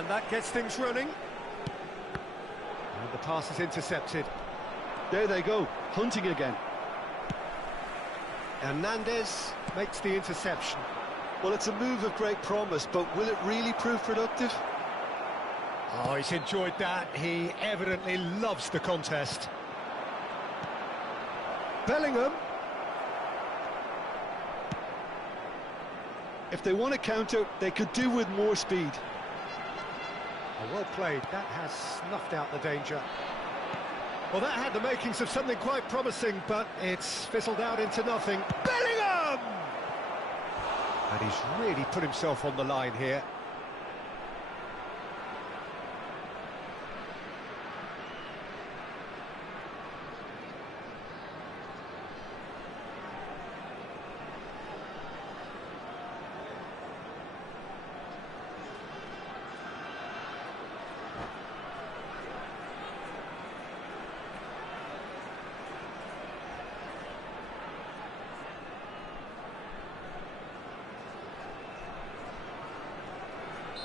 And that gets things running. And the pass is intercepted. There they go, hunting again. Hernandez makes the interception. Well, it's a move of great promise, but will it really prove productive? Oh, he's enjoyed that. He evidently loves the contest. Bellingham. If they want to counter, they could do with more speed. Oh, well played. That has snuffed out the danger. Well, that had the makings of something quite promising, but it's fizzled out into nothing. Bellingham! And he's really put himself on the line here.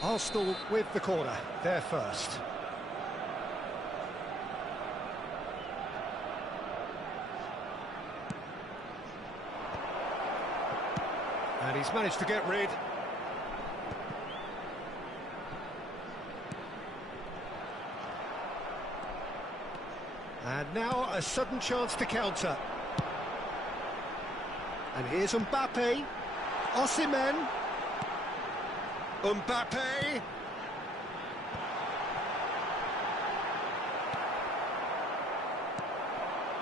Arsenal with the corner, there first. And he's managed to get rid. And now a sudden chance to counter. And here's Mbappe. Osimhen. Mbappe!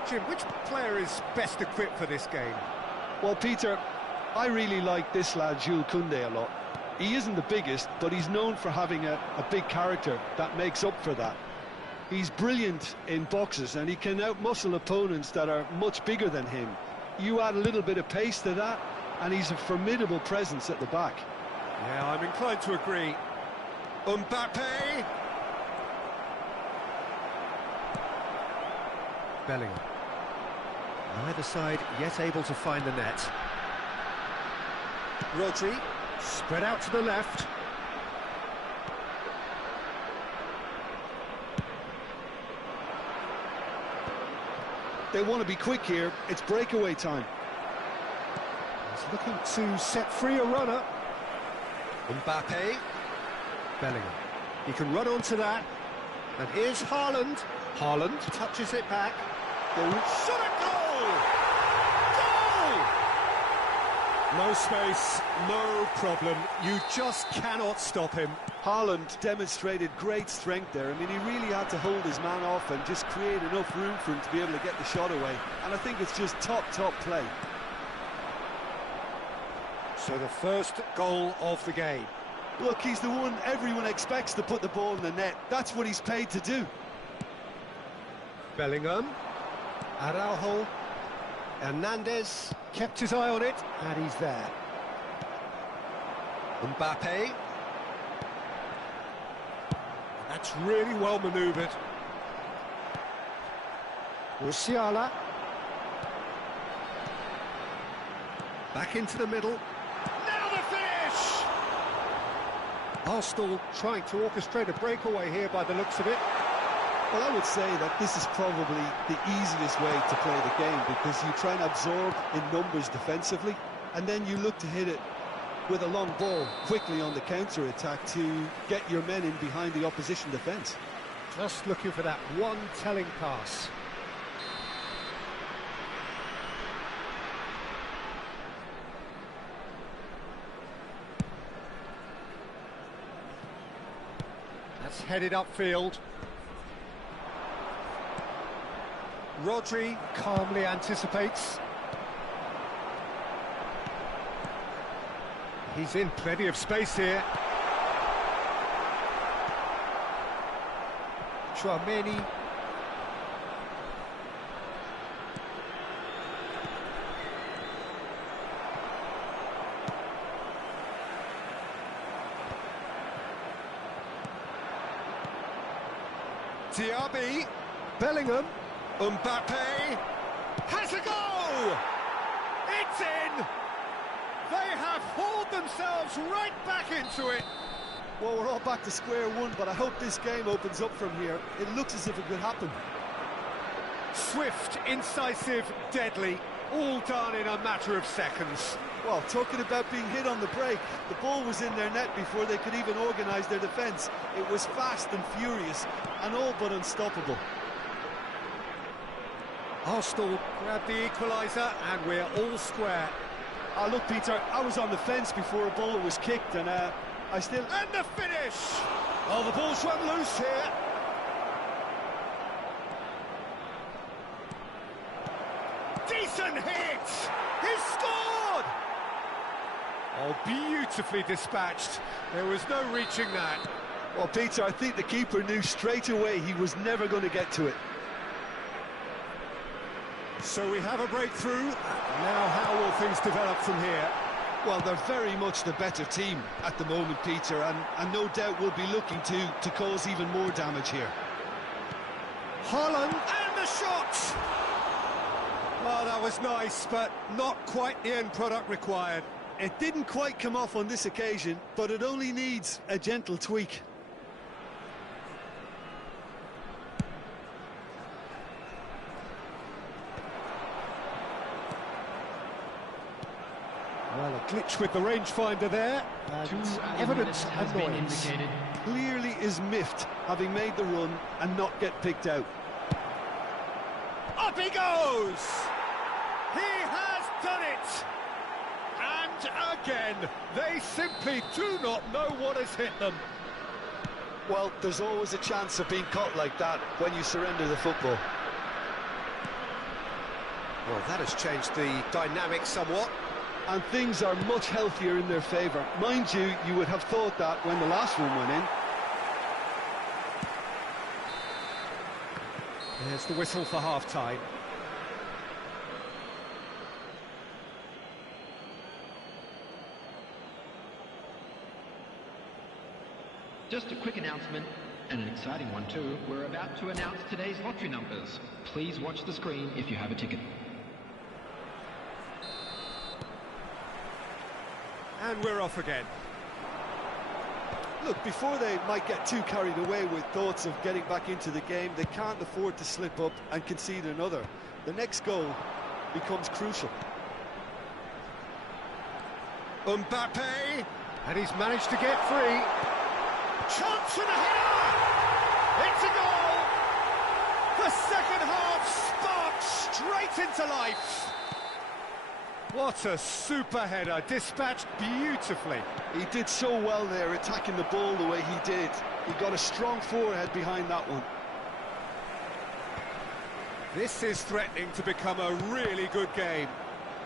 Jim, which player is best equipped for this game? Well, Peter, I really like this lad, Jules Koundé, a lot. He isn't the biggest, but he's known for having a big character that makes up for that. He's brilliant in boxes, and he can outmuscle opponents that are much bigger than him. You add a little bit of pace to that, and he's a formidable presence at the back. Yeah, I'm inclined to agree. Mbappe! Bellingham. Neither side yet able to find the net. Rodri, spread out to the left. They want to be quick here, it's breakaway time. He's looking to set free a runner. Mbappe. Bellingham. He can run onto that. And here's Haaland. Haaland touches it back. Shot a goal! Goal! No space, no problem. You just cannot stop him. Haaland demonstrated great strength there. I mean, he really had to hold his man off and just create enough room for him to be able to get the shot away. And I think it's just top play. So the first goal of the game. Look, he's the one everyone expects to put the ball in the net. That's what he's paid to do. Bellingham. Araujo. Hernandez kept his eye on it, and he's there. Mbappe. That's really well manoeuvred. Musiala. Back into the middle. Now the finish! Arsenal trying to orchestrate a breakaway here by the looks of it. Well, I would say that this is probably the easiest way to play the game, because you try and absorb in numbers defensively, and then you look to hit it with a long ball quickly on the counter-attack to get your men in behind the opposition defence. Just looking for that one telling pass. That's headed upfield. Rodri calmly anticipates. He's in plenty of space here. Tchouaméni. Diaby. Bellingham. Mbappe has a goal! It's in! They have hauled themselves right back into it. Well, we're all back to square one, but I hope this game opens up from here. It looks as if it could happen. Swift, incisive, deadly, all done in a matter of seconds. Well, talking about being hit on the break, the ball was in their net before they could even organise their defence. It was fast and furious, and all but unstoppable. Arsenal grabbed the equaliser, and we're all square. Oh, look, Peter, I was on the fence before a ball was kicked, and I still... And the finish! Oh, the ball's run loose here. Decent hit! He's scored! Oh, beautifully dispatched. There was no reaching that. Well, Peter, I think the keeper knew straight away he was never going to get to it. So we have a breakthrough. Now how will things develop from here? Well, they're very much the better team at the moment, Peter, and no doubt will be looking to cause even more damage here. Haaland, and the shot! Well, that was nice, but not quite the end product required. It didn't quite come off on this occasion, but it only needs a gentle tweak. Well, a glitch with the rangefinder there, and evidence annoyance. Clearly is miffed, having made the run and not get picked out. Up he goes! He has done it! And again, they simply do not know what has hit them. Well, there's always a chance of being caught like that when you surrender the football. Well, that has changed the dynamic somewhat. And things are much healthier in their favour. Mind you, you would have thought that when the last one went in. There's the whistle for half-time. Just a quick announcement, and an exciting one too. We're about to announce today's lottery numbers. Please watch the screen if you have a ticket. And we're off again. Look, before they might get too carried away with thoughts of getting back into the game, they can't afford to slip up and concede another. The next goal becomes crucial. Mbappe, and he's managed to get free. Chance and a header! It's a goal! The second half sparks straight into life. What a super header, dispatched beautifully. He did so well there, attacking the ball the way he did. He got a strong forehead behind that one. This is threatening to become a really good game.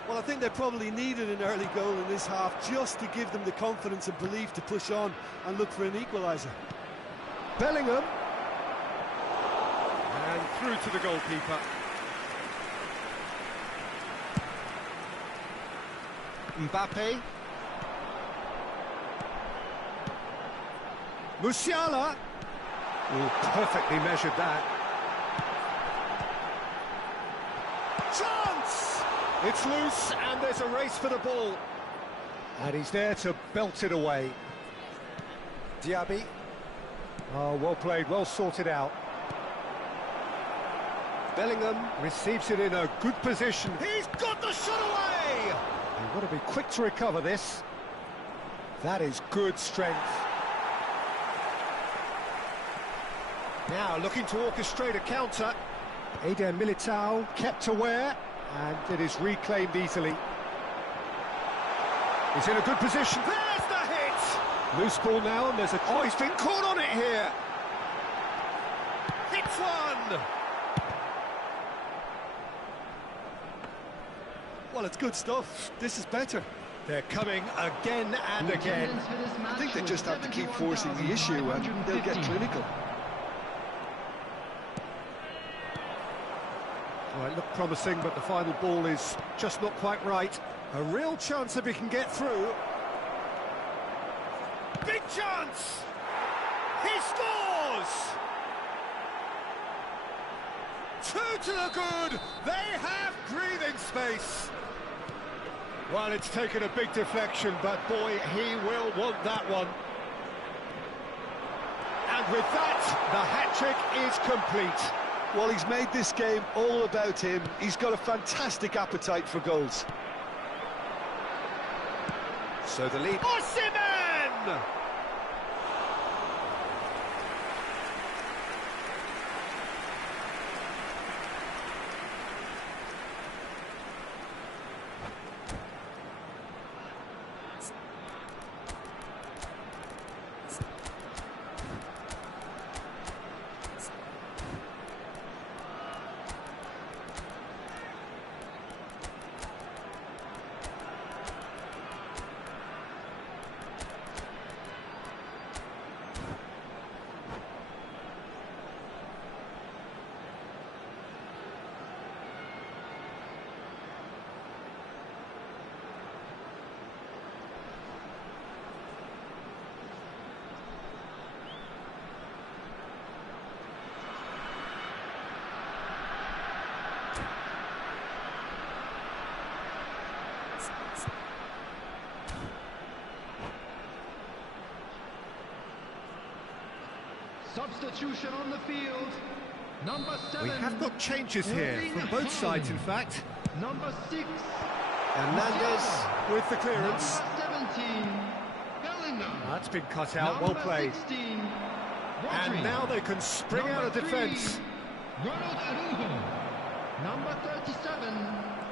Well, I think they probably needed an early goal in this half just to give them the confidence and belief to push on and look for an equaliser. Bellingham. And through to the goalkeeper. Mbappe. Musiala. Oh, perfectly measured that. Chance! It's loose, and there's a race for the ball. And he's there to belt it away. Diaby. Oh, well played, well sorted out. Bellingham receives it in a good position. He's got the shot away! You've got to be quick to recover this. That is good strength. Now looking to orchestrate a counter. Eder Militao kept aware, and it is reclaimed easily. He's in a good position. There's the hit! Loose ball now, and there's a... Oh, he's been caught on it here! Hits one! Well, it's good stuff. This is better. They're coming again and again. I think they just have to keep forcing the issue and they'll get clinical. Well, it looked promising, but the final ball is just not quite right. A real chance if he can get through. Big chance! He scores! Two to the good! They have breathing space! Well, it's taken a big deflection, but boy, he will want that one. And with that, the hat-trick is complete. Well, he's made this game all about him. He's got a fantastic appetite for goals. So the lead... Osimhen! Substitution on the field. Number 7. We have got changes here from both sides, in fact. Number 6. Hernandez with the clearance. Number 17. Bellingham. That's been cut out, well played. 16. And now they can spring out of defence. Ronald Araujo. Number 37.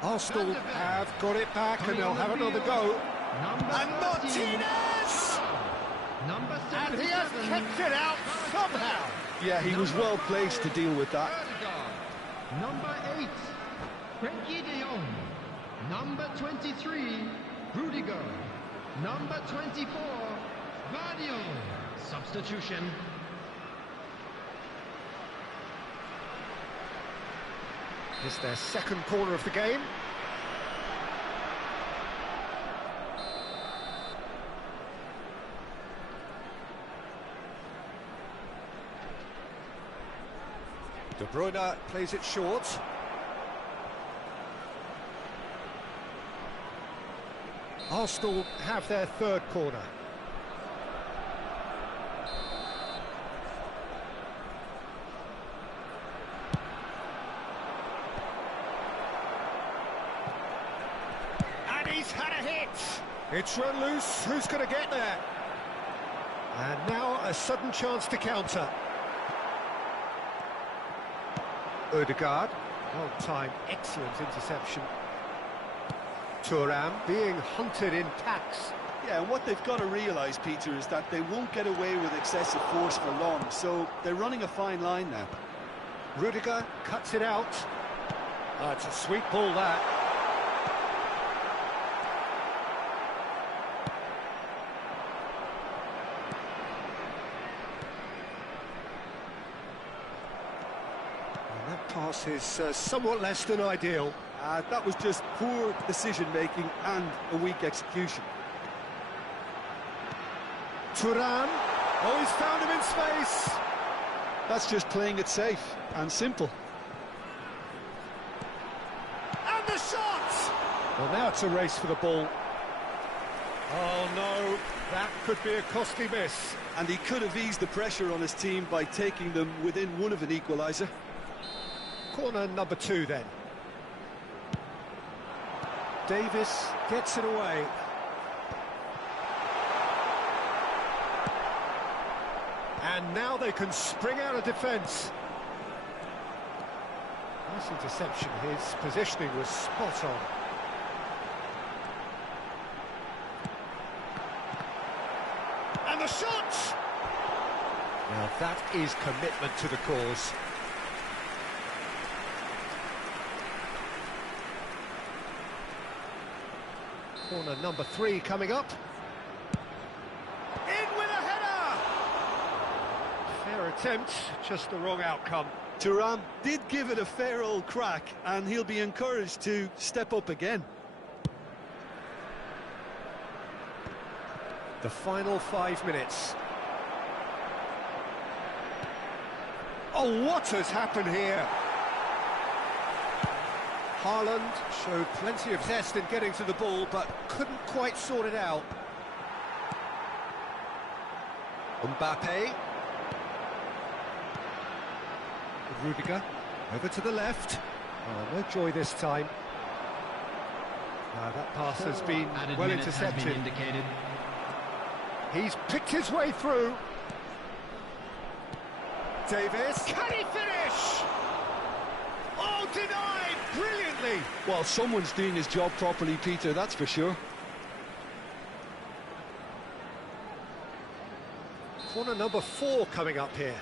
Arsenal have got it back and they'll have another go. And Martinez! Number 77. And he has kept it out somehow. Yeah, he was well placed to deal with that. Number 8. Frenkie de Jong. Number 23. Rudiger. Number 24. Vadio. Substitution. It's their second corner of the game. De Bruyne plays it short. Arsenal have their third corner. And he's had a hit. It's run loose. Who's going to get there? And now a sudden chance to counter. Odegaard, well-timed, excellent interception. Thuram being hunted in packs. Yeah, and what they've got to realise, Peter, is that they won't get away with excessive force for long, so they're running a fine line now. Rudiger cuts it out. Oh, it's a sweet ball, that. That pass is somewhat less than ideal. That was just poor decision-making and a weak execution. Thuram. Oh, he's found him in space. That's just playing it safe and simple. And the shot! Well, now it's a race for the ball. Oh, no. That could be a costly miss. And he could have eased the pressure on his team by taking them within one of an equaliser. Corner number 2 then. Davis gets it away. And now they can spring out of defence. Nice interception. His positioning was spot on. And the shot! Now that is commitment to the cause. Corner number 3 coming up. In with a header! Fair attempt, just the wrong outcome. Thuram did give it a fair old crack, and he'll be encouraged to step up again. The final 5 minutes. Oh, what has happened here? Haaland showed plenty of zest in getting to the ball, but couldn't quite sort it out. Mbappe. Rudiger, over to the left. Oh, no joy this time. That pass has been Added well minutes has been intercepted. indicated. He's picked his way through. Davis, can he finish? Oh, denied brilliantly. Well, someone's doing his job properly, Peter, that's for sure. Corner number 4 coming up here.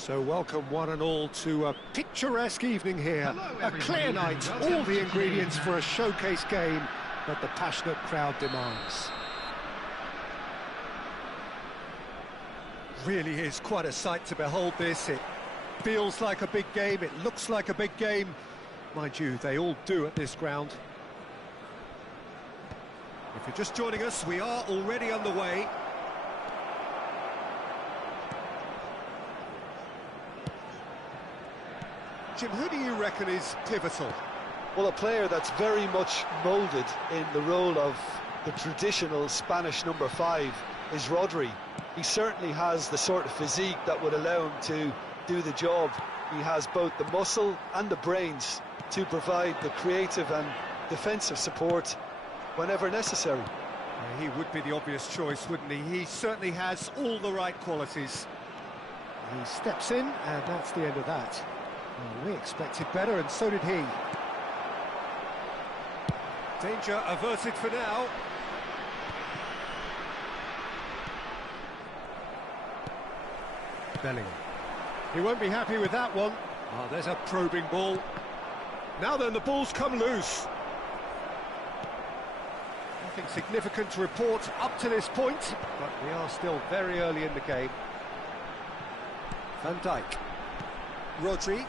So welcome one and all to a picturesque evening here. Hello, A everybody, clear night, and all welcome the to ingredients today's for a showcase game that the passionate crowd demands. Really is quite a sight to behold this. It feels like a big game, it looks like a big game. Mind you, they all do at this ground. If you're just joining us, we are already underway. Jim, who do you reckon is pivotal? Well, a player that's very much moulded in the role of the traditional Spanish number 5 is Rodri. He certainly has the sort of physique that would allow him to do the job. He has both the muscle and the brains to provide the creative and defensive support whenever necessary. Yeah, he would be the obvious choice, wouldn't he? He certainly has all the right qualities. He steps in, and that's the end of that. Well, we expected better, and so did he. Danger averted for now. Bellingham. He won't be happy with that one. Oh, there's a probing ball. Now then, the ball's come loose. Nothing significant to report up to this point, but we are still very early in the game. Van Dijk. Rodri.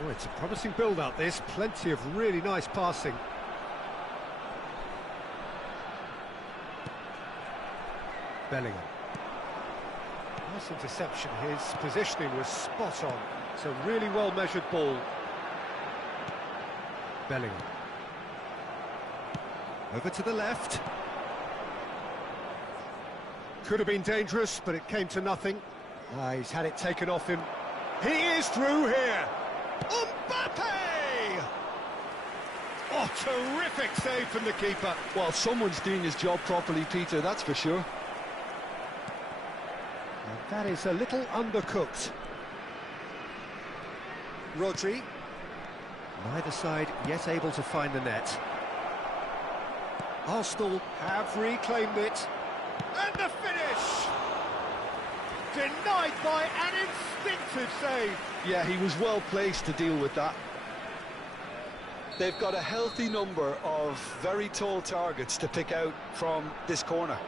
Oh, it's a promising build-up, this. Plenty of really nice passing. Bellingham. Nice interception. His positioning was spot on. It's a really well-measured ball. Bellingham. Over to the left. Could have been dangerous, but it came to nothing. He's had it taken off him. He is through here. Mbappe! Oh, terrific save from the keeper. Well, someone's doing his job properly, Peter, that's for sure. And that is a little undercooked. Rodri. Neither side yet able to find the net. Arsenal have reclaimed it. And the finish! Denied by an instinctive save. Yeah, he was well placed to deal with that. They've got a healthy number of very tall targets to pick out from this corner.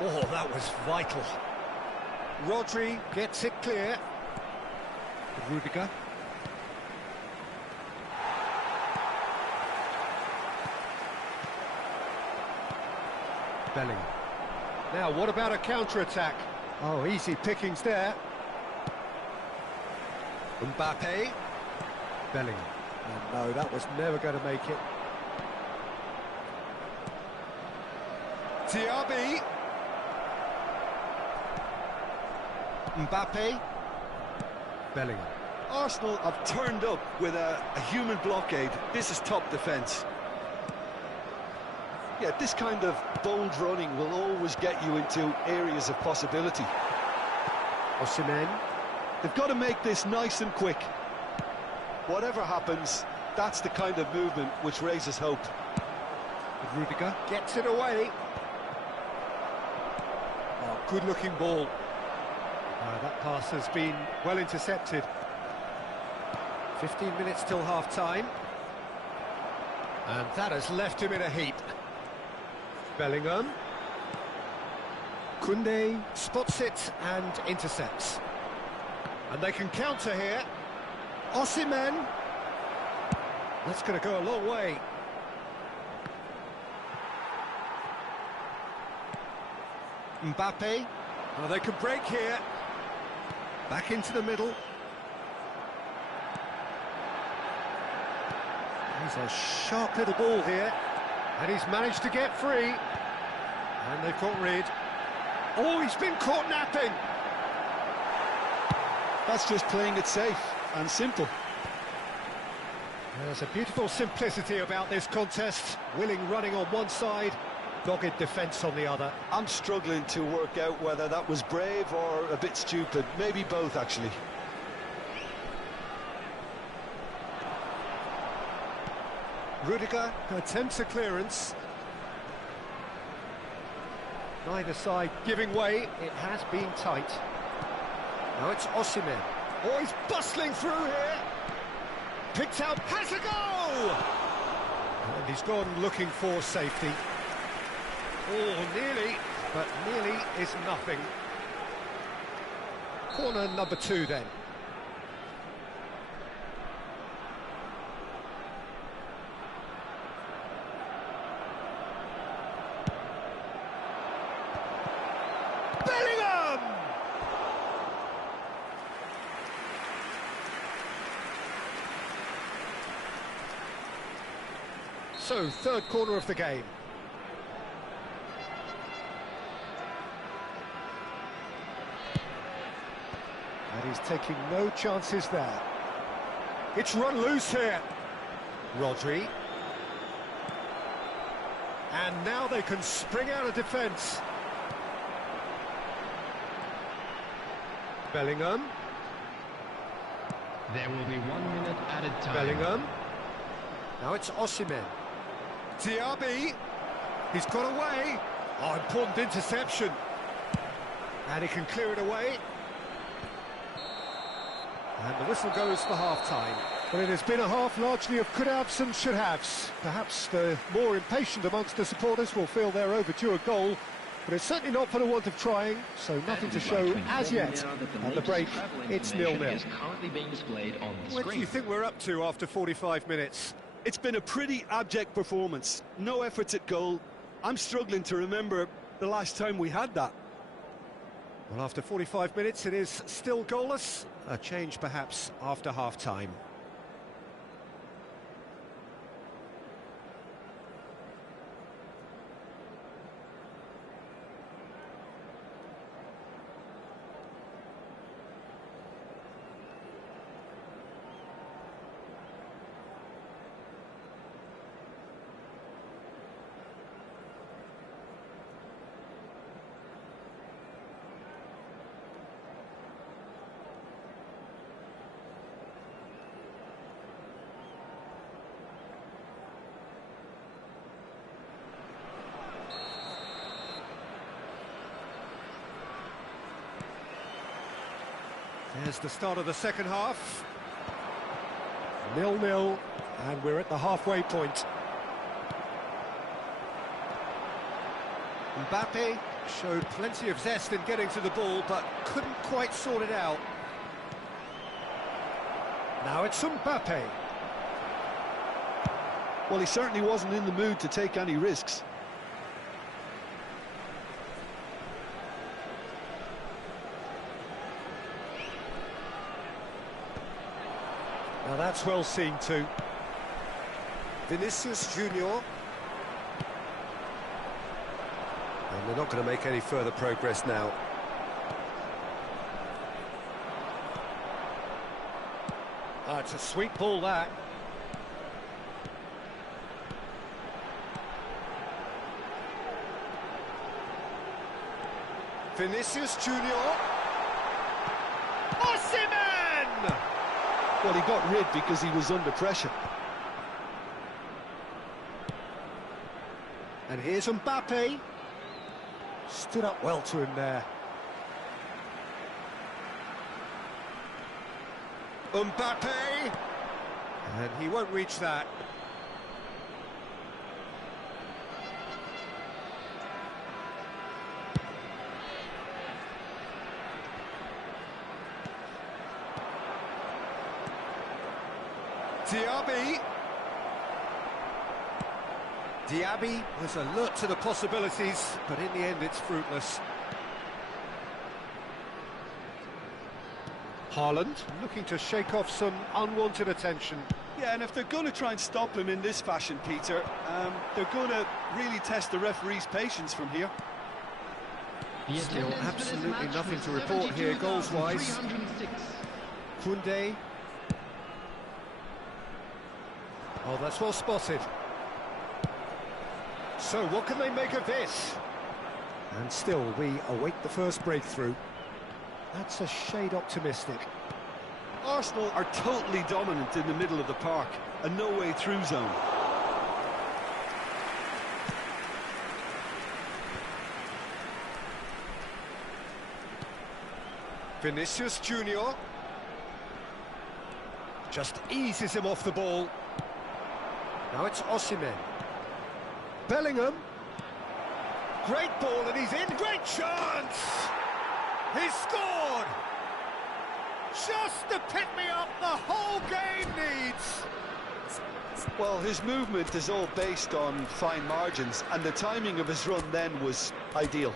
Oh, that was vital. Rodri gets it clear. Rudiger. Bellingham. Now, what about a counter-attack? Oh, easy pickings there. Mbappe. Bellingham. And no, that was never going to make it. Diaby. Mbappe. Bellingham. Arsenal have turned up with a human blockade. This is top defence. Yeah, this kind of bold running will always get you into areas of possibility. Osimhen. They've got to make this nice and quick. Whatever happens, that's the kind of movement which raises hope. Rudiger gets it away. Oh, good-looking ball. That pass has been well intercepted. 15 minutes till half-time. And that has left him in a heap. Bellingham. Koundé spots it and intercepts. And they can counter here. Osimhen. That's going to go a long way. Mbappe. Oh, they can break here. Back into the middle. He's a sharp little ball here. And he's managed to get free. And they've got rid. Oh, he's been caught napping. That's just playing it safe and simple. There's a beautiful simplicity about this contest. Willing running on one side, dogged defence on the other. I'm struggling to work out whether that was brave or a bit stupid. Maybe both, actually. Rudiger attempts a clearance. Neither side giving way. It has been tight. Now it's Osimhen. Oh, he's bustling through here. Picked out, has a go! And he's gone looking for safety. Oh, nearly, but nearly is nothing. Corner number 2 then. Bellingham! So, third corner of the game. And he's taking no chances there. It's run loose here. Rodri. And now they can spring out of defence. Bellingham. There will be 1 minute added time. Bellingham. Now it's Osimhen. Diaby. He's got away. Oh, important interception. And he can clear it away. And the whistle goes for half-time. Well, it has been a half largely of could-haves and should-haves. Perhaps the more impatient amongst the supporters will feel they're overdue a goal, but it's certainly not for the want of trying, so nothing to show as yet. At the break, it's 0-0. What do you think we're up to after 45 minutes? It's been a pretty abject performance. No efforts at goal. I'm struggling to remember the last time we had that. Well, after 45 minutes, it is still goalless. A change, perhaps, after half-time. There's the start of the second half. 0-0, and we're at the halfway point. Mbappe showed plenty of zest in getting to the ball, but couldn't quite sort it out. Now it's Mbappe. Well, he certainly wasn't in the mood to take any risks. Now that's well seen too. Vinicius Junior. And they're not going to make any further progress now. Ah, it's a sweet ball, that. Vinicius Junior. Osimhen! Well, he got rid because he was under pressure. And here's Mbappe. Stood up well to him there. Mbappe! And he won't reach that. Diaby. Diaby was alert to the possibilities, but in the end it's fruitless. Haaland looking to shake off some unwanted attention. Yeah, and if they're going to try and stop him in this fashion, Peter, they're going to really test the referee's patience from here. Still absolutely nothing to report here goals-wise. Koundé. Oh, that's well spotted. So, what can they make of this? And still, we await the first breakthrough. That's a shade optimistic. Arsenal are totally dominant in the middle of the park, a no-way-through zone. Vinicius Junior. Just eases him off the ball. Now it's Osimhen. Bellingham. Great ball and he's in. Great chance! He's scored! Just the pick-me-up the whole game needs! Well, his movement is all based on fine margins, and the timing of his run then was ideal.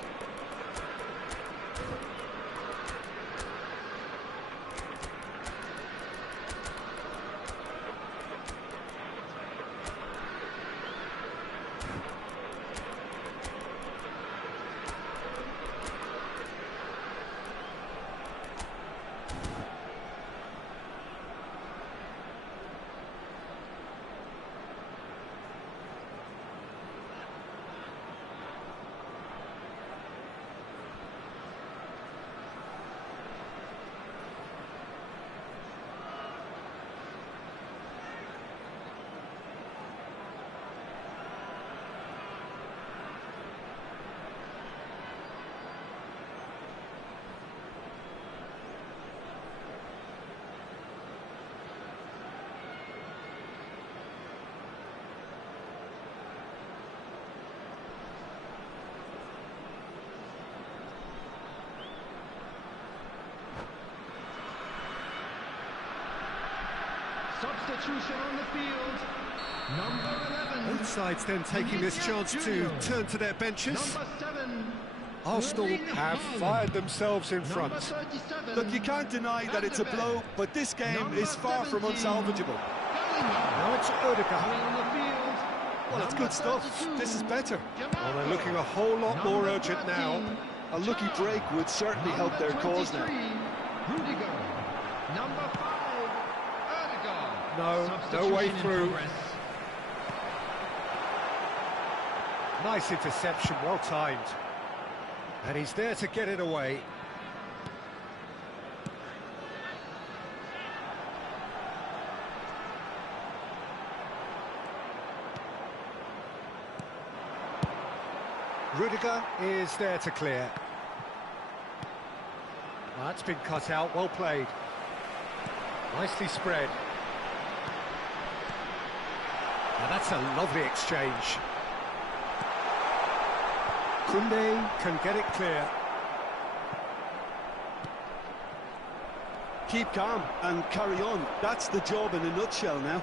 Substitution on the field. Number 11. Both sides then taking this chance to turn to their benches. Number 7. Arsenal have fired themselves in front. Number 37. Look, you can't deny that it's a blow, but this game is far from unsalvageable. Now it's Odegaard. On the field. Well, it's good stuff. This is better. Well, they're looking a whole lot more urgent now. A lucky break would certainly help their cause now. Rudiger. Number 5. No way through. Nice interception, well timed. And he's there to get it away. Rudiger is there to clear. Well, that's been cut out, well played. Nicely spread. Now that's a lovely exchange. Koundé can get it clear. Keep calm and carry on. That's the job in a nutshell now.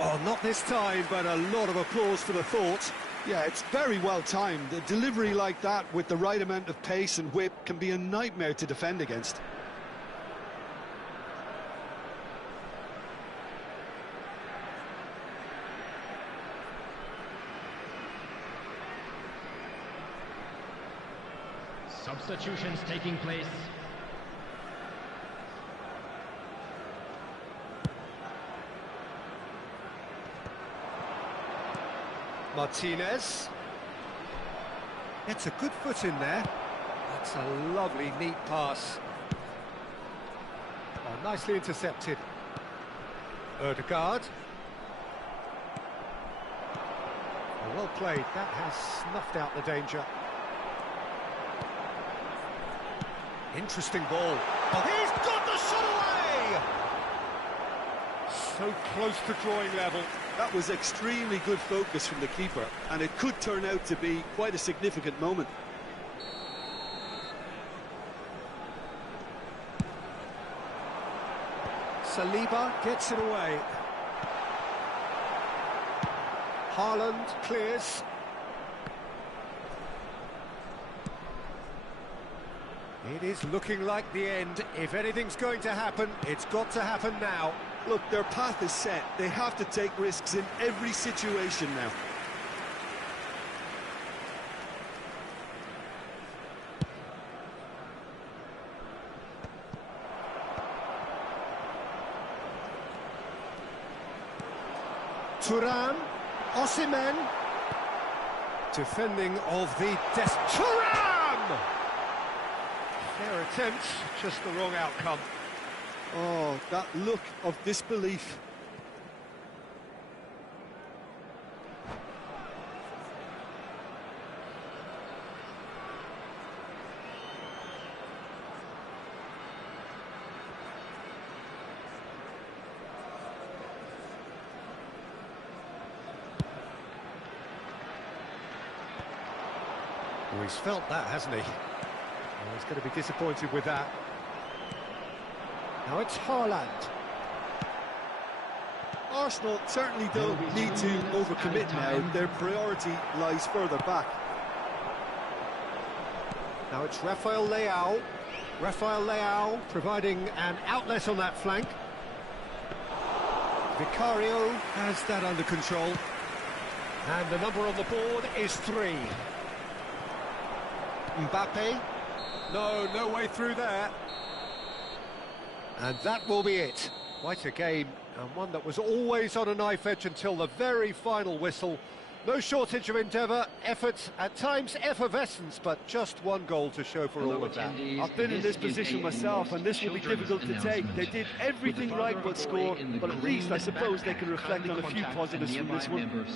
Oh, not this time, but a lot of applause for the thought. Yeah, it's very well timed. A delivery like that with the right amount of pace and whip can be a nightmare to defend against. Substitutions taking place. Martinez. It's a good foot in there. That's a lovely, neat pass. Oh, nicely intercepted. Odegaard. Oh, well played. That has snuffed out the danger. Interesting ball. Oh, he's got the shot away! So close to drawing level. That was extremely good focus from the keeper, and it could turn out to be quite a significant moment. Saliba gets it away. Haaland clears. It is looking like the end. If anything's going to happen, it's got to happen now. Look, their path is set. They have to take risks in every situation now. Thuram, Osimhen, defending of the Thuram! Their attempt, just the wrong outcome. Oh, that look of disbelief. Oh, he's felt that, hasn't he? Oh, he's going to be disappointed with that. Now it's Haaland. Arsenal certainly don't need to overcommit now. Their priority lies further back. Now it's Rafael Leao. Rafael Leao providing an outlet on that flank. Vicario has that under control. And the number on the board is 3. Mbappe. No way through there. And that will be it. Quite a game, and one that was always on a knife edge until the very final whistle. No shortage of endeavour, effort, at times effervescence, but just one goal to show for all of that. I've been in this position myself, and this will be difficult to take. They did everything right but score, but at least I suppose they can reflect on a few positives from this one.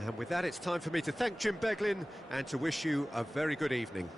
And with that, it's time for me to thank Jim Beglin and to wish you a very good evening.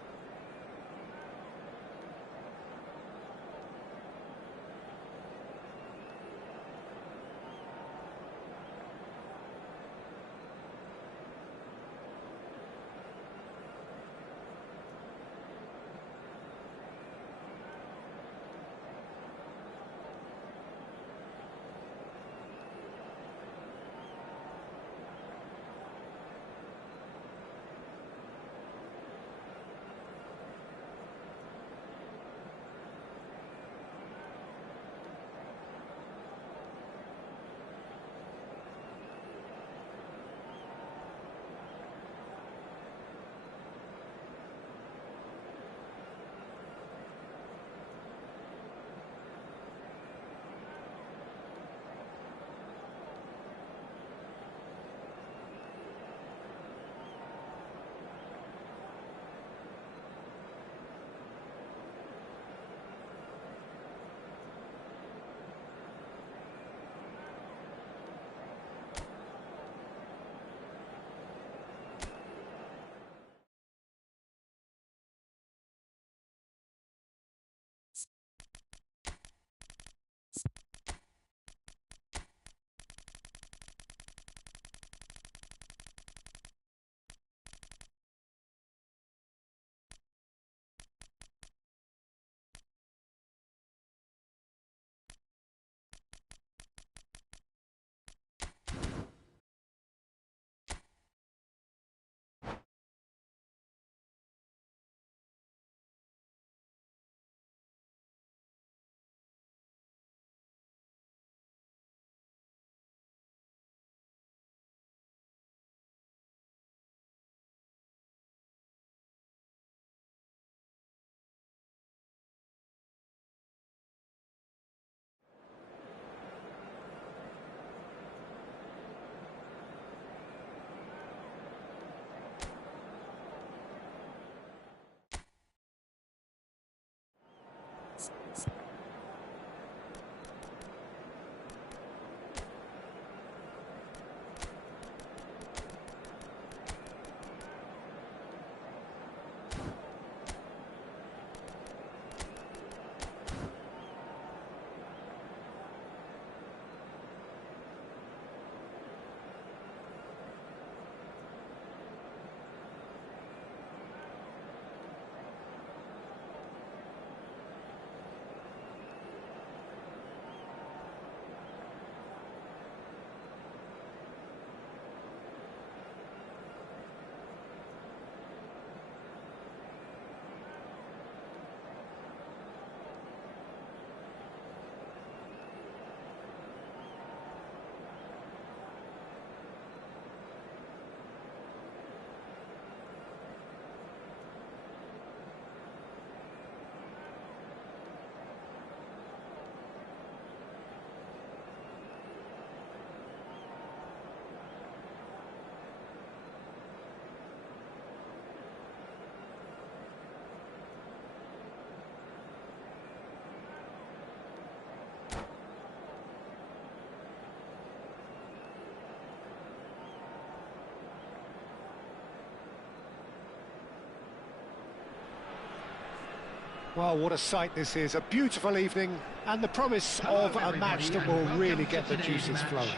Well, what a sight this is. A beautiful evening and the promise of a match that will really get the juices flowing.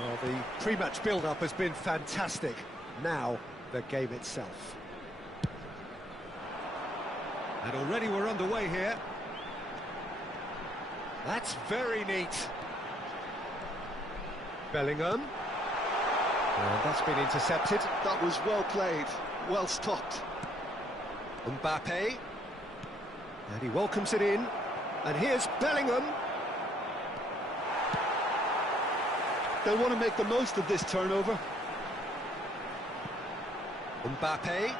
Well, The pre-match build-up has been fantastic. Now, the game itself. And already we're underway here. That's very neat. Bellingham. And that's been intercepted. That was well played, well stopped. Mbappe. And he welcomes it in. And here's Bellingham. They'll want to make the most of this turnover. Mbappe.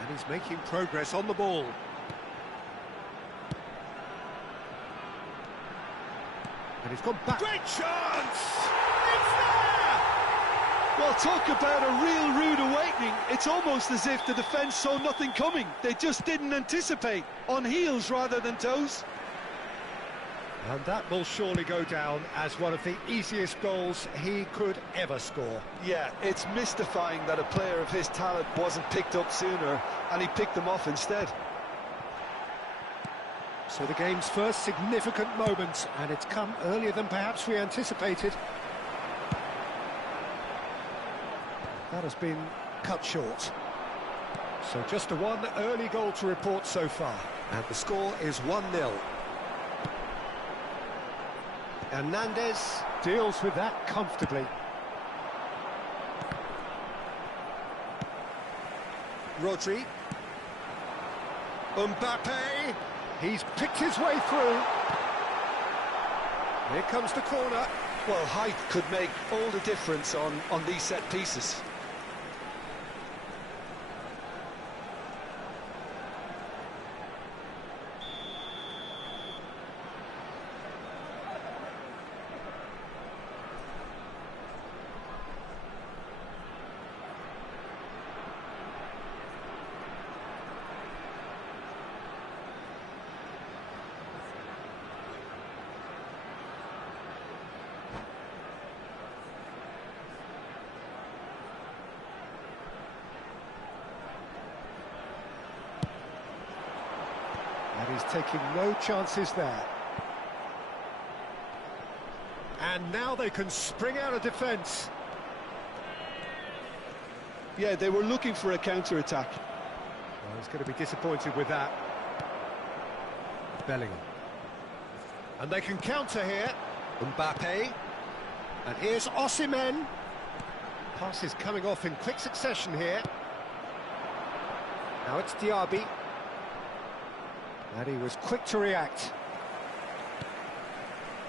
And he's making progress on the ball. And he's gone back. Great chance! It's there! Well, talk about a real rude awakening. It's almost as if the defence saw nothing coming. They just didn't anticipate. On heels rather than toes. And that will surely go down as one of the easiest goals he could ever score. Yeah, it's mystifying that a player of his talent wasn't picked up sooner, and he picked them off instead. So the game's first significant moment, and it's come earlier than perhaps we anticipated. That has been cut short. So just a one early goal to report so far. And the score is 1-0. Hernandez deals with that comfortably. Rodri. Mbappe. He's picked his way through. Here comes the corner. Well, height could make all the difference on these set pieces. And he's taking no chances there. And now they can spring out of defence. Yeah, they were looking for a counter-attack. Well, he's going to be disappointed with that. Bellingham. And they can counter here. Mbappe. And here's Osimhen. Passes coming off in quick succession here. Now it's Diaby. And he was quick to react.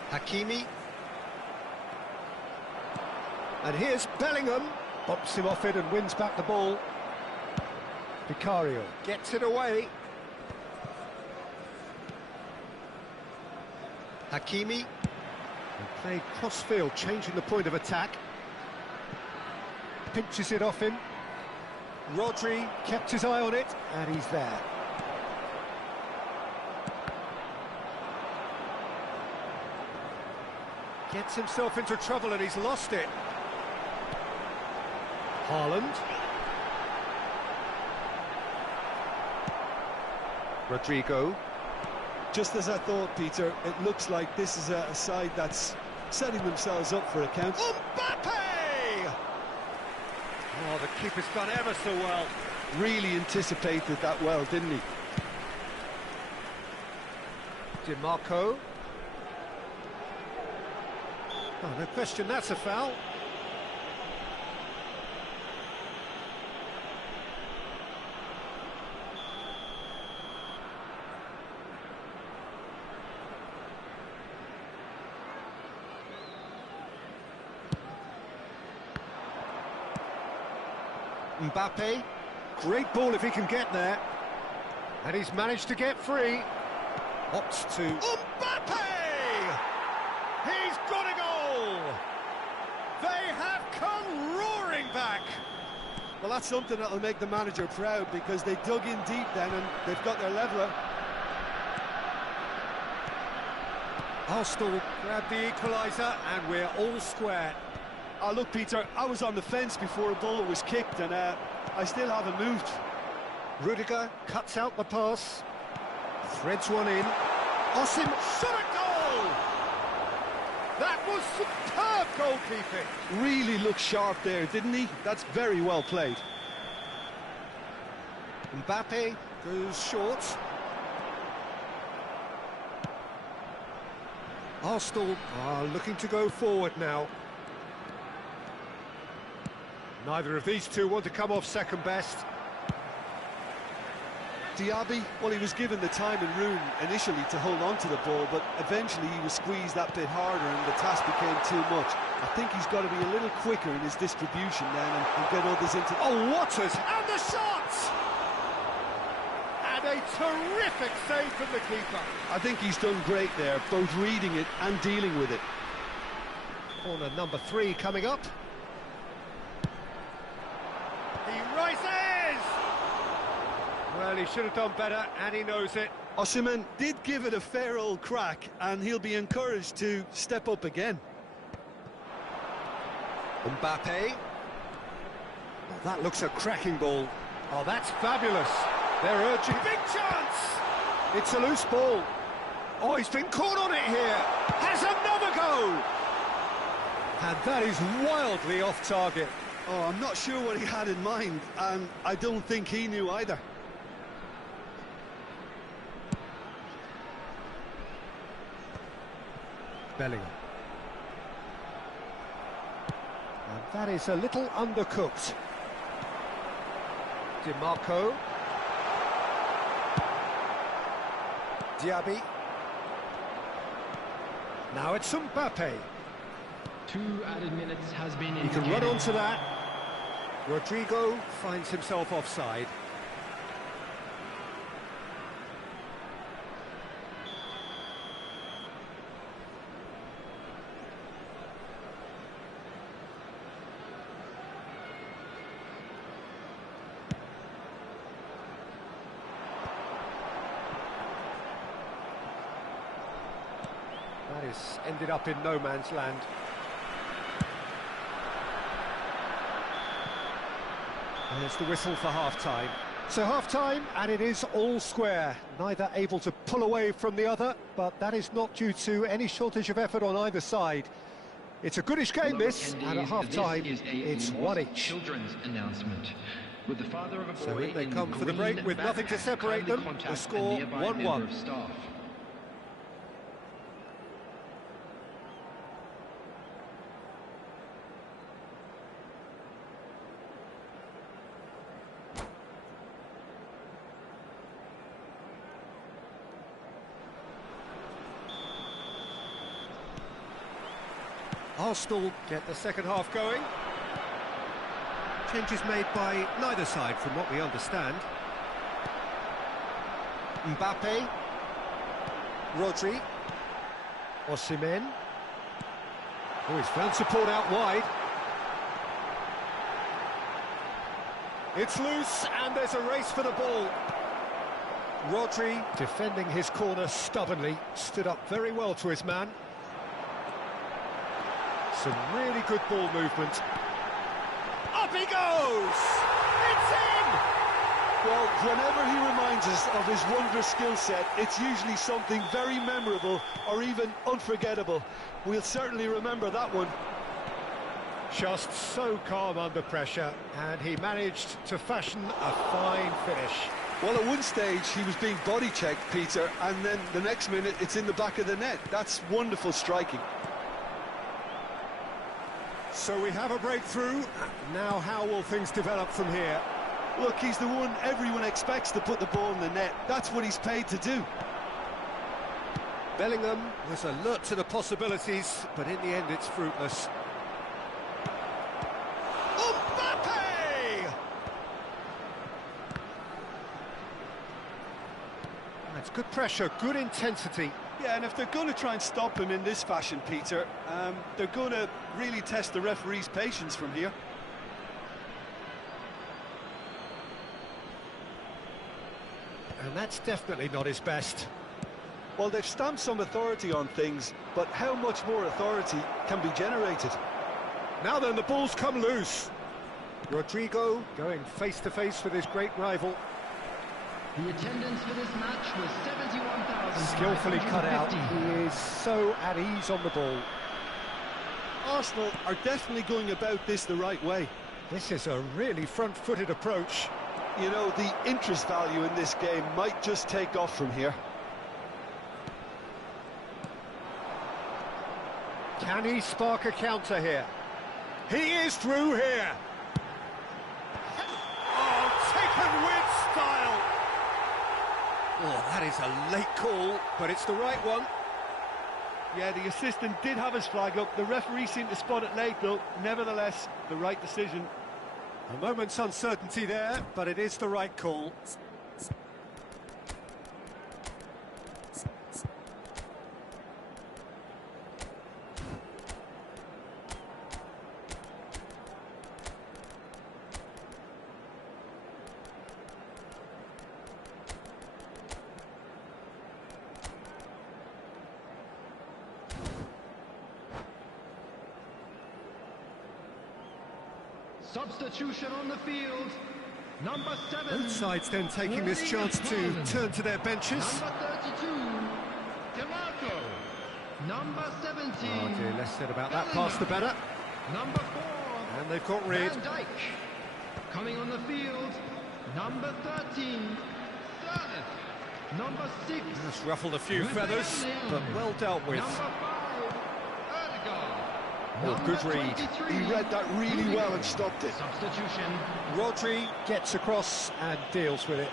Hakimi. And here's Bellingham. Bumps him off it and wins back the ball. Vicario gets it away. Hakimi. And played cross-field, changing the point of attack. Pinches it off him. Rodri kept his eye on it, and he's there. Gets himself into trouble and he's lost it. Haaland. Rodrigo. Just as I thought, Peter, it looks like this is a side that's setting themselves up for a counter. Mbappe! Oh, the keeper's done ever so well. Really anticipated that well, didn't he? Di Marco. Oh, no question, that's a foul. Mbappe, great ball if he can get there. And he's managed to get free. Opts to... Mbappe! He's got a goal! They have come roaring back! Well, that's something that'll make the manager proud, because they dug in deep then and they've got their leveller. Arsenal grab the equaliser and we're all square. Oh, look, Peter, I was on the fence before a ball was kicked and I still haven't moved. Rudiger cuts out the pass. Threads one in. Osimhen shot a goal! That was superb goalkeeping. Really looked sharp there, didn't he? That's very well played. Mbappe goes short. Arsenal are looking to go forward now. Neither of these two want to come off second best. Diaby, well, he was given the time and room initially to hold on to the ball, but eventually he was squeezed that bit harder and the task became too much. I think he's got to be a little quicker in his distribution then and get others into... Oh, Waters! And the shot! And a terrific save from the keeper. I think he's done great there, both reading it and dealing with it. Corner number 3 coming up. He rises! Well, he should have done better, and he knows it. Osimhen did give it a fair old crack, and he'll be encouraged to step up again. Mbappe. Well, that looks a cracking ball. Oh, that's fabulous. They're urging. Big chance! It's a loose ball. Oh, he's been caught on it here. Has another go! And that is wildly off target. Oh, I'm not sure what he had in mind, and I don't think he knew either. Bellingham. And that is a little undercooked. Di Marco. Diaby. Now it's Mbappe. 2 added minutes has been He can run onto that. Rodrigo finds himself offside. That is ended up in no man's land. And it's the whistle for half-time. So half-time, and it is all square. Neither able to pull away from the other, but that is not due to any shortage of effort on either side. It's a goodish game, this, and at half-time, it's one each. Children's announcement. With the father of a boy So in they in come for the green break with nothing to backpack, separate kindly them. The contact score, a nearby 1-1. member of staff. Arsenal get the second half going. Changes made by neither side from what we understand. Mbappe. Rodri. Osimhen. Oh, he's found support out wide. It's loose, and there's a race for the ball. Rodri, defending his corner stubbornly, stood up very well to his man. Some really good ball movement. Up he goes! It's in! Well, whenever he reminds us of his wondrous skill set, it's usually something very memorable or even unforgettable. We'll certainly remember that one. Just so calm under pressure, and he managed to fashion a fine finish. Well, at one stage he was being body-checked, Peter, and then the next minute it's in the back of the net. That's wonderful striking. So we have a breakthrough. Now how will things develop from here? Look, he's the one everyone expects to put the ball in the net. That's what he's paid to do. Bellingham was alert to the possibilities, but in the end it's fruitless. Mbappe! That's good pressure, good intensity. Yeah, and if they're going to try and stop him in this fashion, Peter, they're going to really test the referee's patience from here. And that's definitely not his best. Well, they've stamped some authority on things, but how much more authority can be generated? Now then, the ball's come loose. Rodrigo going face-to-face with his great rival. The attendance for this match was 71,000. Skillfully cut out. He is so at ease on the ball. Arsenal are definitely going about this the right way. This is a really front-footed approach. You know, the interest value in this game might just take off from here. Can he spark a counter here? He is through here. Oh, taken with style. Oh, that is a late call, but it's the right one. Yeah, the assistant did have his flag up. The referee seemed to spot it late, though. Nevertheless, the right decision. A moment's uncertainty there, but it is the right call. Substitution on the field. Number 7. Both sides then taking this chance to turn to their benches. Number 32, Demarco. Number 17. Oh dear, less said about that pass the better. Number 4. And they've got rid. Van Dijk. Coming on the field. Number 13. Serveth. Number 6. That's ruffled a few feathers, but well dealt with. Number 5. Erdegaard. Oh, good read. He read that really well and stopped it. Substitution. Rodri gets across and deals with it.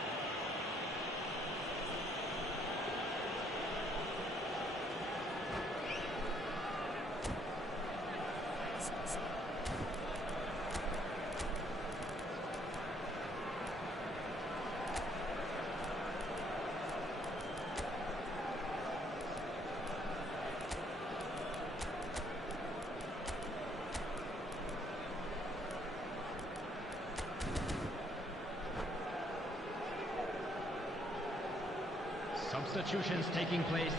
Substitutions taking place.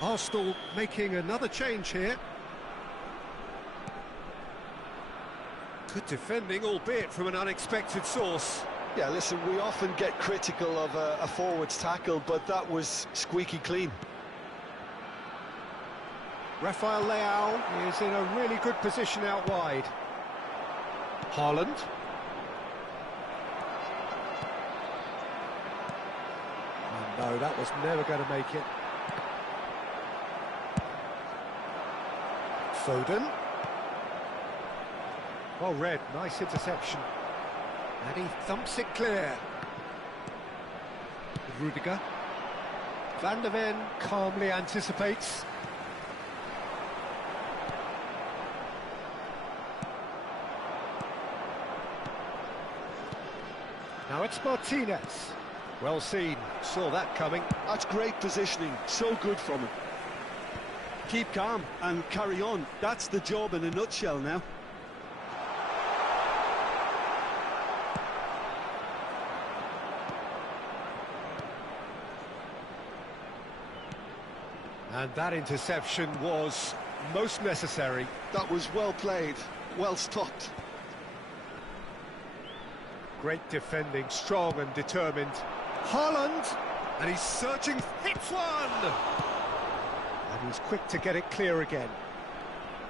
Arsenal making another change here. Good defending, albeit from an unexpected source. Yeah, listen, we often get critical of a forward's tackle, but that was squeaky clean. Rafael Leao is in a really good position out wide. Haaland. No, that was never going to make it. Foden. Well read, nice interception. And he thumps it clear. Rudiger. Van de Ven calmly anticipates. Now it's Martinez. Well seen, saw that coming. That's great positioning, so good from him. Keep calm and carry on. That's the job in a nutshell now. And that interception was most necessary. That was well played, well stopped. Great defending, strong and determined. Haaland, and he's searching, hits one! And he's quick to get it clear again.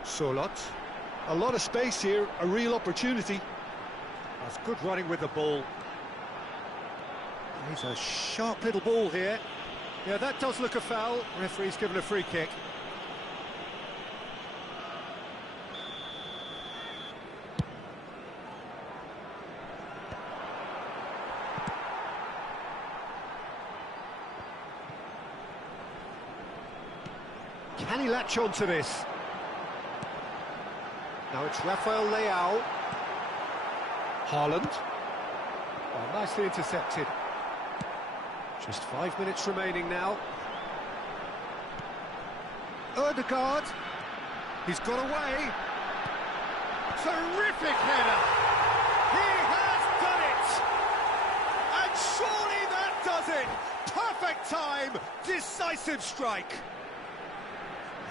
Solot. A lot of space here, a real opportunity. That's good running with the ball. He's a sharp little ball here. Yeah, that does look a foul. Referee's given a free kick. Can he latch on to this? Now it's Rafael Leao. Haaland. Well, nicely intercepted. Just 5 minutes remaining now. Erdegaard. He's got away. Terrific header. He has done it. And surely that does it. Perfect time. Decisive strike.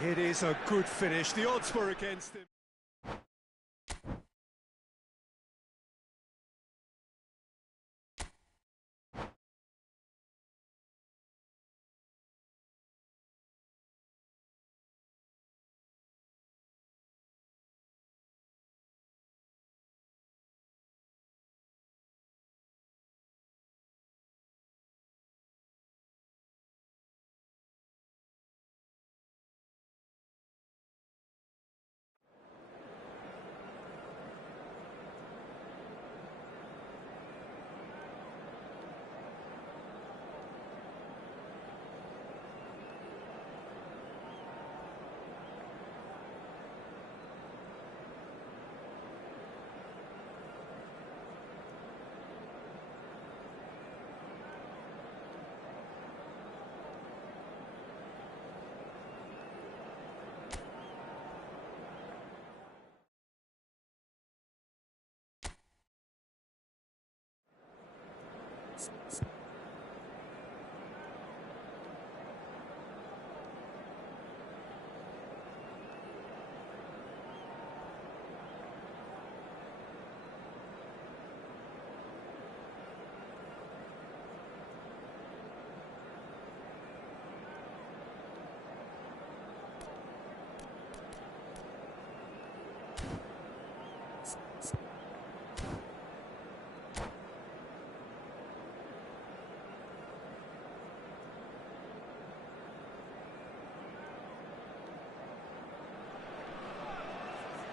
It is a good finish. The odds were against him.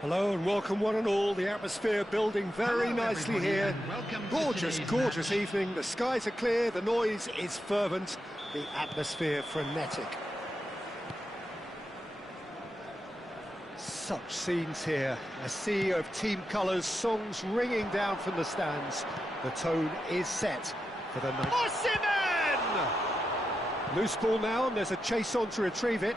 Hello and welcome one and all. The atmosphere building very Hello, nicely everybody, here. and welcome to Gorgeous, today's gorgeous match. evening. The skies are clear, the noise is fervent, the atmosphere frenetic. Such scenes here. A sea of team colours, songs ringing down from the stands. The tone is set for the night. Osimhen! Loose ball now, and there's a chase on to retrieve it.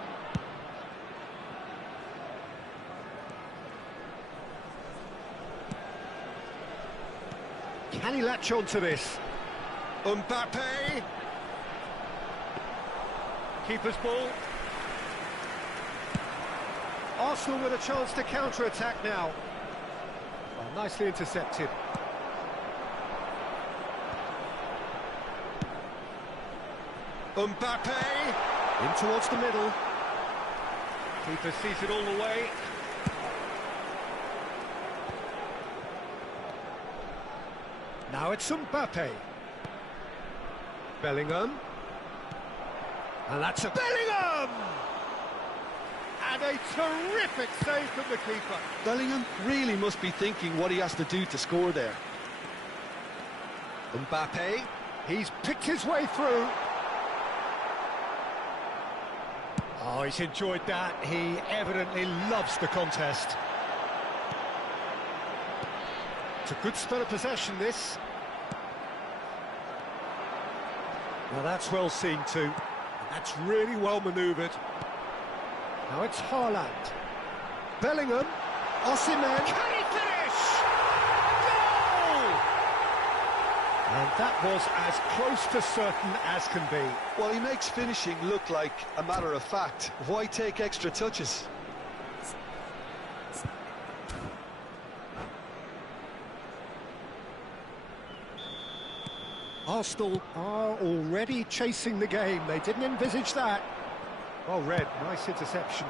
Can he latch on to this? Mbappe! Keeper's ball. Arsenal with a chance to counter-attack now. Oh, nicely intercepted. Mbappe! In towards the middle. Keeper sees it all the way. Now it's Mbappe. Bellingham. And that's a Bellingham! And a terrific save from the keeper. Bellingham really must be thinking what he has to do to score there. Mbappe, he's picked his way through. Oh, he's enjoyed that. He evidently loves the contest. It's a good spell of possession, this. Now that's well seen too. That's really well manoeuvred. Now it's Haaland. Bellingham. Osimhen. Can he finish? Goal! And that was as close to certain as can be. Well, he makes finishing look like a matter of fact. Why take extra touches? Arsenal are already chasing the game. They didn't envisage that. Well read, nice interception.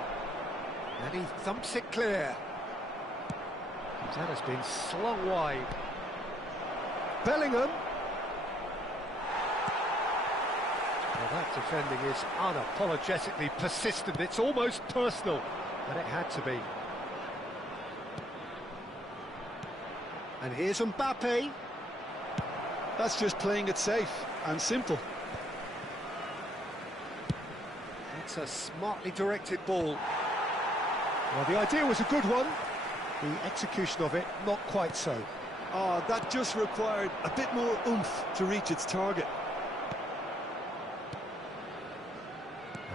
And he thumps it clear. That has been slung wide. Bellingham. Well, that defending is unapologetically persistent. It's almost personal, but it had to be. And here's Mbappe. That's just playing it safe and simple. It's a smartly directed ball. Well, the idea was a good one. The execution of it, not quite so. Oh, that just required a bit more oomph to reach its target.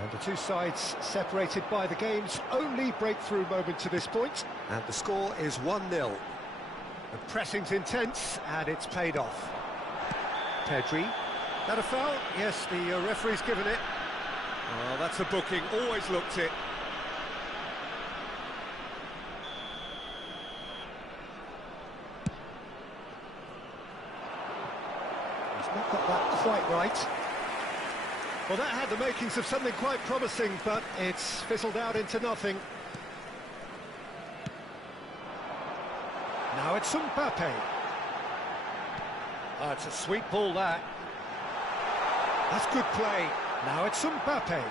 And the two sides separated by the game's only breakthrough moment to this point. And the score is 1-0. The pressing's intense, and it's paid off. Pedri. That a foul? Yes, the referee's given it. Oh, that's a booking. Always looked it. He's not got that quite right. Well, that had the makings of something quite promising, but it's fizzled out into nothing. Now it's Mbappe. Oh, it's a sweet ball, that. That's good play. Now it's Mbappe.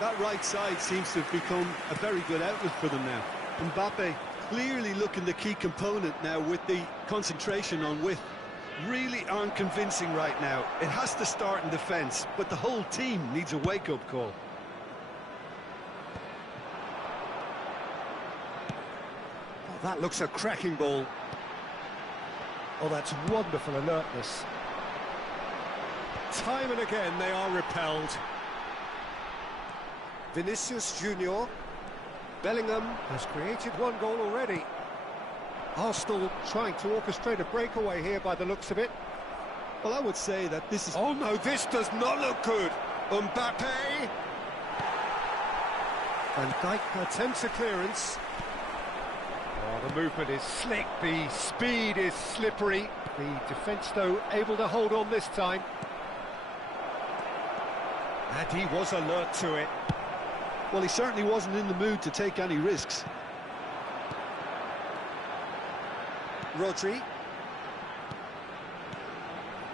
That right side seems to have become a very good outlet for them now. Mbappe clearly looking the key component now with the concentration on width. Really aren't convincing right now. It has to start in defence, but the whole team needs a wake-up call. Oh, that looks a cracking ball. Oh, that's wonderful alertness. Time and again they are repelled. Vinicius Junior. Bellingham has created one goal already. Arsenal trying to orchestrate a breakaway here by the looks of it. Well, I would say that this is... Oh no, this does not look good. Mbappe. Van Dijk attempts a clearance. Oh, the movement is slick, the speed is slippery. The defence, though, able to hold on this time. And he was alert to it. Well, he certainly wasn't in the mood to take any risks. Rodri.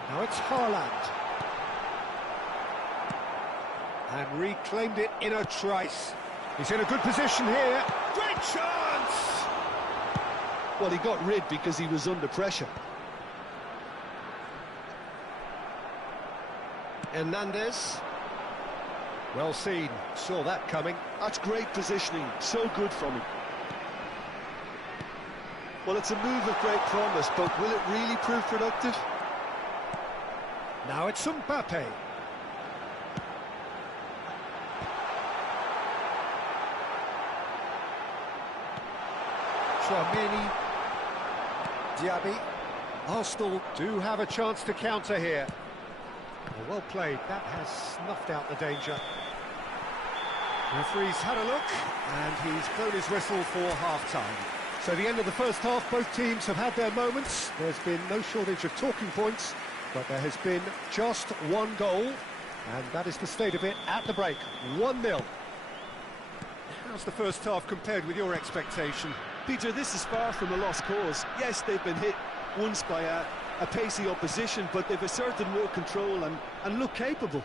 Now it's Haaland. And reclaimed it in a trice. He's in a good position here. Great chance! Well, he got rid because he was under pressure. Hernandez. Well seen, saw that coming. That's great positioning, so good from him. Well, it's a move of great promise, but will it really prove productive? Now it's Mbappe. Tchouaméni. Diaby. Arsenal do have a chance to counter here. Well played, that has snuffed out the danger. Referee's had a look, and he's blown his whistle for half-time. So the end of the first half, both teams have had their moments. There's been no shortage of talking points, but there has been just one goal, and that is the state of it at the break, 1-0. How's the first half compared with your expectation? Peter, this is far from a lost cause. Yes, they've been hit once by a pacey opposition, but they've asserted more control and look capable.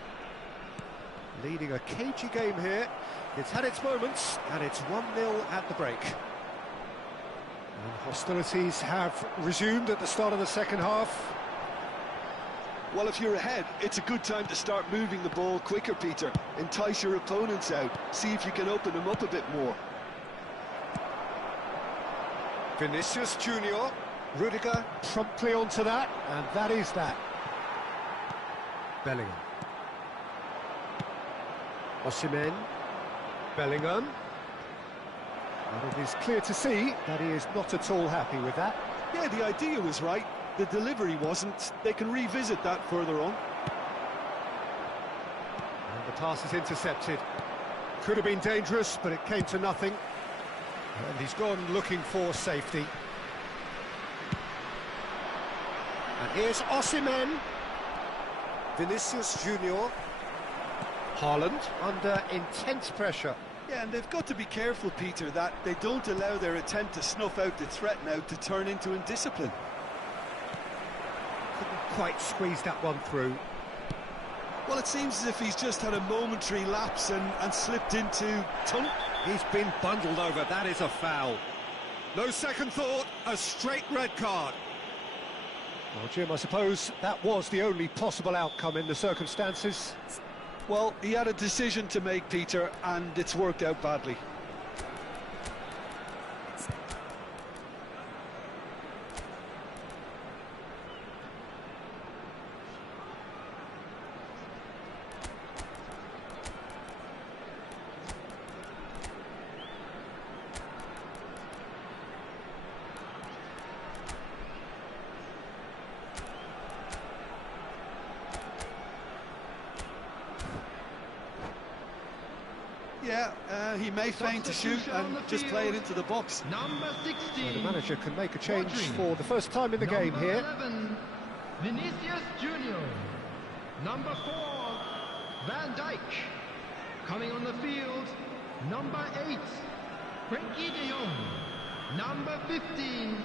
Leading a cagey game here. It's had its moments, and it's 1-0 at the break. And hostilities have resumed at the start of the second half. Well, if you're ahead, it's a good time to start moving the ball quicker, Peter. Entice your opponents out. See if you can open them up a bit more. Vinicius Junior. Rudiger promptly onto that, and that is that. Bellingham. Osimhen. Bellingham. And it is clear to see that he is not at all happy with that. Yeah, the idea was right. The delivery wasn't. They can revisit that further on. And the pass is intercepted. Could have been dangerous, but it came to nothing. And he's gone looking for safety. And here's Osimhen. Vinicius Junior. Haaland under intense pressure. Yeah, and they've got to be careful, Peter, that they don't allow their attempt to snuff out the threat now to turn into indiscipline. Couldn't quite squeeze that one through. Well, it seems as if he's just had a momentary lapse and slipped into tunnel. He's been bundled over. That is a foul. No second thought, a straight red card. Well, Jim, I suppose that was the only possible outcome in the circumstances. Well, he had a decision to make, Peter, and it's worked out badly. Yeah, he may feign to shoot and just play it into the box. Number 16. Well, the manager can make a change for the first time in the game here. 11, Vinicius Junior. Number 4, Van Dijk. Coming on the field, number 8, Frenkie de Jong. Number 15,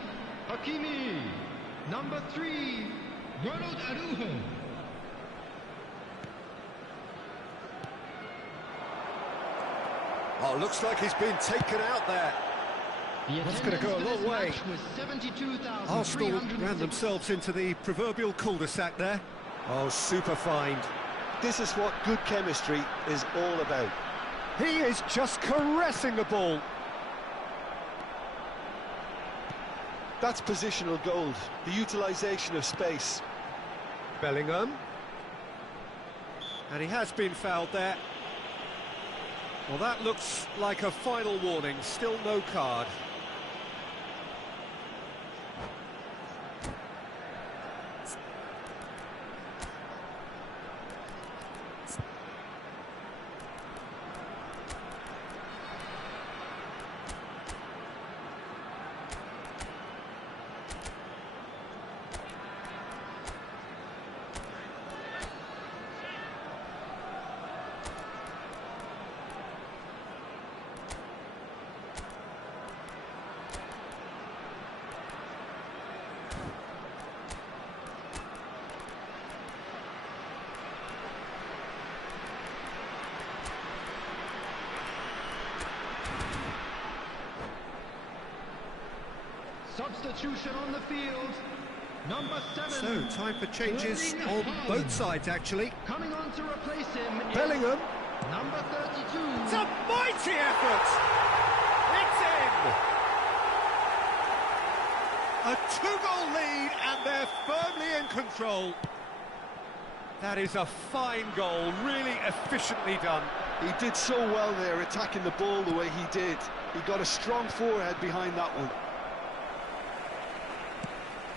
Hakimi. Number 3, Ronald Araujo. Oh, looks like he's been taken out there. That's going to go a long way. Arsenal ran themselves into the proverbial cul-de-sac there. Oh, super find. This is what good chemistry is all about. He is just caressing the ball. That's positional gold, the utilisation of space. Bellingham. And he has been fouled there. Well, that looks like a final warning, still no card. Substitution on the field. Number 7. So, time for changes on both sides, actually. Coming on to replace him is Bellingham. number 32. It's a mighty effort! It's in! A 2-goal lead, and they're firmly in control. That is a fine goal, really efficiently done. He did so well there, attacking the ball the way he did. He got a strong forehead behind that one.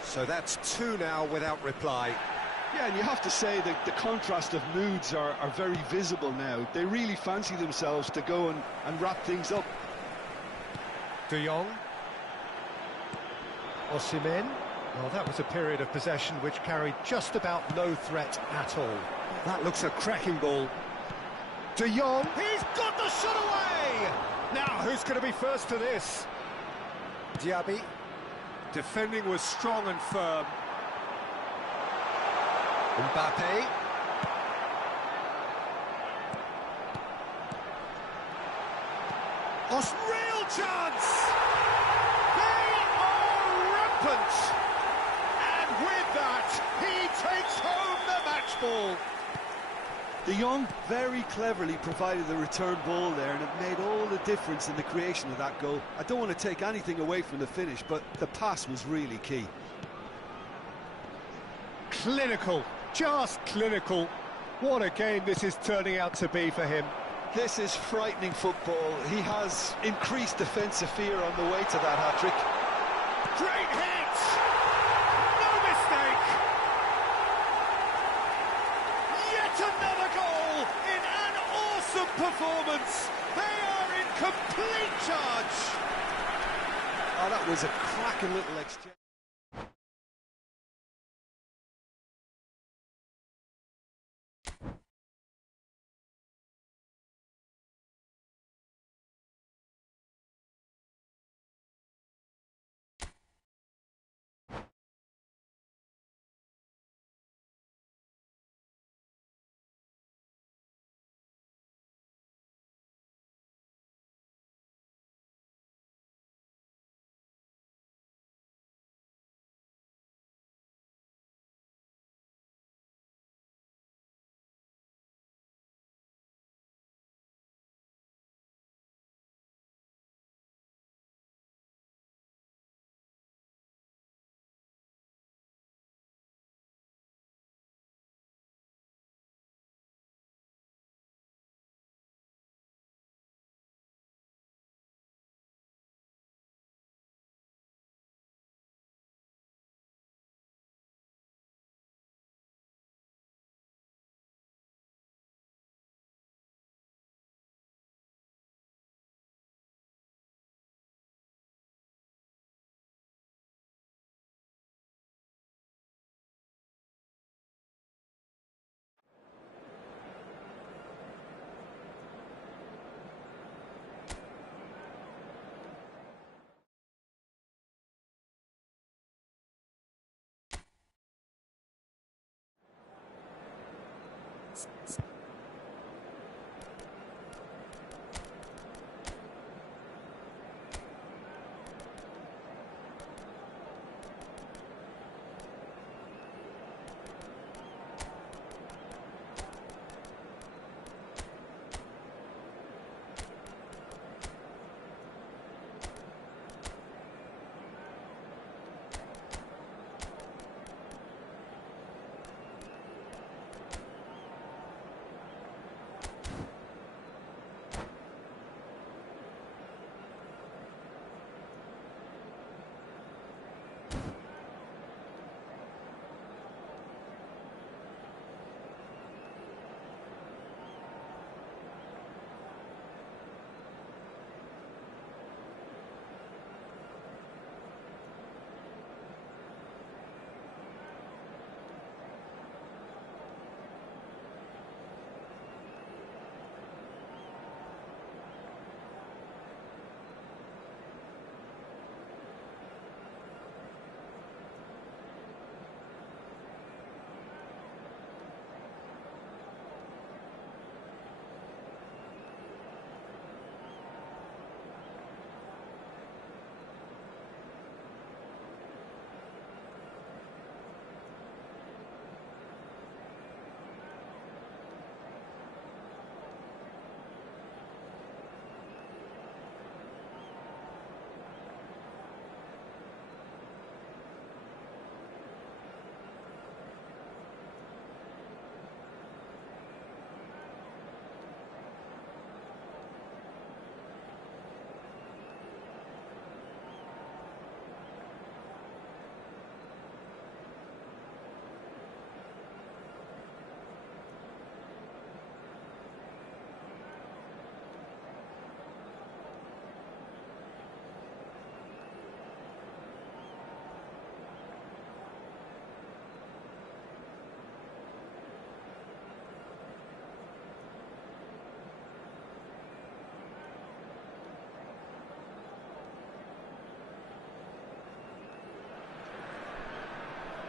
So that's 2 now without reply. Yeah, and you have to say that the contrast of moods are very visible now. They really fancy themselves to go and wrap things up. De Jong. Osimhen. Well, that was a period of possession which carried just about no threat at all. That looks a cracking ball. De Jong. He's got the shot away! Now, who's going to be first to this? Diaby. Defending was strong and firm. Mbappe. Real chance! They are rampant! And with that, he takes home the match ball. De Jong very cleverly provided the return ball there, and it made all the difference in the creation of that goal. I don't want to take anything away from the finish, but the pass was really key. Clinical, just clinical. What a game this is turning out to be for him. This is frightening football. He has increased defensive fear on the way to that hat-trick. Great hit! No mistake! Yet another goal in an awesome performance. They are in complete charge. Oh, that was a cracking little exchange.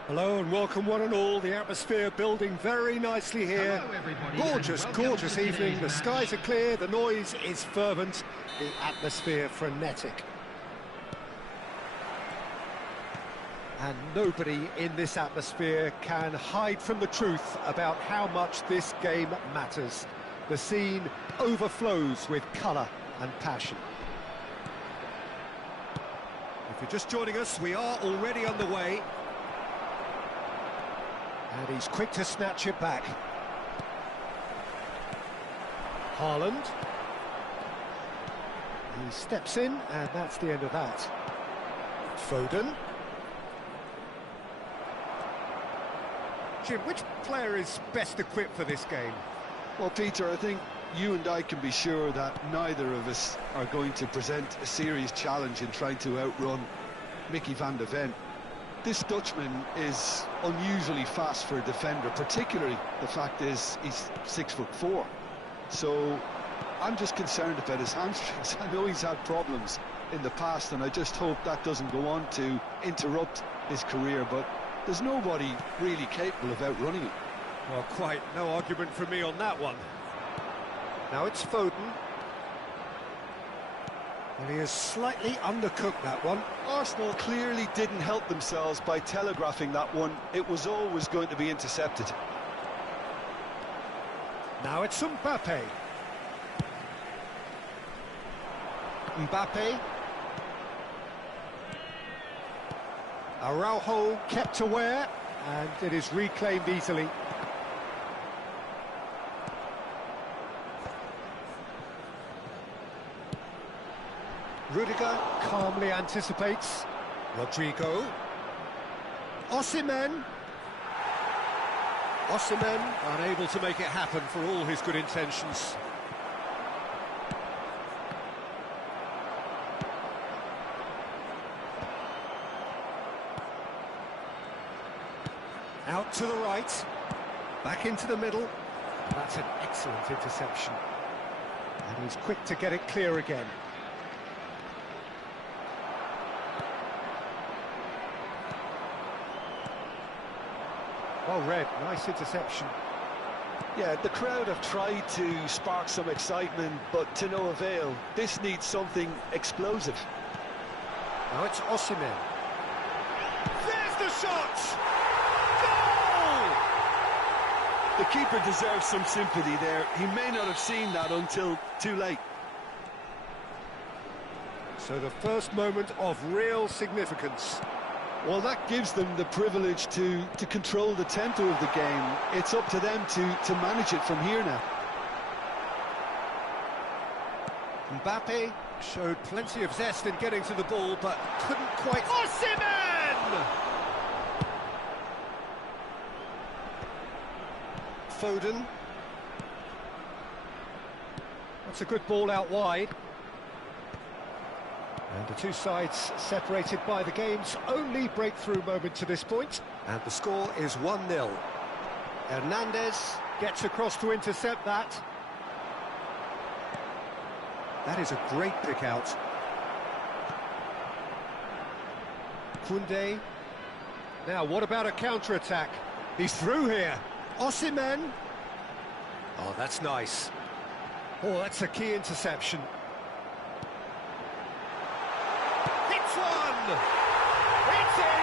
Hello and welcome one and all. The atmosphere building very nicely here. Hello, everybody, Gorgeous, and welcome gorgeous to today's evening. The match. skies are clear, the noise is fervent, the atmosphere frenetic. And nobody in this atmosphere can hide from the truth about how much this game matters. The scene overflows with colour and passion. If you're just joining us, we are already underway. And he's quick to snatch it back. Haaland. He steps in, and that's the end of that. Foden. Jim, which player is best equipped for this game? Well, Peter, I think you and I can be sure that neither of us are going to present a serious challenge in trying to outrun Mickey van de Ven. This Dutchman is unusually fast for a defender, particularly the fact is he's 6'4". So I'm just concerned about his hamstrings. I know he's had problems in the past, and I just hope that doesn't go on to interrupt his career, but there's nobody really capable of outrunning him. Well, quite no argument from me on that one. Now it's Foden. And he has slightly undercooked that one. Arsenal clearly didn't help themselves by telegraphing that one. It was always going to be intercepted. Now it's Mbappe. Mbappe. Araujo kept aware, and it is reclaimed easily. Rudiger calmly anticipates. Rodrigo. Osimhen. Osimhen unable to make it happen for all his good intentions. Out to the right. Back into the middle. That's an excellent interception. And he's quick to get it clear again. Well read, nice interception. Yeah, the crowd have tried to spark some excitement, but to no avail. This needs something explosive. Now it's Osimhen. There's the shot! Goal! The keeper deserves some sympathy there. He may not have seen that until too late. So the first moment of real significance. Well, that gives them the privilege to control the tempo of the game. It's up to them to manage it from here now. Mbappe showed plenty of zest in getting to the ball, but couldn't quite... Osimhen! Foden. That's a good ball out wide. And the two sides separated by the game's only breakthrough moment to this point. And the score is 1-0. Hernandez gets across to intercept that. That is a great pick out. Koundé. Now, what about a counter-attack? He's through here. Osimhen. Oh, that's nice. Oh, that's a key interception. It's one! It's in!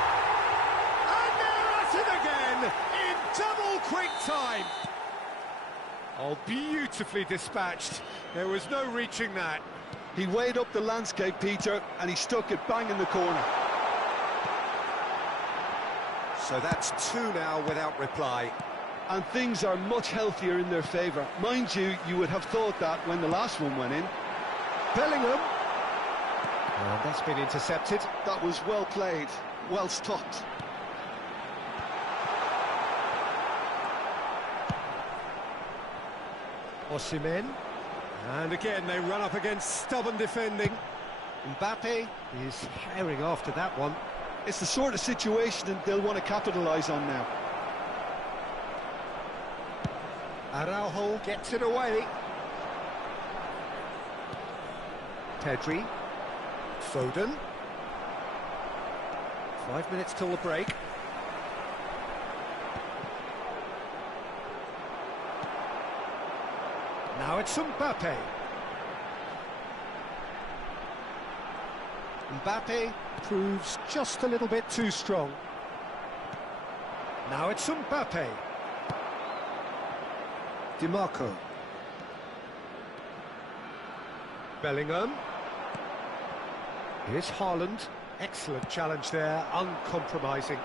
And they're at it again in double quick time. Oh, beautifully dispatched. There was no reaching that. He weighed up the landscape, Peter, and he stuck it bang in the corner. So that's two now without reply. And things are much healthier in their favour. Mind you, you would have thought that when the last one went in. Bellingham. And that's been intercepted. That was well played, well stopped. Osimhen. And again, they run up against stubborn defending. Mbappe is herring after that one. It's the sort of situation that they'll want to capitalise on now. Araujo gets it away. Pedri. Foden. 5 minutes till the break. Now it's Mbappe. Mbappe proves just a little bit too strong. Now it's Mbappe. Di Marco. Bellingham. Here's Haaland. Excellent challenge there, uncompromising.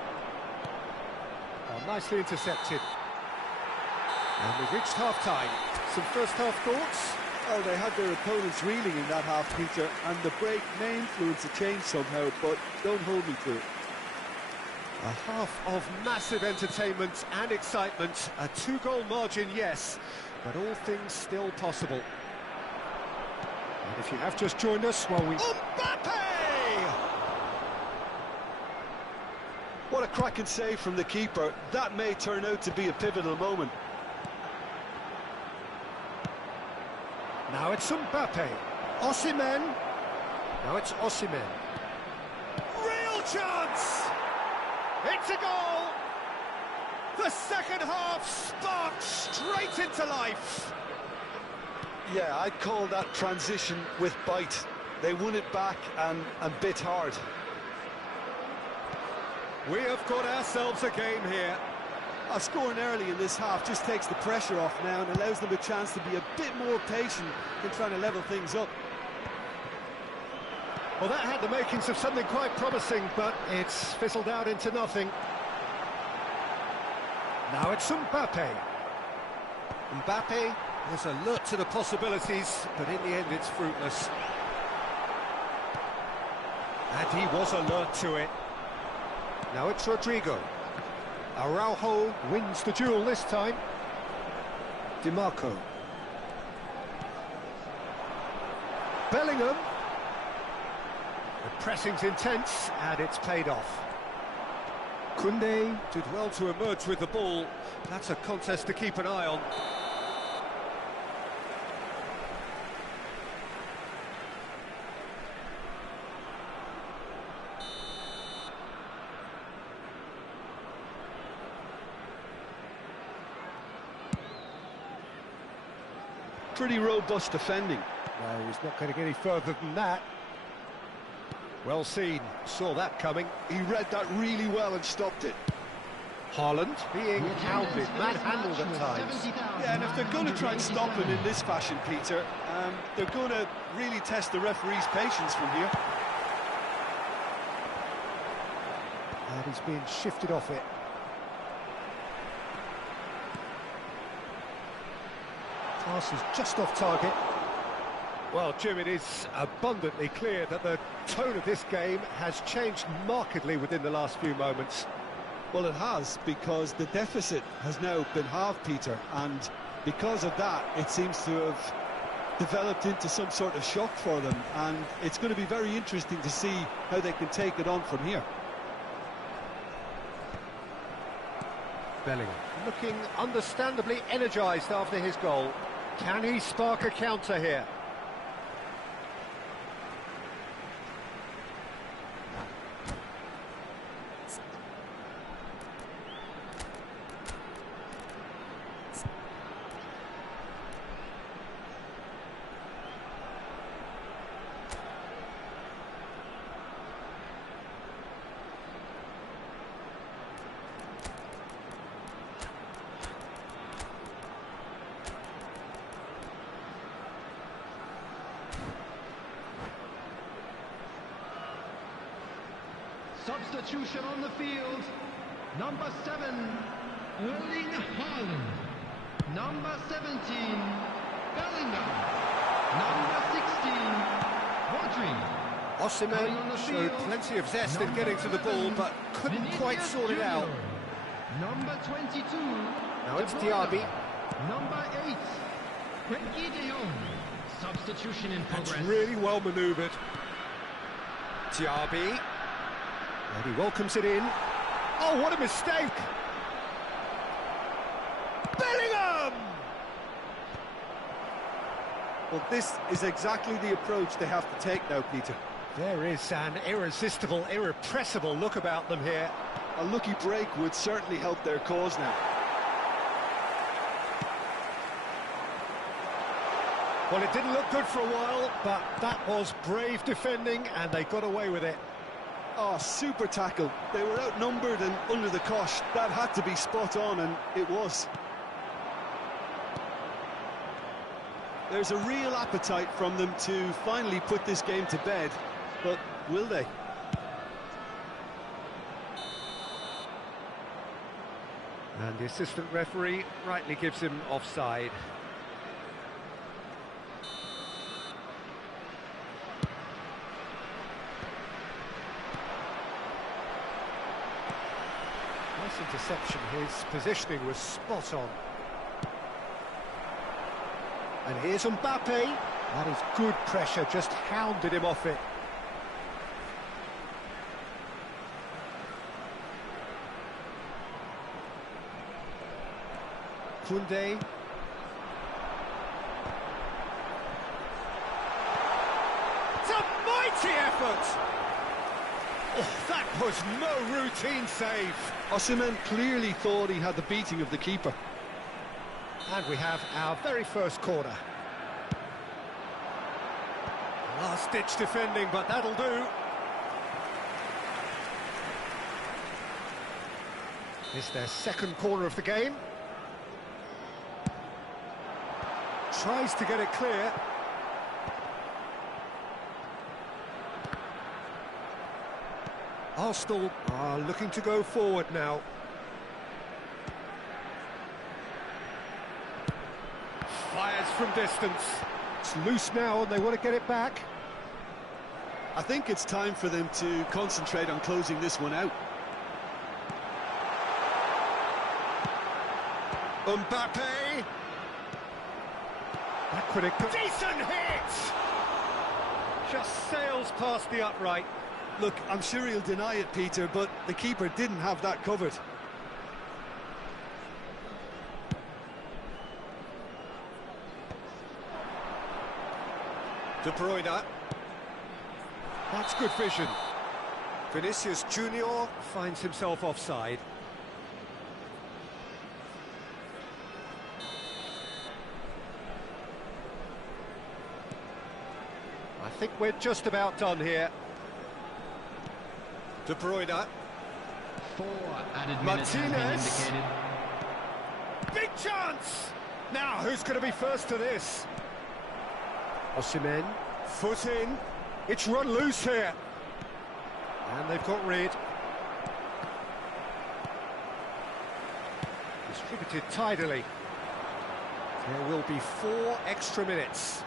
Oh, nicely intercepted. And we've reached half-time. Some first-half thoughts? Oh, they had their opponents reeling in that half, Peter, and the break may influence a change somehow, but don't hold me to it. A half of massive entertainment and excitement. A two-goal margin, yes, but all things still possible. And if you have just joined us, well, Mbappe! What a cracking save from the keeper. That may turn out to be a pivotal moment. Now it's Mbappe. Osimhen. Now it's Osimhen. Real chance! It's a goal! The second half sparked straight into life. Yeah, I'd call that transition with bite. They won it back and bit hard. We have got ourselves a game here. Scoring early in this half just takes the pressure off now and allows them a chance to be a bit more patient in trying to level things up. Well, that had the makings of something quite promising, but it's fizzled out into nothing. Now it's Mbappe. Mbappe is alert to the possibilities, but in the end it's fruitless. And he was alert to it. Now it's Rodrigo. Araujo wins the duel this time. Di Marco. Bellingham. The pressing's intense, and it's paid off. Koundé did well to emerge with the ball. That's a contest to keep an eye on. Pretty robust defending. No, he's not going to get any further than that. Well seen, saw that coming. He read that really well and stopped it. Haaland being hounded, manhandled at times. Yeah, and if they're going to try and stop him in this fashion, Peter, they're going to really test the referee's patience from here. And he's being shifted off it. Pass is just off target. Well, Jim, it is abundantly clear that the tone of this game has changed markedly within the last few moments. Well, it has, because the deficit has now been halved, Peter, and because of that, it seems to have developed into some sort of shock for them, and it's going to be very interesting to see how they can take it on from here. Bellingham looking understandably energised after his goal. Can he spark a counter here? Substitution on the field. Number 7, Erling Haaland. Number 17, Bellingham. Number 16, Rodri. Osimhen showed plenty of zest in getting to the ball, but couldn't quite sort it out. Number 22. Now it's Diaby. Number 8, Frenkie de Jong. Substitution in progress. That's really well manoeuvred. Diaby. And he welcomes it in. Oh, what a mistake! Bellingham! Well, this is exactly the approach they have to take now, Peter. There is an irresistible, irrepressible look about them here. A lucky break would certainly help their cause now. Well, it didn't look good for a while, but that was brave defending, and they got away with it. Oh, super tackle. They were outnumbered and under the cosh. That had to be spot on, and it was. There's a real appetite from them to finally put this game to bed, but will they? And the assistant referee rightly gives him offside. Nice interception, his positioning was spot on. And here's Mbappe. That is good pressure, just hounded him off it. Koundé. It's a mighty effort! Oh, that was no routine save. Osimhen clearly thought he had the beating of the keeper. And we have our very first corner. Last-ditch defending, but that'll do. It's their second corner of the game. Tries to get it clear. Arsenal are looking to go forward now. Fires from distance. It's loose now and they want to get it back. I think it's time for them to concentrate on closing this one out. Mbappe. That could have... Decent hit! Just sails past the upright. Look, I'm sure he'll deny it, Peter, but the keeper didn't have that covered. De Bruyne. That's good vision. Vinicius Junior finds himself offside. I think we're just about done here. De Bruyne. 4 added minutes have been Martinez. indicated. Big chance! Now, who's going to be first to this? Osimhen, foot in. It's run loose here. And they've got rid. Distributed tidily. There will be 4 extra minutes.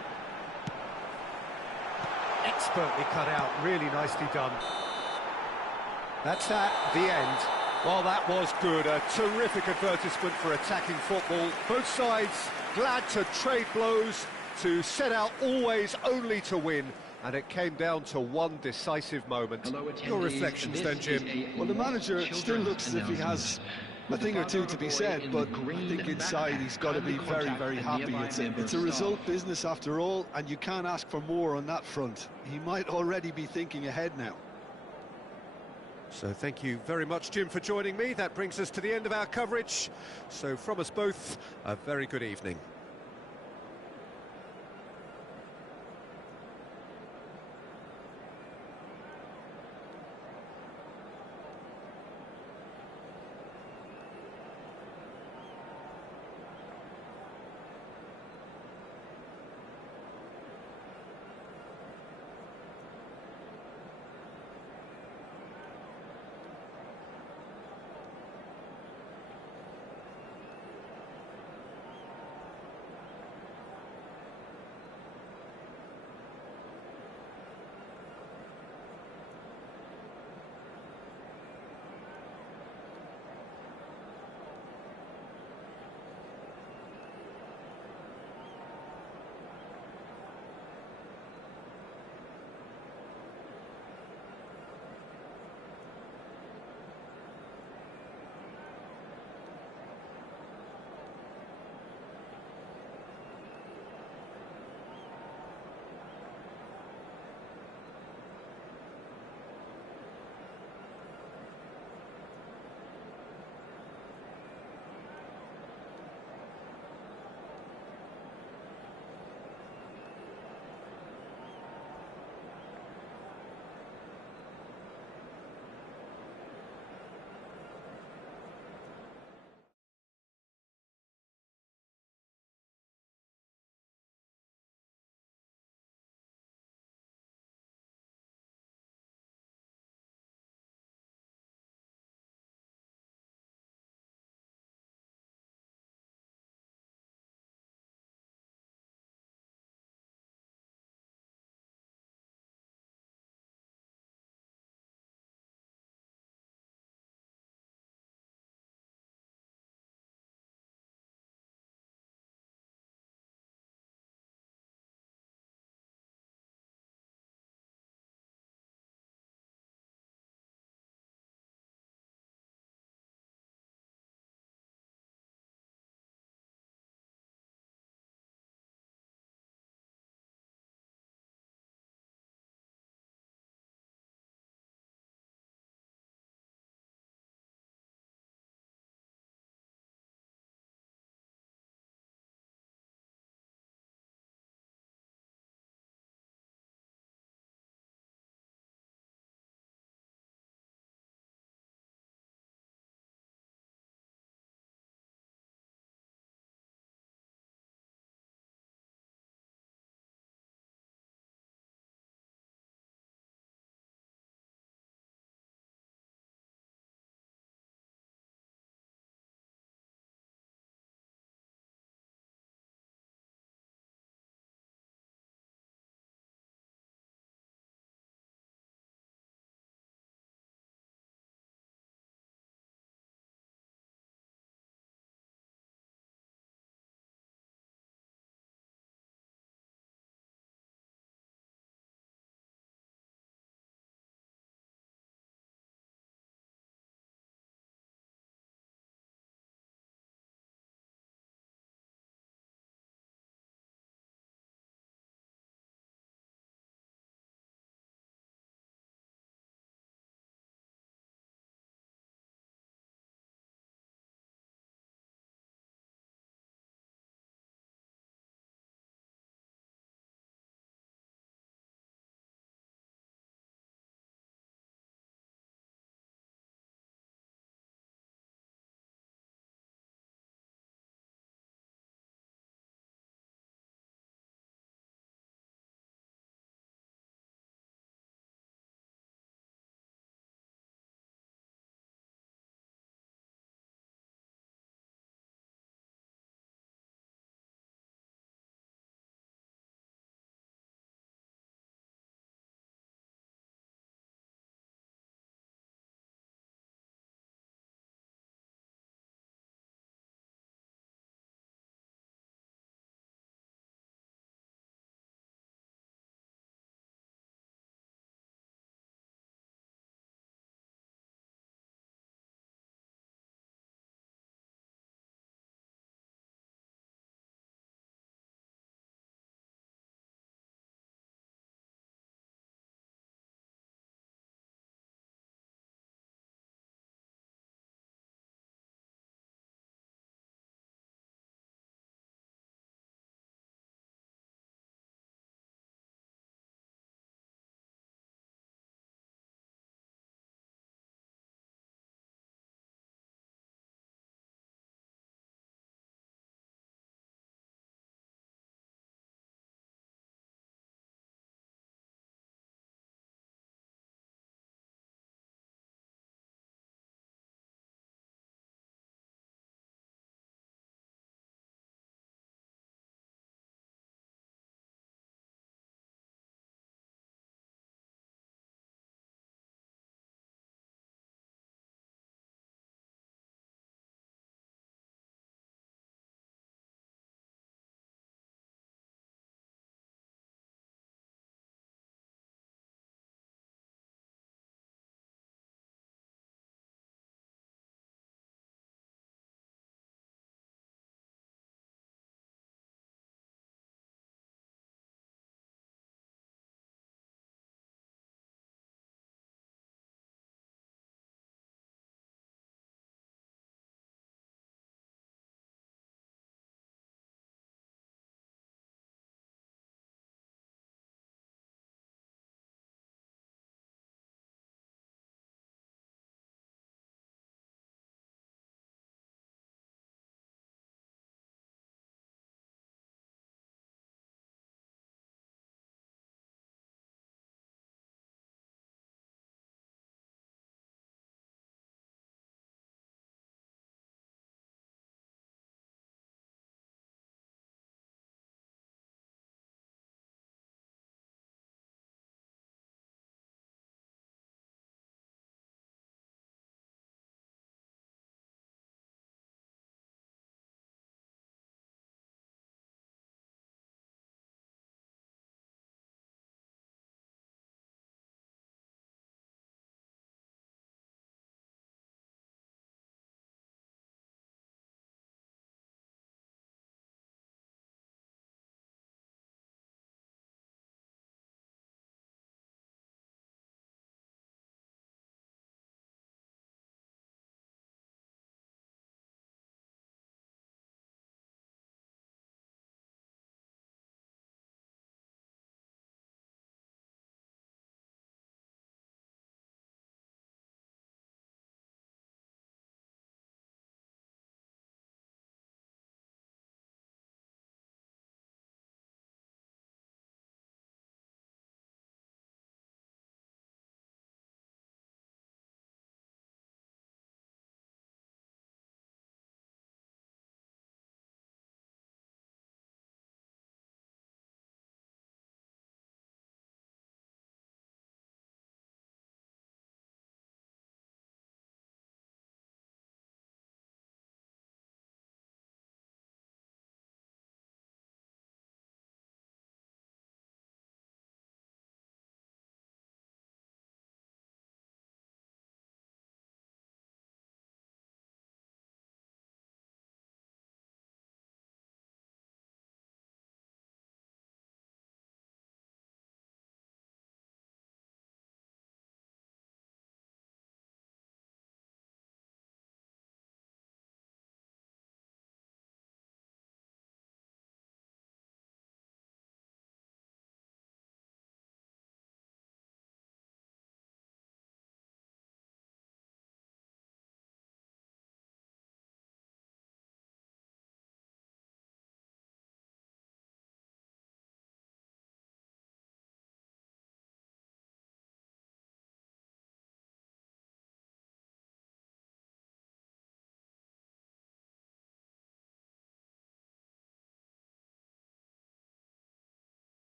Expertly cut out, really nicely done. That's at the end. Well, that was good. A terrific advertisement for attacking football. Both sides glad to trade blows, to set out always only to win. And it came down to one decisive moment. Hello, Your attendees. reflections This then, is Jim. a Well, the manager still children's looks as if he has a announcement. thing or two to be said, but I Green think inside he's got to be backpack. very, very happy. Nearby It's a member result staff. business after all, and you can't ask for more on that front. He might already be thinking ahead now. So thank you very much, Jim, for joining me. That brings us to the end of our coverage. So from us both, a very good evening.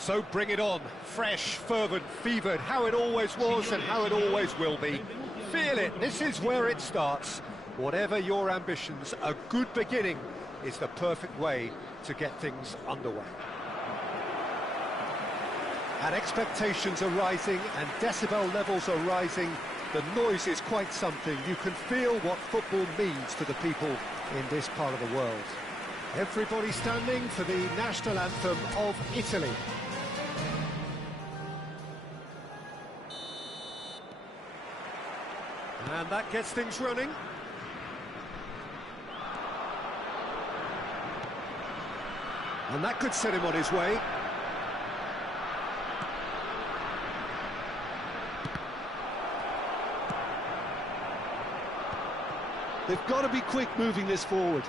So bring it on, fresh, fervent, fevered, how it always was and how it always will be. Feel it, this is where it starts. Whatever your ambitions, a good beginning is the perfect way to get things underway. And expectations are rising and decibel levels are rising. The noise is quite something. You can feel what football means to the people in this part of the world. Everybody standing for the national anthem of Italy. And that gets things running. And that could set him on his way. They've got to be quick moving this forward.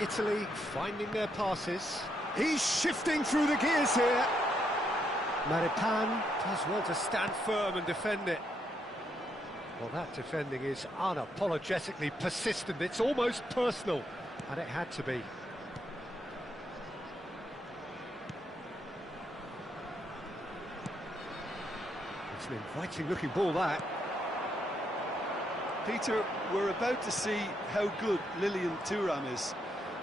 Italy finding their passes. He's shifting through the gears here. Maripan does well to stand firm and defend it. Well, that defending is unapologetically persistent. It's almost personal, and it had to be. It's an inviting-looking ball, that. Peter, we're about to see how good Lilian Thuram is.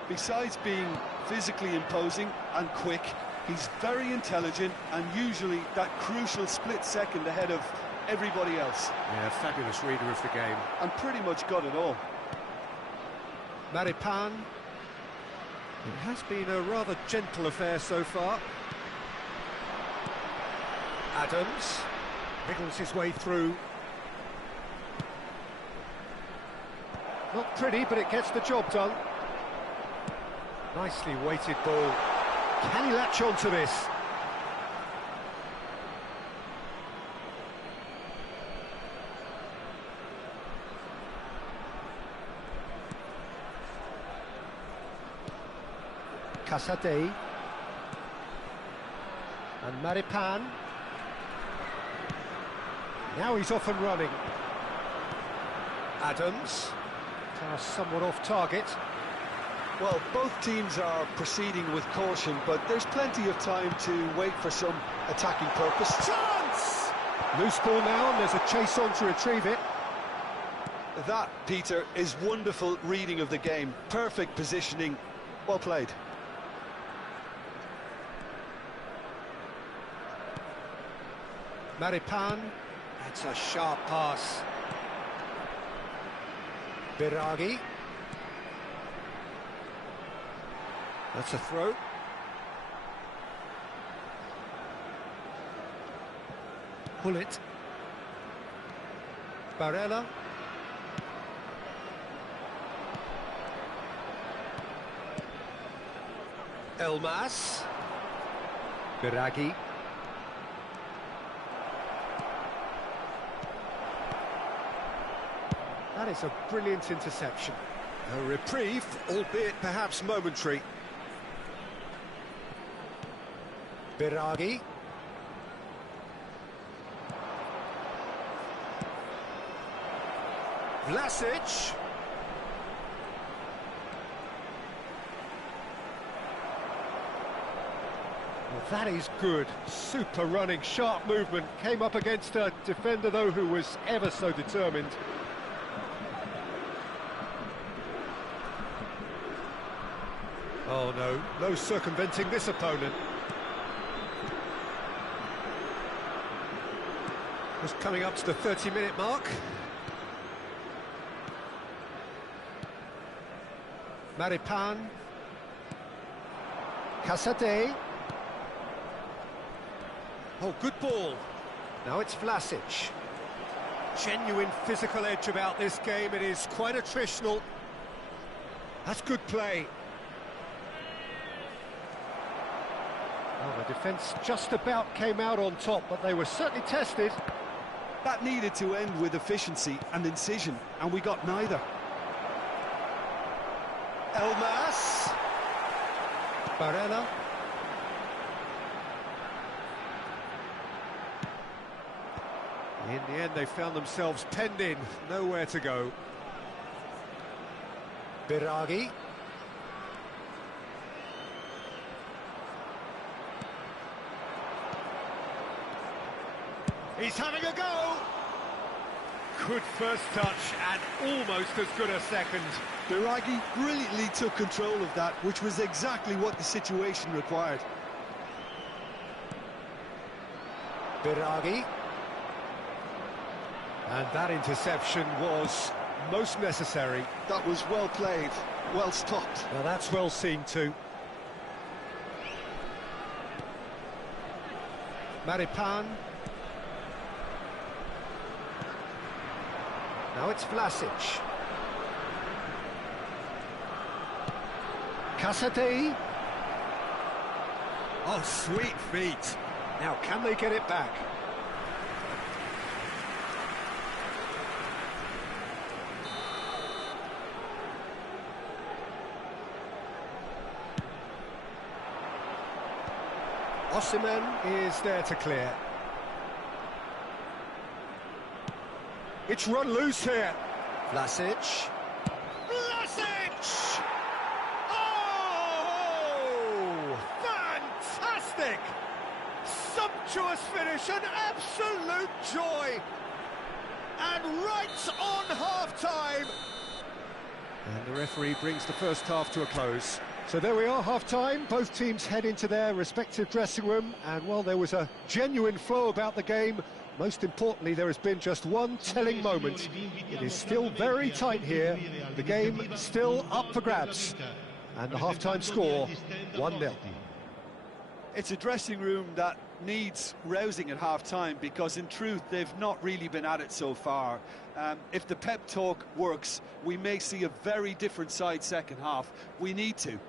Besides being physically imposing and quick, he's very intelligent and usually that crucial split second ahead of everybody else. Yeah, fabulous reader of the game. And pretty much got it all. Maripan. It has been a rather gentle affair so far. Adams wriggles his way through. Not pretty, but it gets the job done. Nicely weighted ball. Can he latch on to this? Casadei. And Maripan. Now he's off and running. Adams. Somewhat off target. Well, both teams are proceeding with caution, but there's plenty of time to wait for some attacking purpose. Chance! Loose ball now, and there's a chase on to retrieve it. That, Peter, is wonderful reading of the game. Perfect positioning. Well played. Maripan. That's a sharp pass. Biraghi. That's a throw. Bullet. Barella. Elmas. Biraghi. That is a brilliant interception. A reprieve, albeit perhaps momentary. Biraghi. Vlasic. Well, that is good. Super running, sharp movement. Came up against a defender, though, who was ever so determined. Oh no, no circumventing this opponent. Just coming up to the 30-minute mark. Maripan. Casadei. Oh, good ball. Now it's Vlasic. Genuine physical edge about this game. It is quite attritional. That's good play. Well, the defence just about came out on top, but they were certainly tested. That needed to end with efficiency and incision, and we got neither. Elmas. Barella. In the end, they found themselves penned in, nowhere to go. Biraghi. He's having a go! Good first touch and almost as good a second. Biraghi brilliantly took control of that, which was exactly what the situation required. Biraghi. And that interception was most necessary. That was well played, well stopped. Now that's well seen too. Maripan. Now it's Vlasic. Casate. Oh, sweet feet. Now, can they get it back? Osimhen is there to clear. It's run loose here. Vlasic. Vlasic! Oh! Fantastic! Sumptuous finish, an absolute joy! And right on half-time! And the referee brings the first half to a close. So there we are, half-time. Both teams head into their respective dressing room, and while there was a genuine flow about the game, most importantly, there has been just one telling moment. It is still very tight here. The game still up for grabs. And the half-time score, 1-0. It's a dressing room that needs rousing at half-time, because in truth they've not really been at it so far. If the pep talk works, we may see a very different side second half. We need to.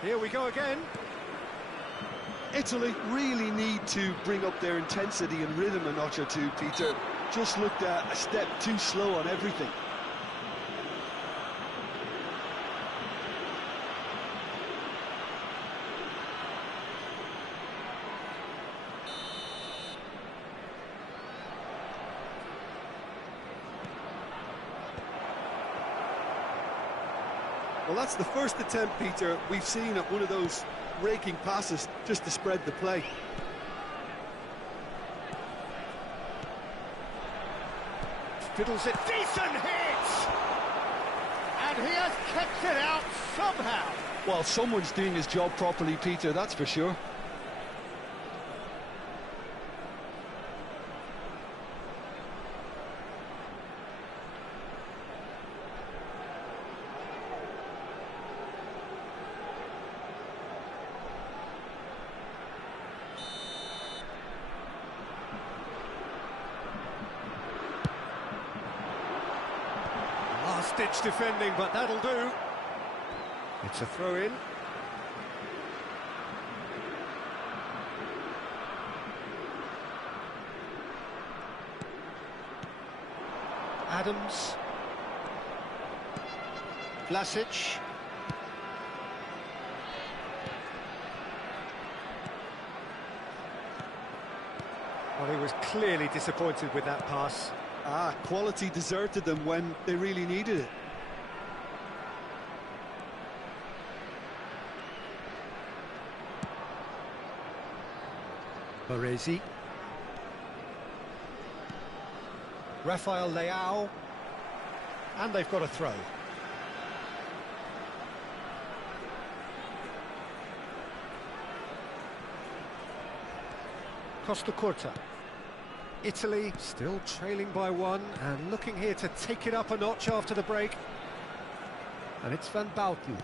Here we go again. Italy really need to bring up their intensity and rhythm a notch or two, Peter. Just looked a step too slow on everything. Well, that's the first attempt, Peter, we've seen at one of those raking passes just to spread the play. Fiddles it, decent hit! And he has kept it out somehow. Well, someone's doing his job properly, Peter, that's for sure. Last-ditch defending, but that'll do. It's a throw-in. Adams. Vlasic. Well, he was clearly disappointed with that pass. Quality deserted them when they really needed it. Baresi. Rafael Leao. And they've got a throw. Costa Curta. Italy still trailing by one and looking here to take it up a notch after the break. And it's Van Bouten.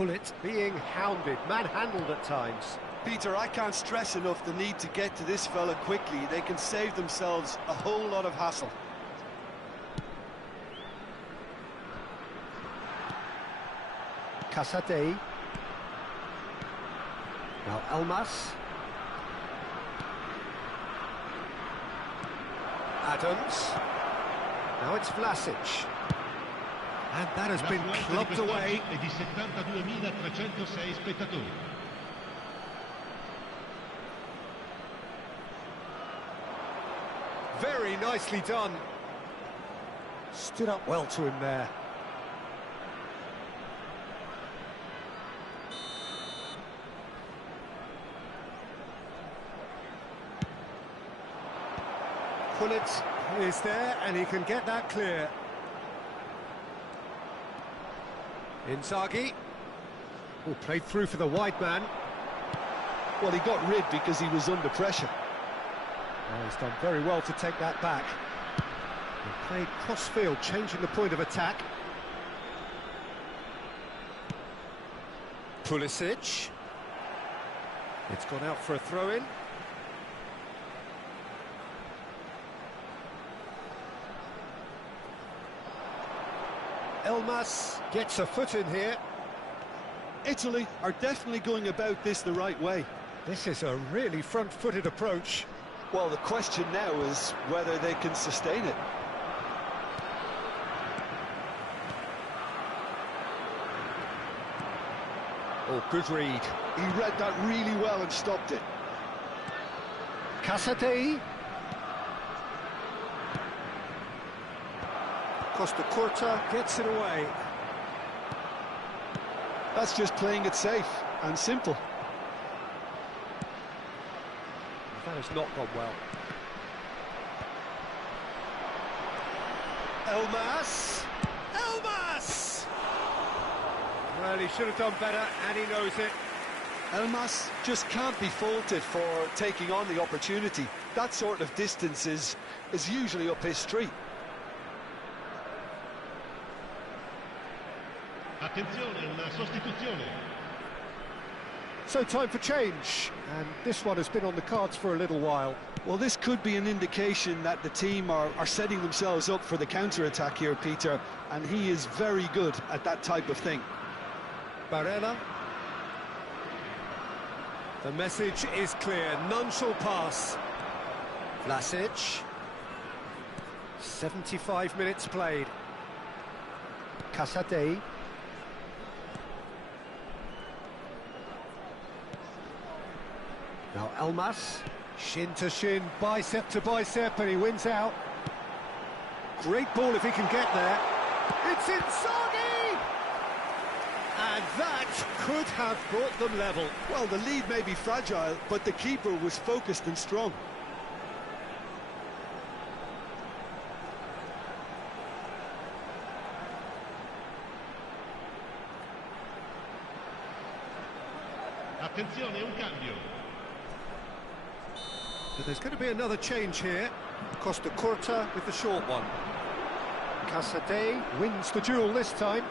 Bullet being hounded, manhandled at times. Peter, I can't stress enough the need to get to this fella quickly. They can save themselves a whole lot of hassle. Casadei. Now Elmas. Adams. Now it's Vlasic. And that has been clubbed away. È di 72.306 spettatori. Very nicely done. Stood up well to him there. Pullet is there, and he can get that clear. Inzaghi. Oh, played through for the wide man. Well, he got rid because he was under pressure. Oh, he's done very well to take that back. He played cross-field, changing the point of attack. Pulisic. It's gone out for a throw-in. Elmas gets a foot in here. Italy are definitely going about this the right way. This is a really front-footed approach. Well, the question now is whether they can sustain it. Oh, good read. He read that really well and stopped it. Casadei. Costa Curta gets it away. That's just playing it safe and simple. That has not gone well. Elmas! Elmas! Well, he should have done better, and he knows it. Elmas just can't be faulted for taking on the opportunity. That sort of distance is usually up his street. Attenzione, una sostituzione. So time for change, and this one has been on the cards for a little while. Well, this could be an indication that the team are setting themselves up for the counter-attack here, Peter, and he is very good at that type of thing. Barella. The message is clear, none shall pass. Vlasic. 75 minutes played. Casadei. Now Elmas, shin to shin, bicep to bicep, and he wins out. Great ball if he can get there. It's Inzaghi! And that could have brought them level. Well, the lead may be fragile, but the keeper was focused and strong. Attenzione, un cambio. So there's going to be another change here. Costa Curta with the short one. Casadei wins the duel this time.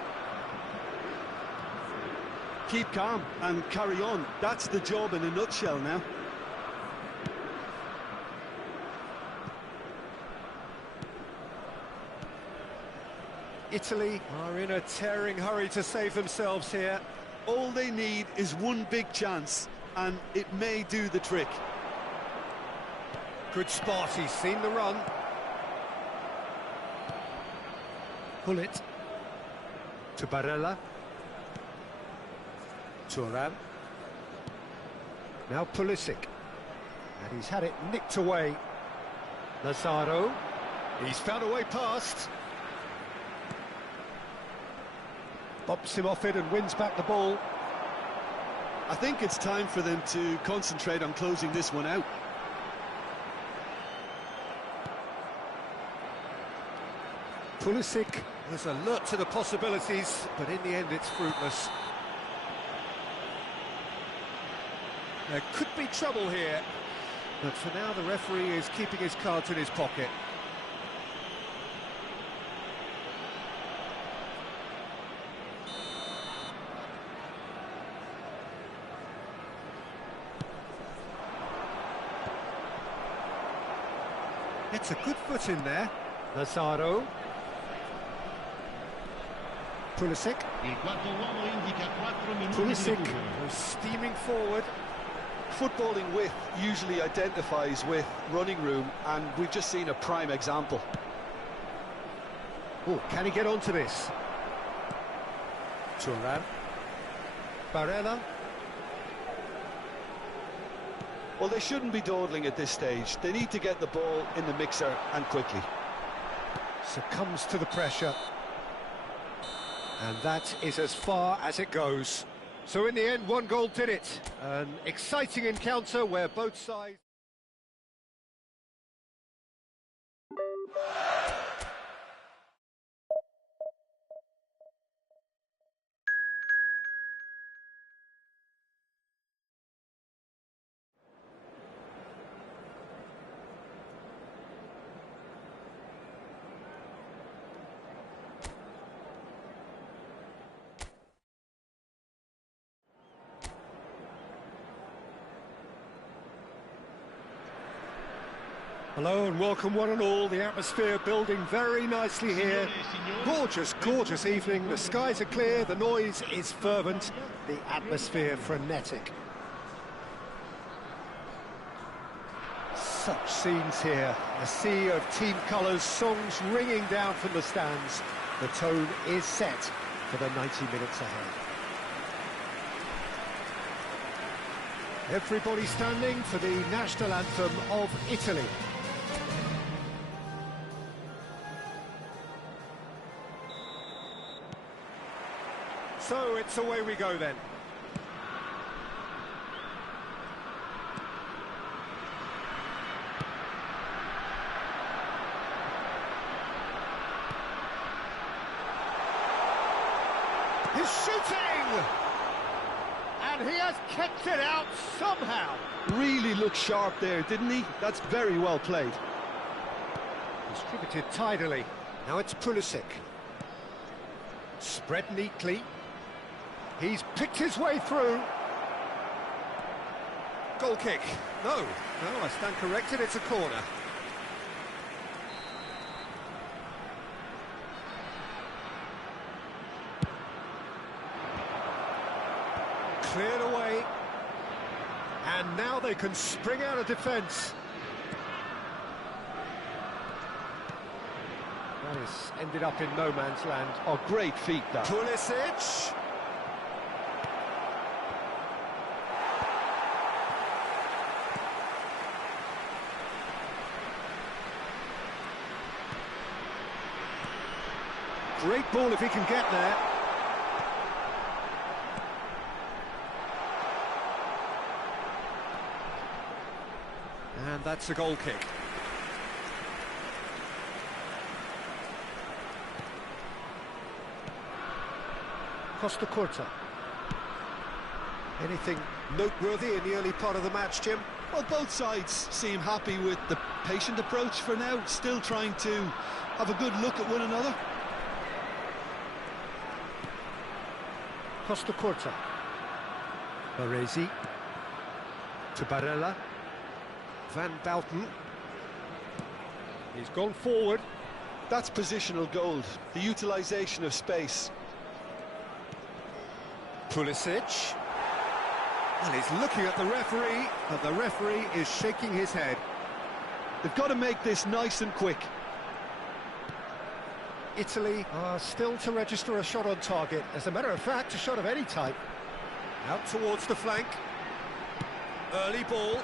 Keep calm and carry on. That's the job in a nutshell now. Italy are in a tearing hurry to save themselves here. All they need is one big chance, and it may do the trick. Good spot, he's seen the run. Pullet. To Barella. Thuram. Now Pulisic. And he's had it nicked away. Lazaro. He's found a way past. Bumps him off it and wins back the ball. I think it's time for them to concentrate on closing this one out. Pulisic was alert to the possibilities, but in the end it's fruitless. There could be trouble here, but for now the referee is keeping his cards in his pocket. Gets a good foot in there. Lazaro. Pulisic. Il quarto uomo indica 4 minuti di Pulisic recupero. goes steaming forward. Footballing width usually identifies with running room, and we've just seen a prime example. Oh, can he get onto this? Thuram. Barella. Well, they shouldn't be dawdling at this stage. They need to get the ball in the mixer, and quickly. Succumbs to the pressure. And that is as far as it goes. So in the end, one goal did it. An exciting encounter where both sides... Hello and welcome one and all. The atmosphere building very nicely here. Gorgeous, gorgeous evening. The skies are clear, the noise is fervent, the atmosphere frenetic. Such scenes here. A sea of team colours, songs ringing down from the stands. The tone is set for the 90 minutes ahead. Everybody standing for the national anthem of Italy. So it's away we go then. He's shooting! And he has kept it out somehow. Really looked sharp there, didn't he? That's very well played. Distributed tidily. Now it's Pulisic. Spread neatly. He's picked his way through. Goal kick. No, I stand corrected, it's a corner. Cleared away. And now they can spring out of defence. That has ended up in no man's land. Oh, great feat, that. Pulisic. Great ball if he can get there. And that's a goal kick. Costa Curta. Anything noteworthy in the early part of the match, Jim? Well, both sides seem happy with the patient approach for now, still trying to have a good look at one another. Costa Curta. Baresi. To Barella. Van Bouten. He's gone forward. That's positional gold, the utilisation of space. Pulisic. And he's looking at the referee, but the referee is shaking his head. They've got to make this nice and quick. Italy are still to register a shot on target. As a matter of fact, a shot of any type. Out towards the flank. Early ball.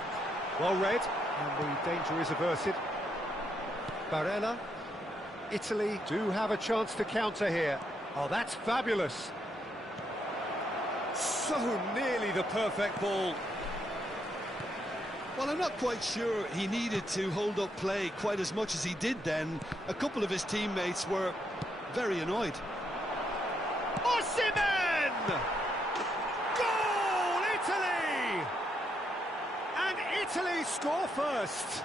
Well read, and the danger is averted. Barella. Italy do have a chance to counter here. Oh, that's fabulous. So nearly the perfect ball. Well, I'm not quite sure he needed to hold up play quite as much as he did then. A couple of his teammates were very annoyed. Osimhen! Goal, Italy! And Italy score first.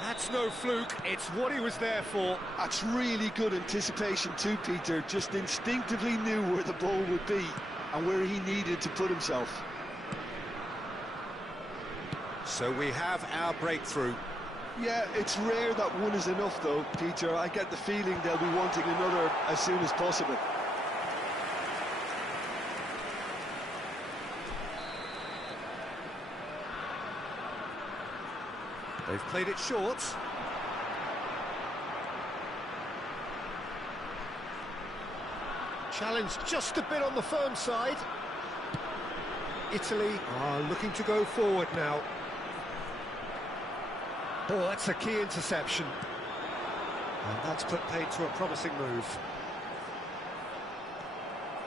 That's no fluke, it's what he was there for. That's really good anticipation too, Peter. Just instinctively knew where the ball would be and where he needed to put himself. So we have our breakthrough. Yeah, it's rare that one is enough though, Peter. I get the feeling they'll be wanting another as soon as possible. They've played it short. Challenge just a bit on the firm side. Italy are looking to go forward now. Oh, that's a key interception. And that's put paid to a promising move.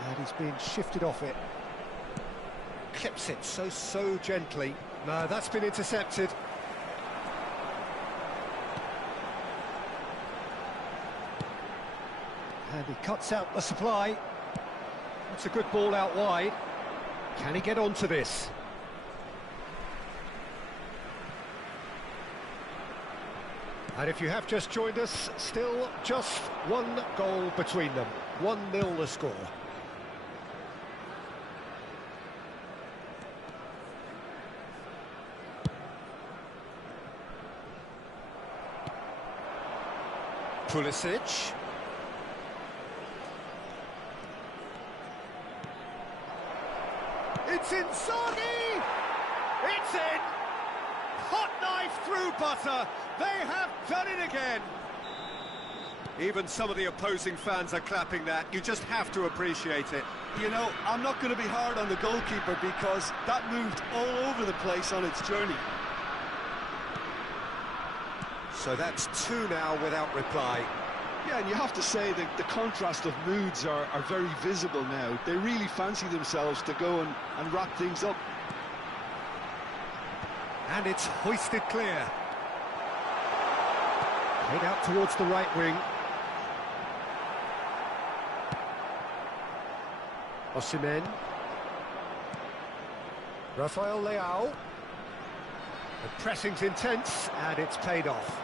And he's being shifted off it. Clips it so gently. No, that's been intercepted. And he cuts out the supply. That's a good ball out wide. Can he get onto this? And if you have just joined us, still just one goal between them. 1-0 the score. Pulisic. It's Inzaghi! It's in! Hot knife through butter! They have done it again! Even some of the opposing fans are clapping that. You just have to appreciate it. You know, I'm not going to be hard on the goalkeeper because that moved all over the place on its journey. So that's 2 now without reply. Yeah, and you have to say that the contrast of moods are very visible now. They really fancy themselves to go and wrap things up. And it's hoisted clear. Played out towards the right wing. Osimhen. Rafael Leao. The pressing's intense and it's paid off.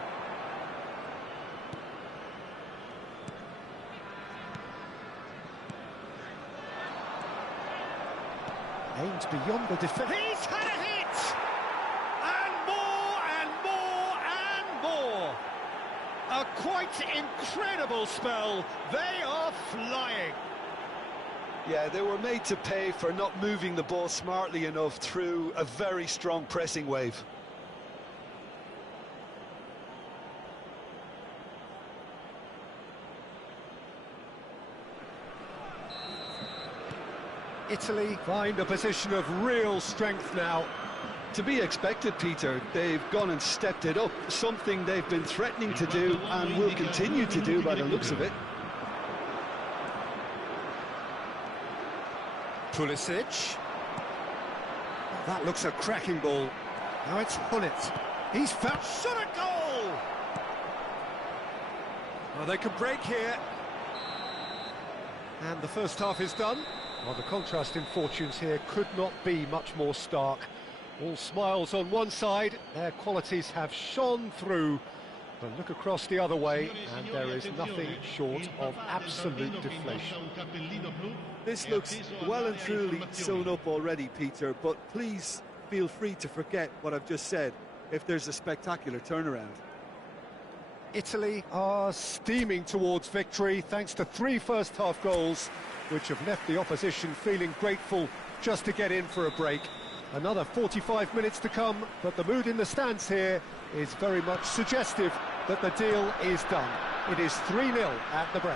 Aims beyond the defence. He's had a hit! And more! A quite incredible spell. They are flying. Yeah, they were made to pay for not moving the ball smartly enough through a very strong pressing wave. Italy find a position of real strength now. To be expected, Peter. They've gone and stepped it up, something they've been threatening to do and will continue to do by the looks of it. Pulisic. That looks a cracking ball. Now it's Hullet. He's found shot at goal! Well, they could break here. And the first half is done. Well, the contrast in fortunes here could not be much more stark. All smiles on one side, their qualities have shone through. But look across the other way, and there is nothing short of absolute deflation. This looks well and truly sewn up already, Peter, but please feel free to forget what I've just said if there's a spectacular turnaround. Italy are steaming towards victory thanks to 3 first-half goals, which have left the opposition feeling grateful just to get in for a break. Another 45 minutes to come, but the mood in the stands here is very much suggestive that the deal is done. It is 3-0 at the break.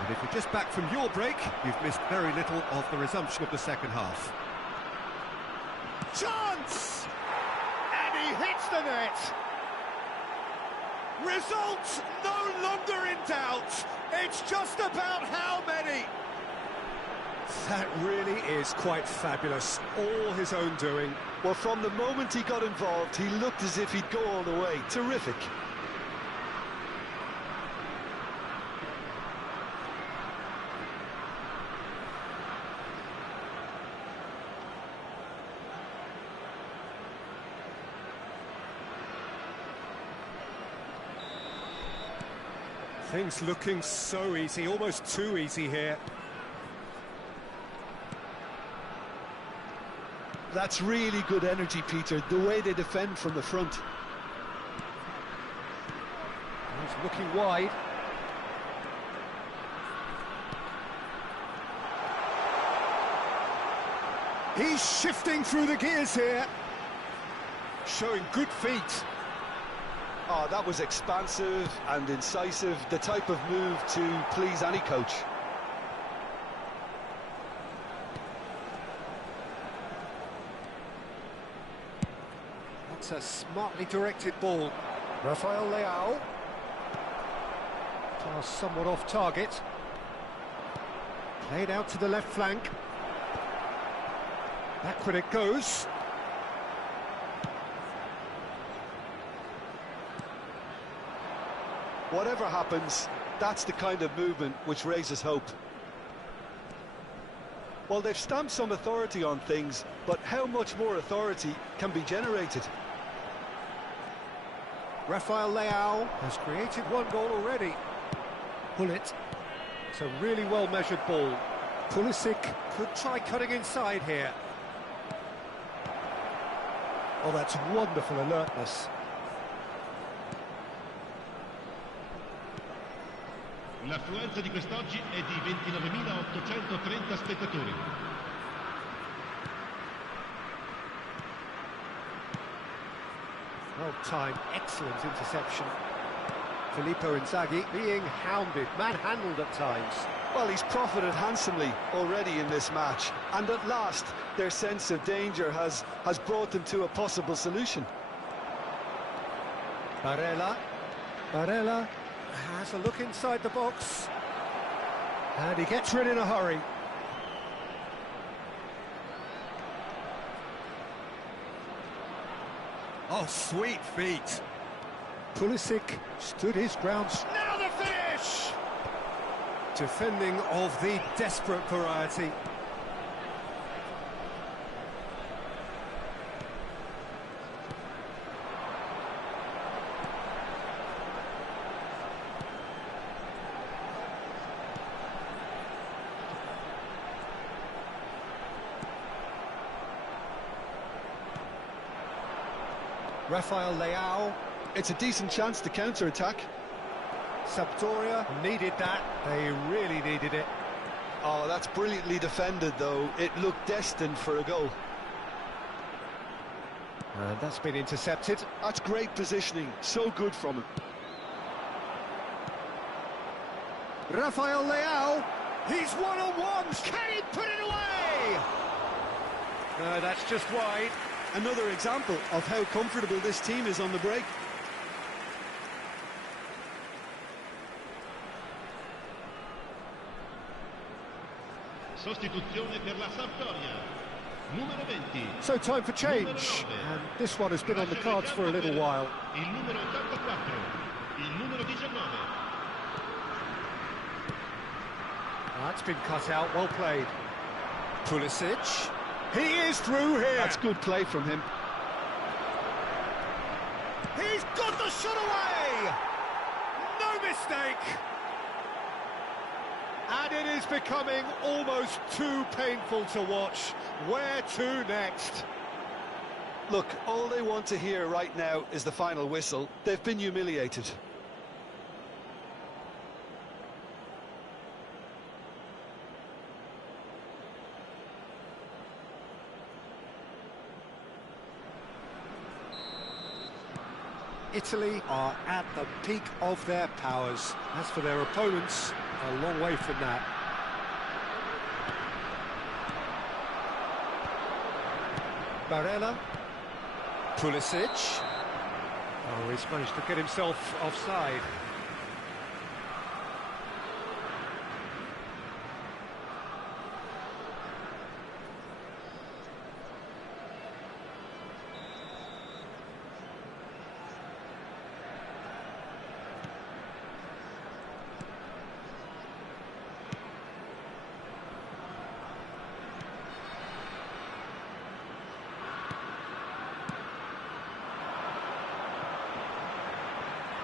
And if you're just back from your break, you've missed very little of the resumption of the second half. Chance! And he hits the net! Result no longer in doubt. It's just about how many. That really is quite fabulous. All his own doing. Well, from the moment he got involved, he looked as if he'd go all the way. Terrific. Things looking so easy, almost too easy here. That's really good energy, Peter, the way they defend from the front. He's looking wide. He's shifting through the gears here. Showing good feet. Oh, that was expansive and incisive, the type of move to please any coach. That's a smartly directed ball. Rafael Leao. Pass somewhat off target. Played out to the left flank. Backward it goes. Whatever happens, that's the kind of movement which raises hope. Well, they've stamped some authority on things, but how much more authority can be generated? Rafael Leao has created one goal already. Pulisic. It's a really well-measured ball. Pulisic could try cutting inside here. Oh, that's wonderful alertness. L'affluenza di quest'oggi è di 29.830 spettatori. Well timed, excellent interception. Filippo Inzaghi being hounded, manhandled at times. Well, he's profited handsomely already in this match, and at last their sense of danger has brought them to a possible solution. Barella has a look inside the box, and he gets rid in a hurry. Oh, sweet feet. Pulisic stood his ground. Now the finish! Defending of the desperate variety. Rafael Leao. It's a decent chance to counter-attack. Sampdoria needed that. They really needed it. Oh, that's brilliantly defended, though. It looked destined for a goal. And that's been intercepted. That's great positioning. So good from him. Rafael Leao. He's one-on-one. Can he put it away? No, that's just wide. Another example of how comfortable this team is on the break. Sostituzione per la Sampdoria. Numero 20. So time for change. And this one has been on the cards for a little while. Il numero 84. Il numero 19. That's been cut out, well played. Pulisic. He is through here. That's good play from him. He's got the shot away. No mistake. And it is becoming almost too painful to watch. Where to next? Look, all they want to hear right now is the final whistle. They've been humiliated. Italy are at the peak of their powers. As for their opponents, a long way from that. Barella. Pulisic. Oh, he's managed to get himself offside.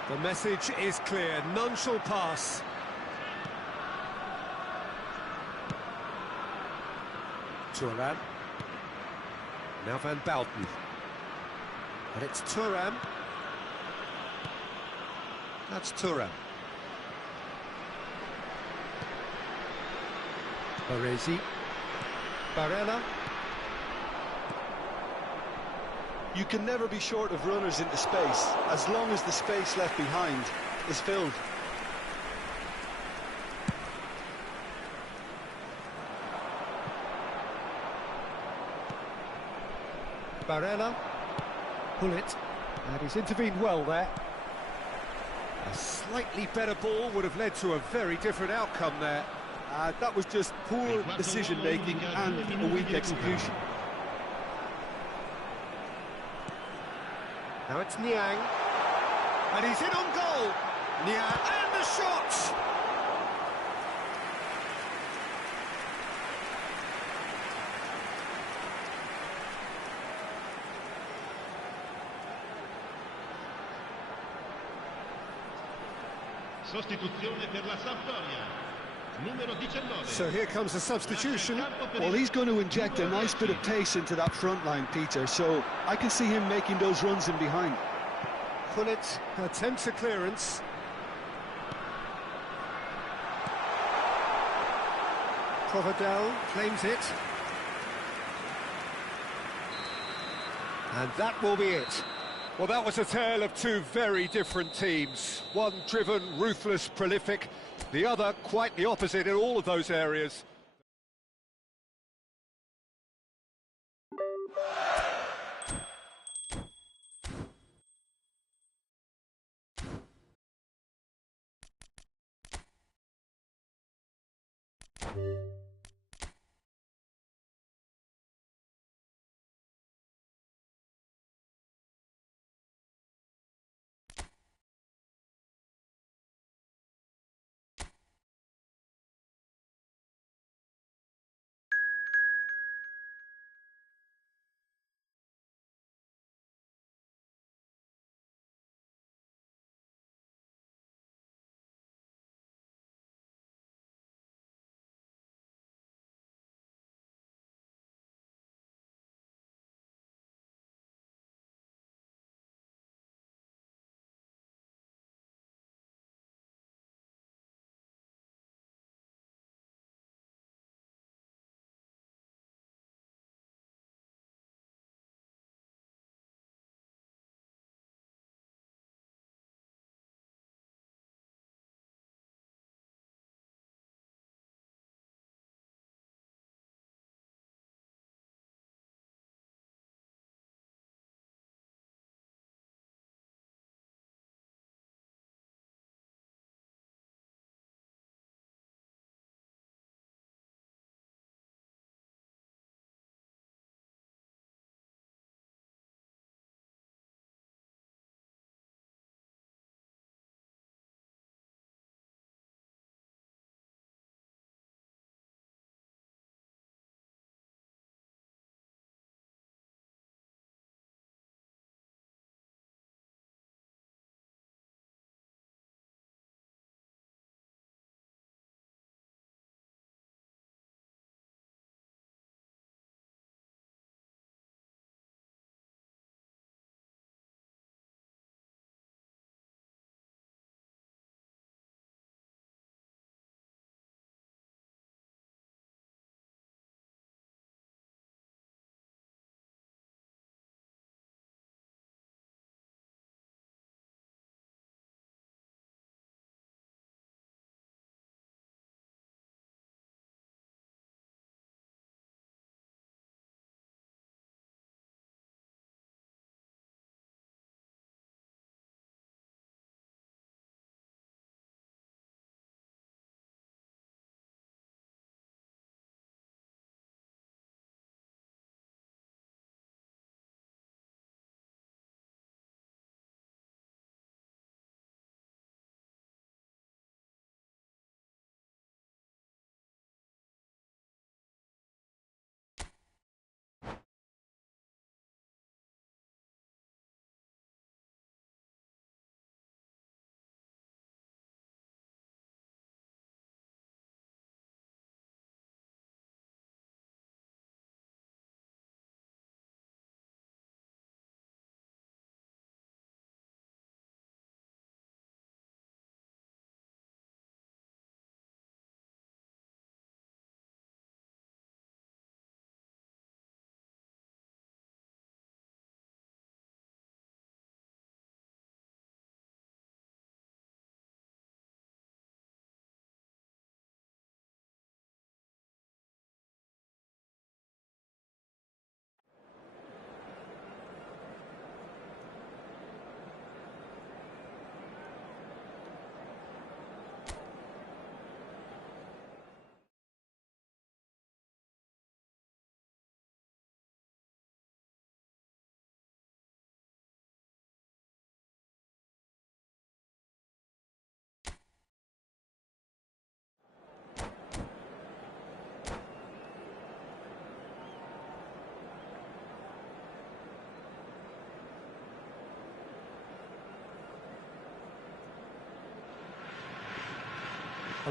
The message is clear, none shall pass. Thuram. Now Van Bouten. And it's Thuram. That's Thuram. Baresi. Barella. You can never be short of runners into space, as long as the space left behind is filled. Barella. Pullet. And he's intervened well there. A slightly better ball would have led to a very different outcome there. That was just poor decision-making and a weak execution. Now it's Niang. And he's in on goal. Niang, and the shot! Sostituzione per la Sampdoria. Numero 19. So here comes a substitution. Well, he's going to inject a nice bit of pace into that front line, Peter, so I can see him making those runs in behind. Pullet attempts a clearance. Provedel claims it. And that will be it. Well, that was a tale of two very different teams. One driven, ruthless, prolific. The other quite the opposite in all of those areas.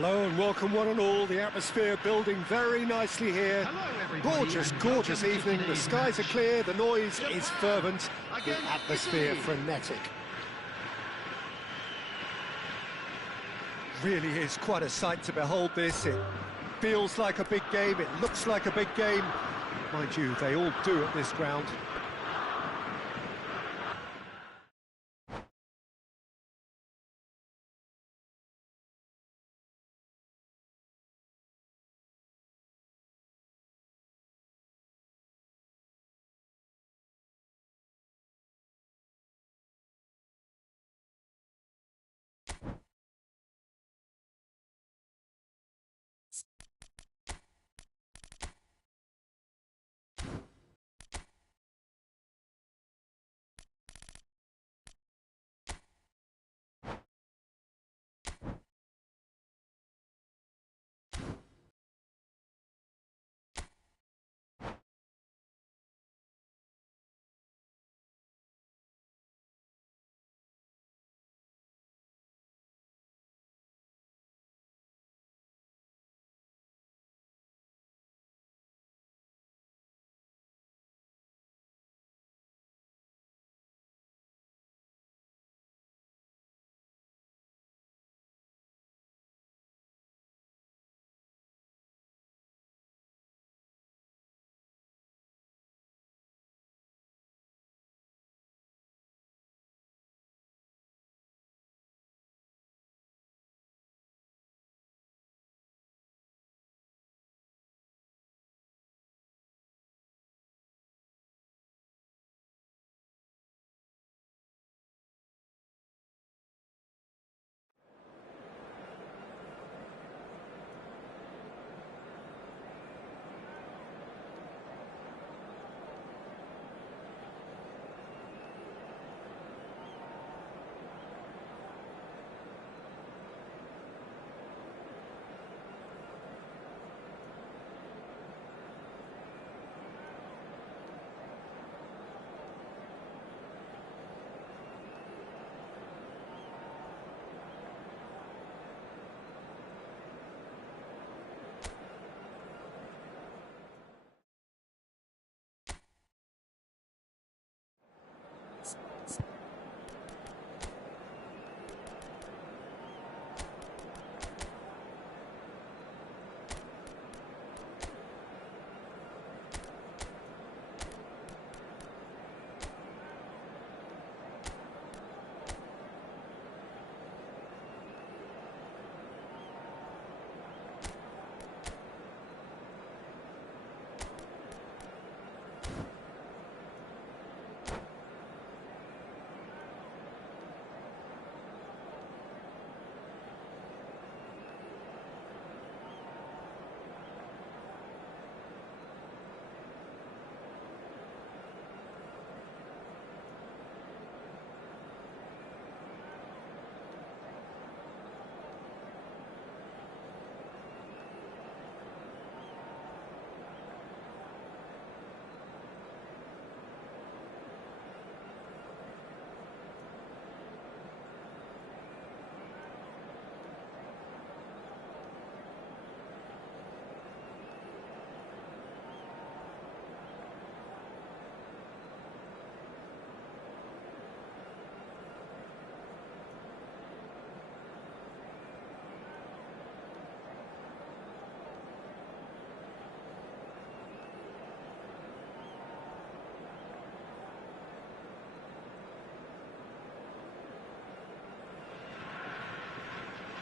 Hello and welcome one and all. The atmosphere building very nicely here. Hello, everybody, Gorgeous, and gorgeous welcome to evening. The today's skies are match. clear, the noise is fervent, the Against atmosphere Italy. frenetic. Really is quite a sight to behold this. It feels like a big game, it looks like a big game. Mind you, they all do at this ground.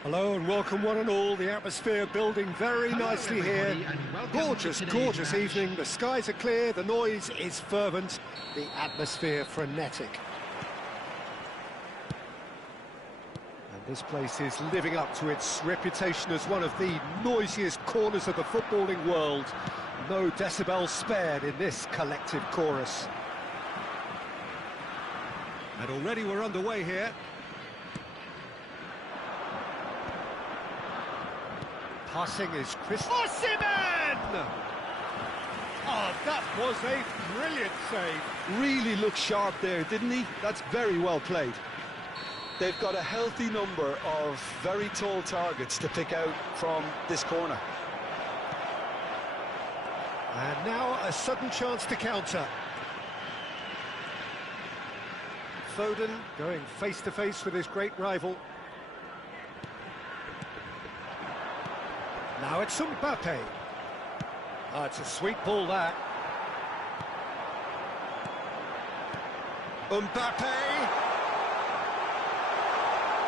Hello and welcome one and all. The atmosphere building very Hello, nicely everybody, here. and welcome Gorgeous, to today's gorgeous match. evening. The skies are clear, the noise is fervent, the atmosphere frenetic. And this place is living up to its reputation as one of the noisiest corners of the footballing world. No decibels spared in this collective chorus. And already we're underway here. Passing is Chris Osimhen! Oh, that was a brilliant save. Really looked sharp there, didn't he? That's very well played. They've got a healthy number of very tall targets to pick out from this corner. And now a sudden chance to counter. Foden going face-to-face with his great rival. Now it's Mbappe. Oh, it's a sweet ball, that. Mbappe!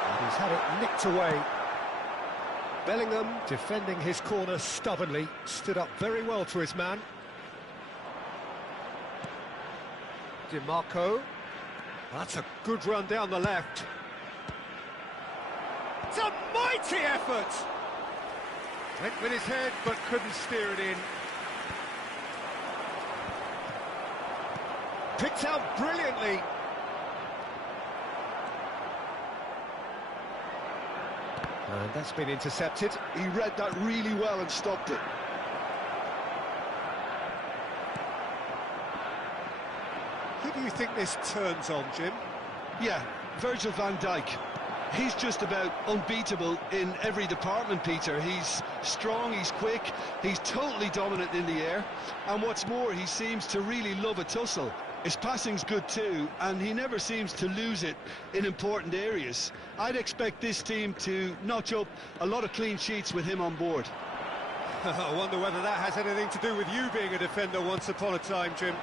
And he's had it nicked away. Bellingham, defending his corner stubbornly, stood up very well to his man. Di Marco. That's a good run down the left. It's a mighty effort! Went with his head, but couldn't steer it in. Picked out brilliantly. And that's been intercepted. He read that really well and stopped it. Who do you think this turns on, Jim? Yeah, Virgil van Dijk. He's just about unbeatable in every department, Peter. He's strong, he's quick, he's totally dominant in the air. And what's more, he seems to really love a tussle. His passing's good too, and he never seems to lose it in important areas. I'd expect this team to notch up a lot of clean sheets with him on board. I wonder whether that has anything to do with you being a defender once upon a time, Jim.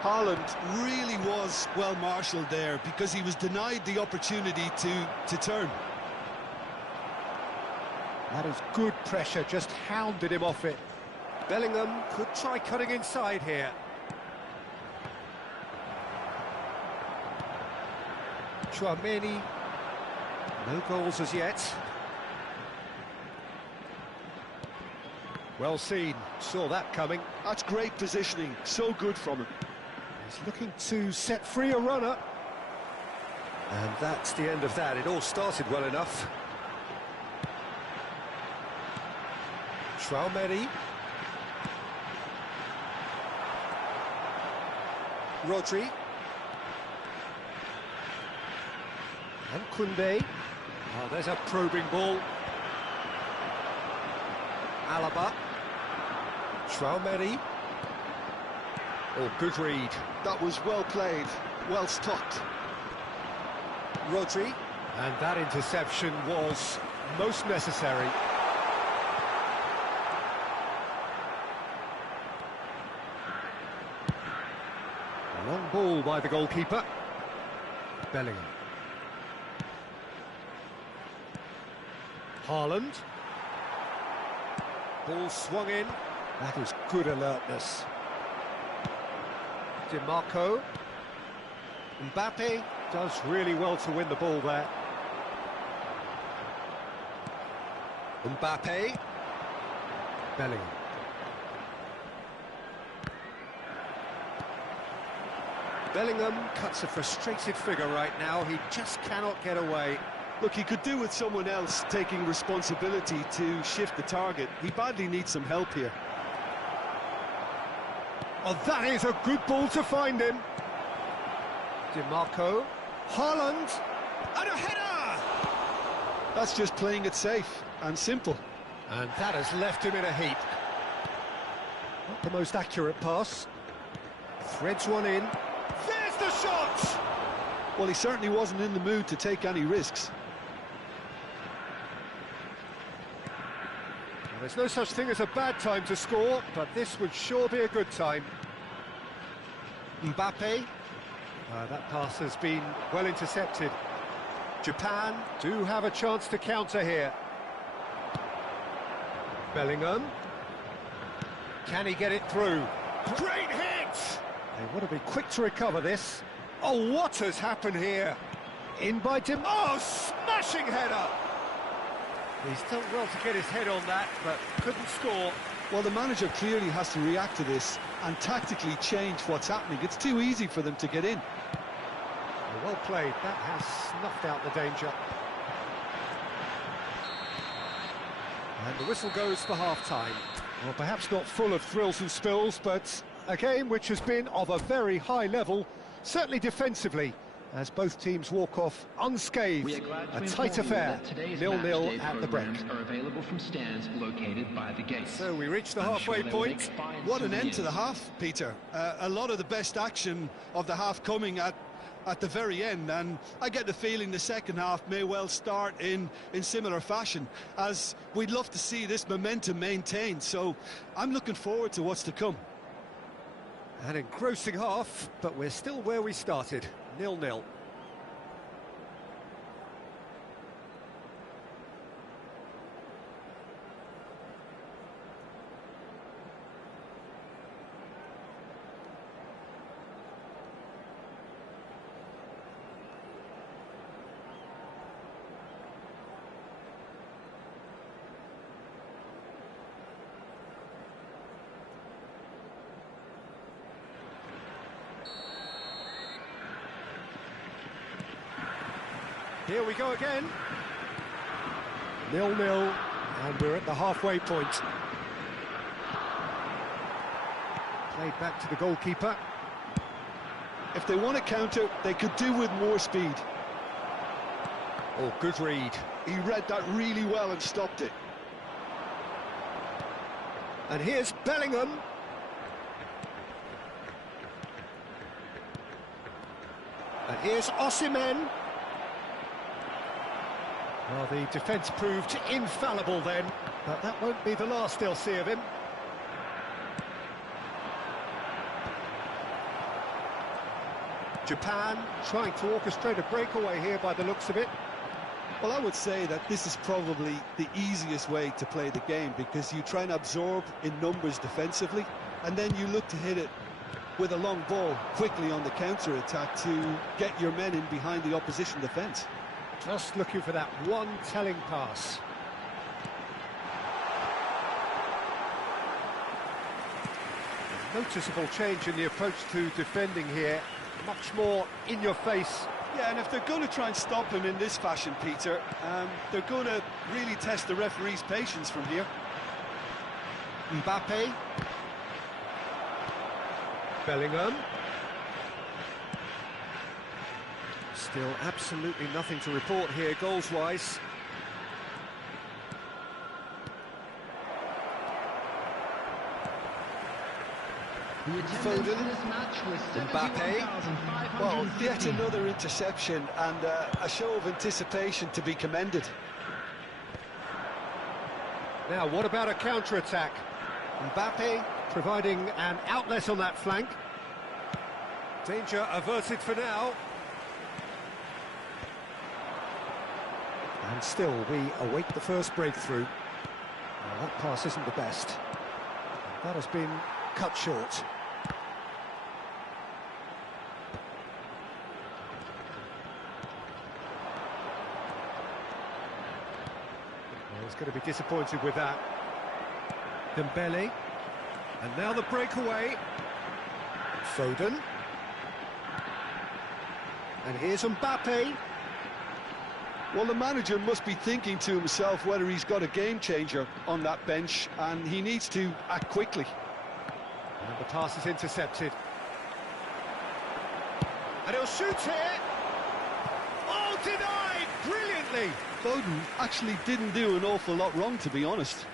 Haaland really was well marshalled there because he was denied the opportunity to turn. That is good pressure, just hounded him off it. Bellingham could try cutting inside here. Tchouaméni, no goals as yet. Well seen, saw that coming. That's great positioning, so good from him. He's looking to set free a runner. And that's the end of that. It all started well enough. Tchouaméni. Rodri. And Koundé. Oh, there's a probing ball. Alaba. Tchouaméni. Oh, good read. That was well played, well stopped. Rodri. And that interception was most necessary. A long ball by the goalkeeper. Bellingham. Haaland. Ball swung in. That is good alertness. Di Marco. Mbappe does really well to win the ball there. Mbappe. Bellingham. Bellingham cuts a frustrated figure right now. He just cannot get away. Look, he could do with someone else taking responsibility to shift the target. He badly needs some help here. Oh, that is a good ball to find him. Di Marco. Haaland. And a header! That's just playing it safe and simple. And that has left him in a heap. Not the most accurate pass. Threads one in. There's the shot! Well, he certainly wasn't in the mood to take any risks. Well, there's no such thing as a bad time to score, but this would sure be a good time. Mbappe. That pass has been well intercepted. Japan do have a chance to counter here. Bellingham. Can he get it through? Great hit! They want to be quick to recover this. Oh, what has happened here? In by Tim. Oh, smashing header! He's done well to get his head on that, but couldn't score. Well, the manager clearly has to react to this and tactically change what's happening. It's too easy for them to get in. Well played. That has snuffed out the danger. And the whistle goes for half-time. Well, perhaps not full of thrills and spills, but a game which has been of a very high level, certainly defensively. as both teams walk off unscathed. We are glad to A inform tight you affair, that today's 0-0 matchday at the break. programs are available from stands located by the gates. So we reach the I'm halfway sure they will make point. fine What an end to the souvenirs. half, Peter. A lot of the best action of the half coming at the very end, and I get the feeling the second half may well start in similar fashion, as we'd love to see this momentum maintained. So I'm looking forward to what's to come. An engrossing half, but we're still where we started, 0-0. Here we go again. 0-0, and we're at the halfway point. Played back to the goalkeeper. If they want to counter, they could do with more speed. Oh, good read. He read that really well and stopped it. And here's Bellingham. And here's Osimhen. Well, the defence proved infallible then, but that won't be the last they'll see of him. Japan trying to orchestrate a breakaway here by the looks of it. Well, I would say that this is probably the easiest way to play the game, because you try and absorb in numbers defensively, and then you look to hit it with a long ball quickly on the counter-attack to get your men in behind the opposition defence. Just looking for that one telling pass. Noticeable change in the approach to defending here. Much more in your face. Yeah, and if they're going to try and stop him in this fashion, Peter, they're going to really test the referee's patience from here. Mbappe. Bellingham. Still absolutely nothing to report here, goals-wise. Foden. Mbappe. Well, yet another interception, and a show of anticipation to be commended. Now, what about a counter-attack? Mbappe providing an outlet on that flank. Danger averted for now. And still, we await the first breakthrough. Well, that pass isn't the best. That has been cut short. Well, he's going to be disappointed with that. Dembele. And now the breakaway. Foden. And here's Mbappe. Well, the manager must be thinking to himself whether he's got a game changer on that bench, and he needs to act quickly. And the pass is intercepted. And he'll shoot here. Oh, denied! Brilliantly! Foden actually didn't do an awful lot wrong, to be honest.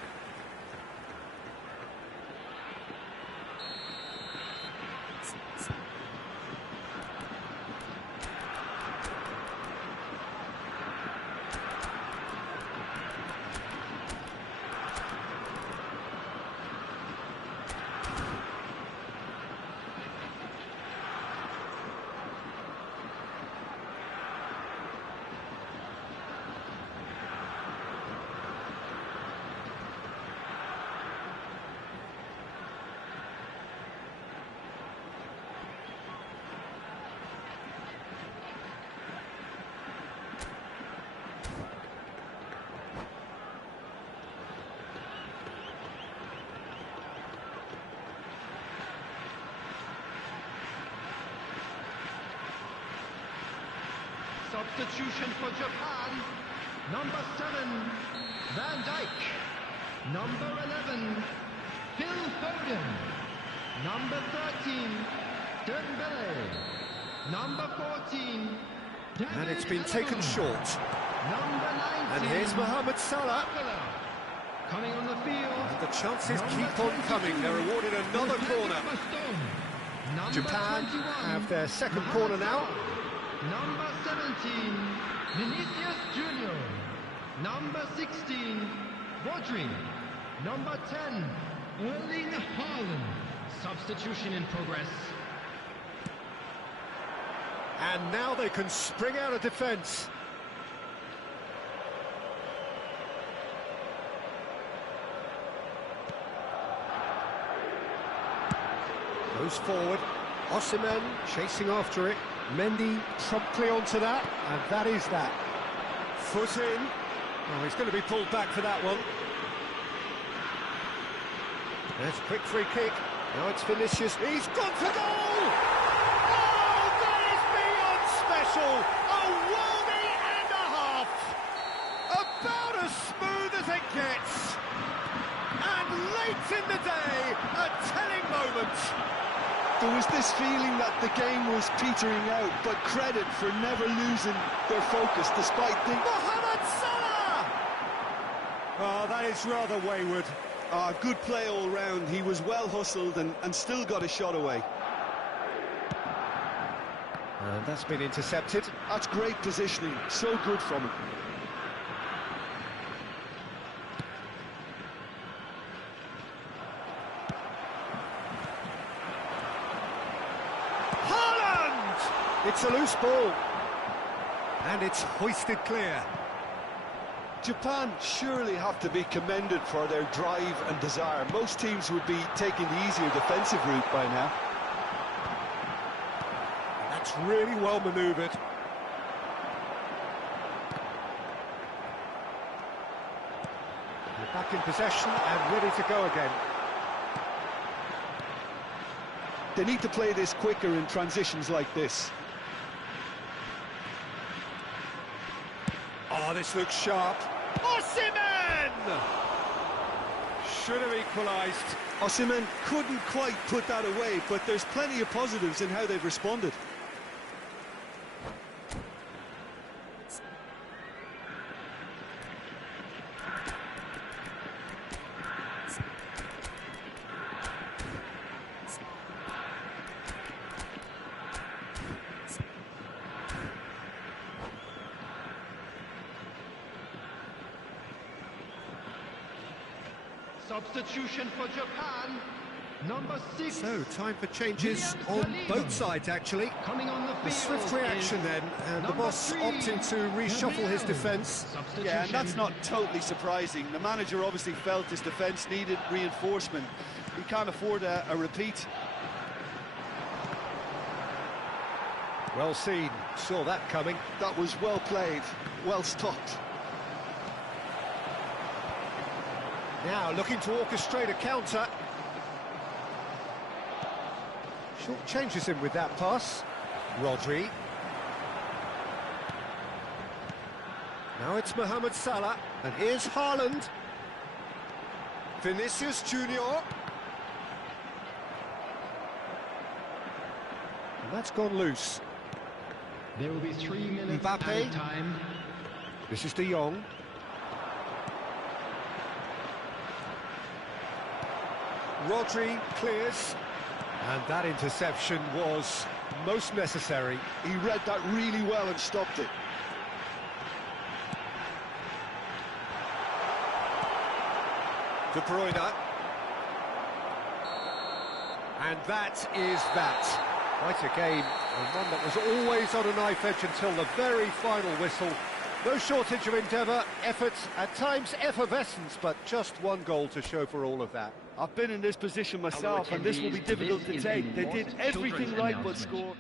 Substitution for Japan. Number 7, Van Dijk. Number 11, Phil Foden. Number 13, Dembele. Number 14. And it's been taken short. Number 19. And here's Mohamed Salah. Coming on the field. And the chances Number keep on 22. coming. They're awarded another corner. Number Japan 21. have their second corner now. Number 17, Vinicius Junior. Number 16, Rodri. Number 10, Erling Haaland. Substitution in progress. And now they can spring out of defence. Goes forward. Osimhen chasing after it. Mendy promptly onto that, and that is that. Foot in. Oh, he's going to be pulled back for that one. There's a quick free kick. Now it's Vinicius. He's gone for goal! Oh, that is beyond special! A worldie and a half! About as smooth as it gets. And late in the day, a telling moment. There was this feeling that the game was petering out, but credit for never losing their focus despite the... Mohamed Salah! Oh, that is rather wayward. Good play all round. He was well hustled and still got a shot away. And that's been intercepted. That's great positioning. So good from him. It's a loose ball. And it's hoisted clear. Japan surely have to be commended for their drive and desire. Most teams would be taking the easier defensive route by now. And that's really well manoeuvred. They're back in possession and ready to go again. They need to play this quicker in transitions like this. Oh, this looks sharp. Osimhen! Should have equalised. Osimhen couldn't quite put that away, but there's plenty of positives in how they've responded. Substitution for Japan. Number 6. So, time for changes William on Saliba. both sides, actually. Coming on the A field. swift reaction is then, and the number boss 3, opting to reshuffle his Camille. defence. Yeah, and that's not totally surprising. The manager obviously felt his defence needed reinforcement. He can't afford a repeat. Well seen, saw that coming. That was well played, well stopped. Now looking to orchestrate a counter. Short changes him with that pass. Rodri. Now it's Mohamed Salah, and here's Haaland. Vinicius Junior. And that's gone loose. There will be 3 minutes Mbappe. added time. This is De Jong. Rodri clears, and that interception was most necessary. He read that really well and stopped it. De Bruyne. And that is that. Quite a game, and one that was always on a knife edge until the very final whistle. No shortage of endeavour, effort, at times effervescence, but just one goal to show for all of that. I've been in this position myself, and this will be difficult to take. They did everything right but score.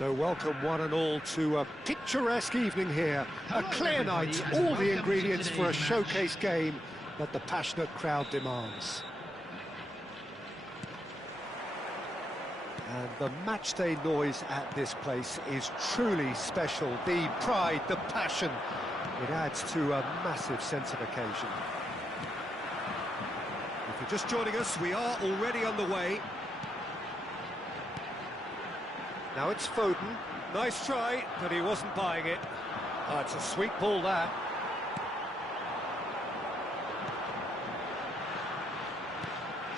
So welcome one and all to a picturesque evening here. A clear night, all the ingredients for a showcase game that the passionate crowd demands. And the matchday noise at this place is truly special. The pride, the passion, it adds to a massive sense of occasion. If you're just joining us, we are already underway. Now it's Foden. Nice try, but he wasn't buying it. Oh, it's a sweet ball, that.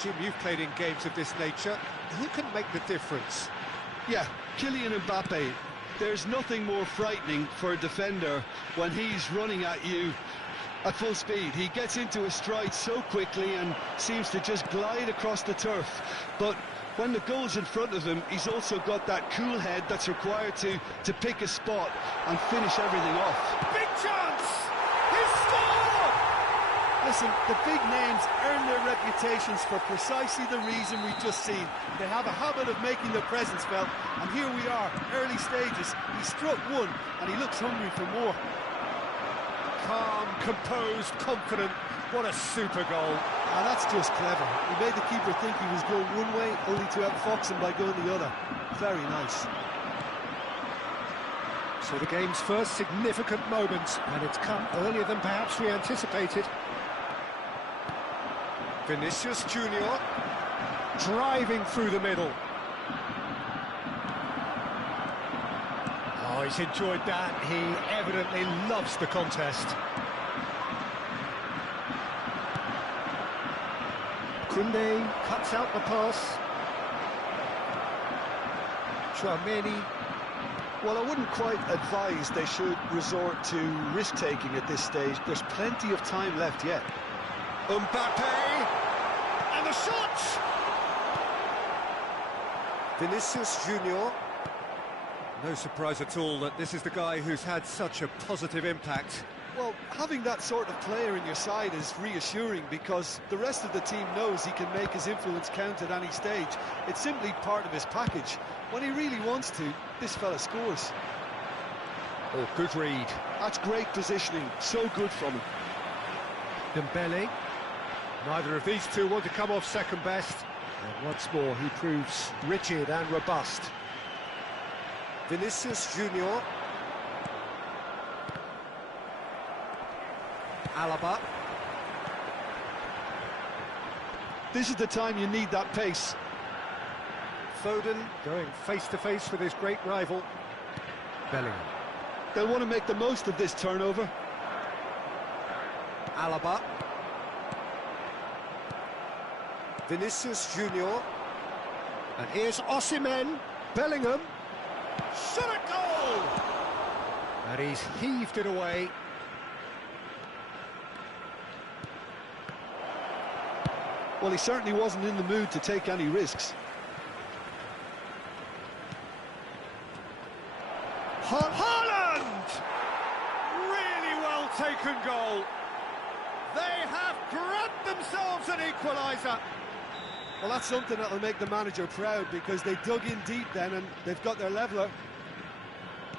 Jim, you've played in games of this nature. Who can make the difference? Yeah, Kylian Mbappe. There's nothing more frightening for a defender when he's running at you at full speed. He gets into a stride so quickly and seems to just glide across the turf. But when the goal's in front of him, he's also got that cool head that's required to pick a spot and finish everything off. Big chance! He's scored! Listen, the big names earn their reputations for precisely the reason we've just seen. They have a habit of making their presence felt, and here we are, early stages. He struck one, and he looks hungry for more. Calm, composed, confident. What a super goal. And that's just clever. He made the keeper think he was going one way, only to outfox him by going the other. Very nice. So the game's first significant moment, and it's come earlier than perhaps we anticipated. Vinicius Junior driving through the middle. Oh, he's enjoyed that. He evidently loves the contest. Koundé cuts out the pass. Tchouaméni. Well, I wouldn't quite advise they should resort to risk-taking at this stage. There's plenty of time left yet. Mbappe! And the shot! Vinicius Junior. No surprise at all that this is the guy who's had such a positive impact. Well, having that sort of player in your side is reassuring because the rest of the team knows he can make his influence count at any stage. It's simply part of his package. When he really wants to, this fella scores. Oh, good read. That's great positioning, so good from him. Dembele. Neither of these two want to come off second best. And once more, he proves rigid and robust. Vinicius Junior. Alaba. This is the time you need that pace. Foden going face-to-face with his great rival. Bellingham. They'll want to make the most of this turnover. Alaba. Vinicius Junior. And here's Osimhen. Bellingham. Shot at goal! And he's heaved it away. Well, he certainly wasn't in the mood to take any risks. Haaland! Really well taken goal. They have grabbed themselves an equaliser. Well, that's something that'll make the manager proud, because they dug in deep then and they've got their leveller.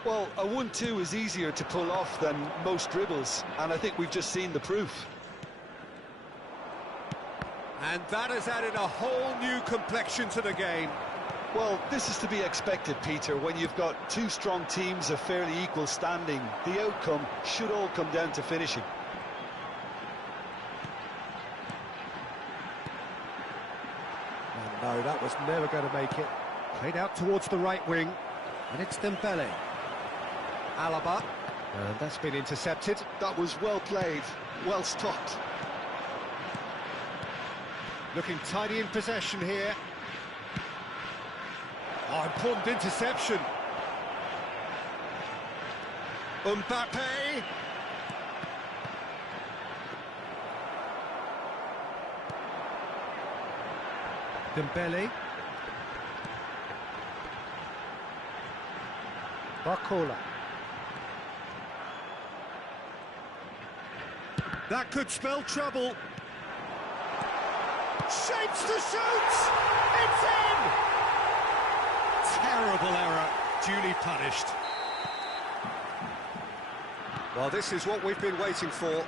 Well, a 1-2 is easier to pull off than most dribbles, and I think we've just seen the proof. And that has added a whole new complexion to the game. Well, this is to be expected, Peter. When you've got two strong teams of fairly equal standing, the outcome should all come down to finishing. No, that was never going to make it. Played out towards the right wing, and it's Dembele. Alaba, and that's been intercepted. That was well played, well stopped. Looking tidy in possession here. Oh, important interception. Mbappe. Dembele. Barcola. That could spell trouble. Shapes to shoot! It's in! Terrible error, duly punished. Well, this is what we've been waiting for.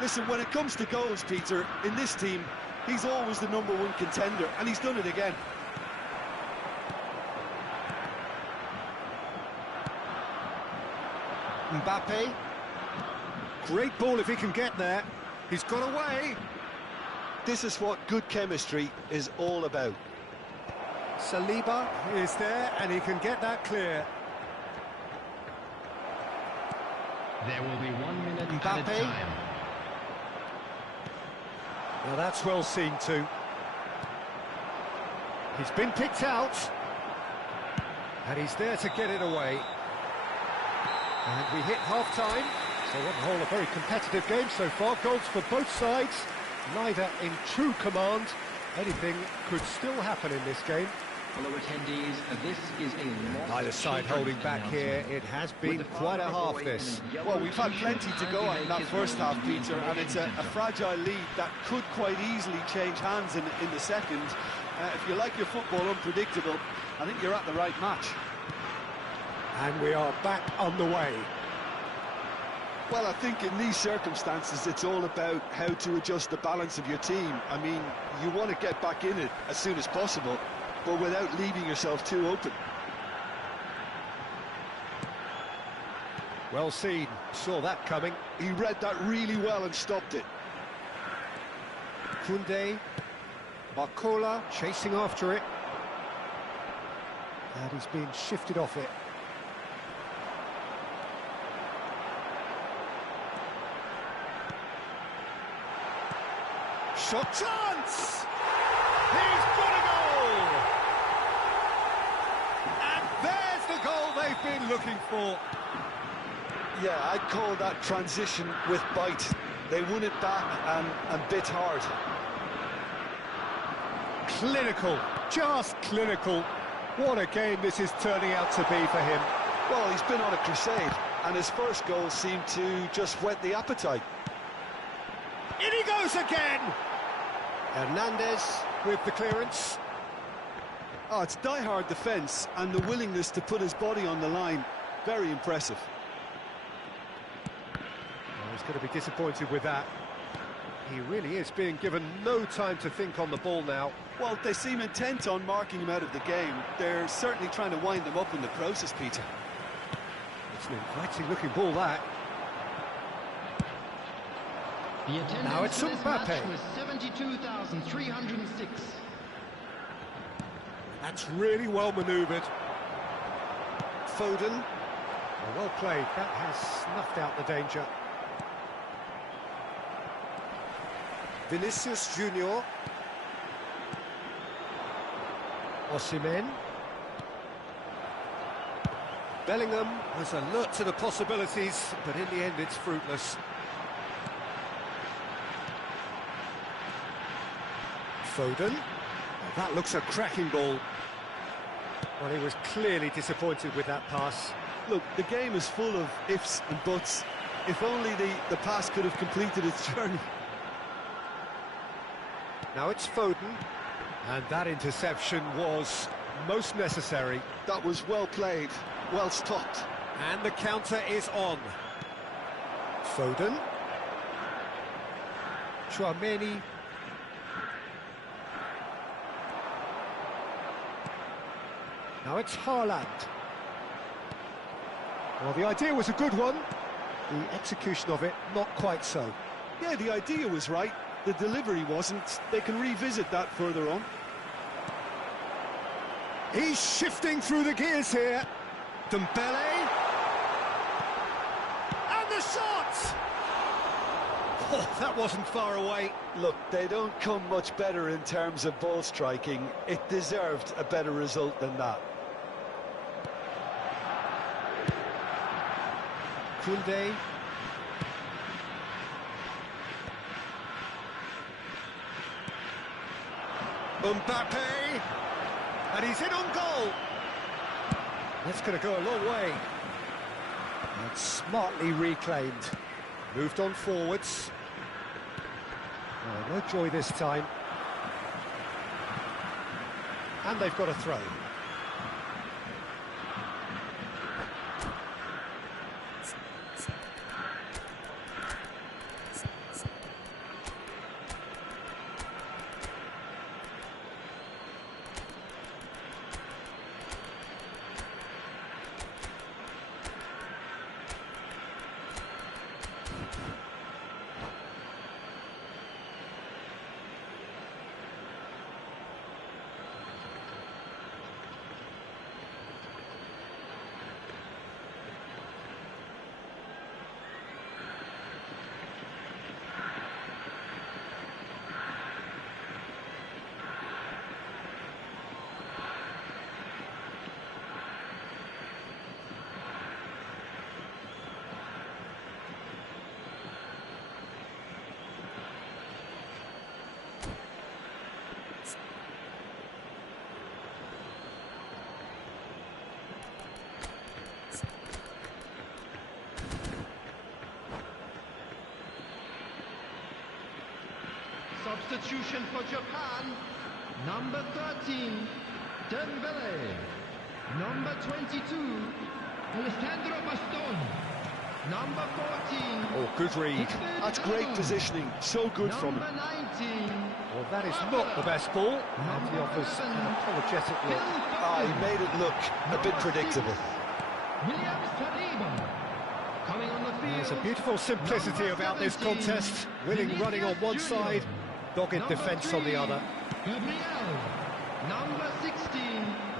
Listen, when it comes to goals, Peter, in this team, he's always the #1 contender, and he's done it again. Mbappe. Great ball if he can get there. He's got away. This is what good chemistry is all about. Saliba is there, and he can get that clear. There will be 1 minute Mbappe. added time. Well, that's well seen too. He's been picked out, and he's there to get it away. And we hit half-time, so on the whole, a very competitive game so far. Goals for both sides, neither in true command. Anything could still happen in this game. Fellow attendees, this is a lost Neither side holding back here. It has been quite a half, this. Well, we've had plenty to go at in that first half, Peter, and it's a fragile lead that could quite easily change hands in the second. If you like your football unpredictable, I think you're at the right match. And we are back on the way. Well, I think in these circumstances, it's all about how to adjust the balance of your team. I mean, you want to get back in it as soon as possible, but without leaving yourself too open. Well seen, saw that coming. He read that really well and stopped it. Koundé, Barcola chasing after it. And he's been shifted off it. Shot chance! He's got a goal! And there's the goal they've been looking for. Yeah, I'd call that transition with bite. They won it back and bit hard. Clinical, just clinical. What a game this is turning out to be for him. Well, he's been on a crusade, and his first goal seemed to just whet the appetite. In he goes again! Hernandez with the clearance. Oh, it's die-hard defence and the willingness to put his body on the line. Very impressive. Oh, he's going to be disappointed with that. He really is being given no time to think on the ball now. Well, they seem intent on marking him out of the game. They're certainly trying to wind him up in the process, Peter. It's an inviting-looking ball, that. The attendance Now it's for this Mbappe. match was 72,306. That's really well manoeuvred. Foden. Well played. That has snuffed out the danger. Vinicius Junior. Osimhen. Bellingham was alert to the possibilities, but in the end it's fruitless. Foden. Oh, that looks a cracking ball. Well, he was clearly disappointed with that pass. Look, the game is full of ifs and buts. If only the pass could have completed its journey. Now it's Foden, and that interception was most necessary. That was well played, well stopped. And the counter is on. Foden. Tchouaméni. Now it's Haaland. Well, the idea was a good one. The execution of it, not quite so. Yeah, the idea was right. The delivery wasn't. They can revisit that further on. He's shifting through the gears here. Dembele. And the shot! Oh, that wasn't far away. Look, they don't come much better in terms of ball striking. It deserved a better result than that. Koundé. Mbappe. And he's in on goal. That's going to go a long way. And smartly reclaimed. Moved on forwards. Oh, no joy this time. And they've got a throw. Substitution for Japan, number 13, Dembele. Number 22, Alessandro Bastoni. Number 14. Oh, good read. That's great positioning. So good from him. Number 19. Well, that is not the best ball. And he offers an apologetic look. He made it look a bit predictable. William Saliba. Coming on the field. There's a beautiful simplicity about this contest. Willing running on one side, dogged defence on the other. Gabriel. Number 16.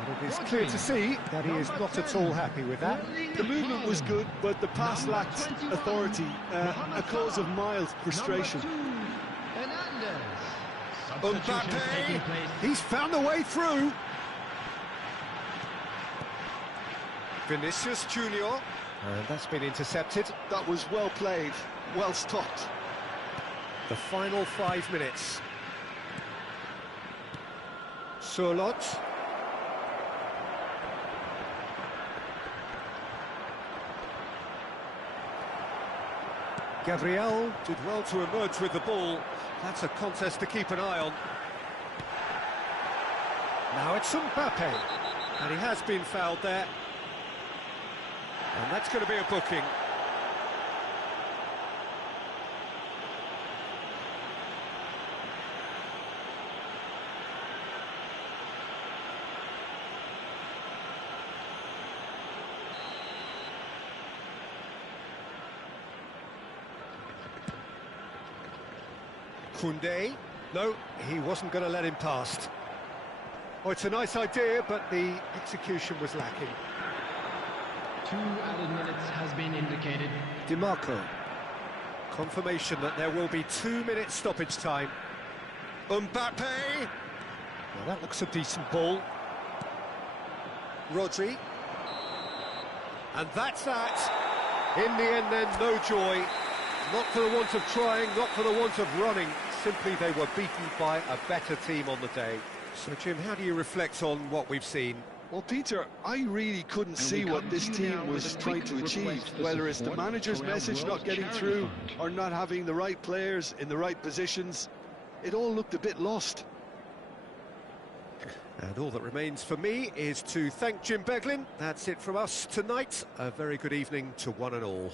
But it is clear to see that he is not at all happy with that. The movement was good, but the pass lacked authority, a cause of mild frustration. Mbappe, he's found a way through. Vinicius Junior, and that's been intercepted. That was well played, well stopped. The final 5 minutes. Surlot. Gabriel did well to emerge with the ball. That's a contest to keep an eye on. Now it's Mbappe, and he has been fouled there. And that's going to be a booking. Koundé. No, he wasn't going to let him past. Oh, it's a nice idea, but the execution was lacking. 2 added minutes has been indicated. Di Marco. Confirmation that there will be 2 minutes stoppage time. Mbappe! Well, that looks a decent ball. Rodri. And that's that. In the end then, no joy. Not for the want of trying, not for the want of running. Simply they were beaten by a better team on the day. So Jim, how do you reflect on what we've seen? Well, Peter, I really couldn't see what this team was trying to achieve, whether it's the manager's message not getting through or not having the right players in the right positions. It all looked a bit lost. And all that remains for me is to thank Jim Beglin. That's it from us tonight. A very good evening to one and all.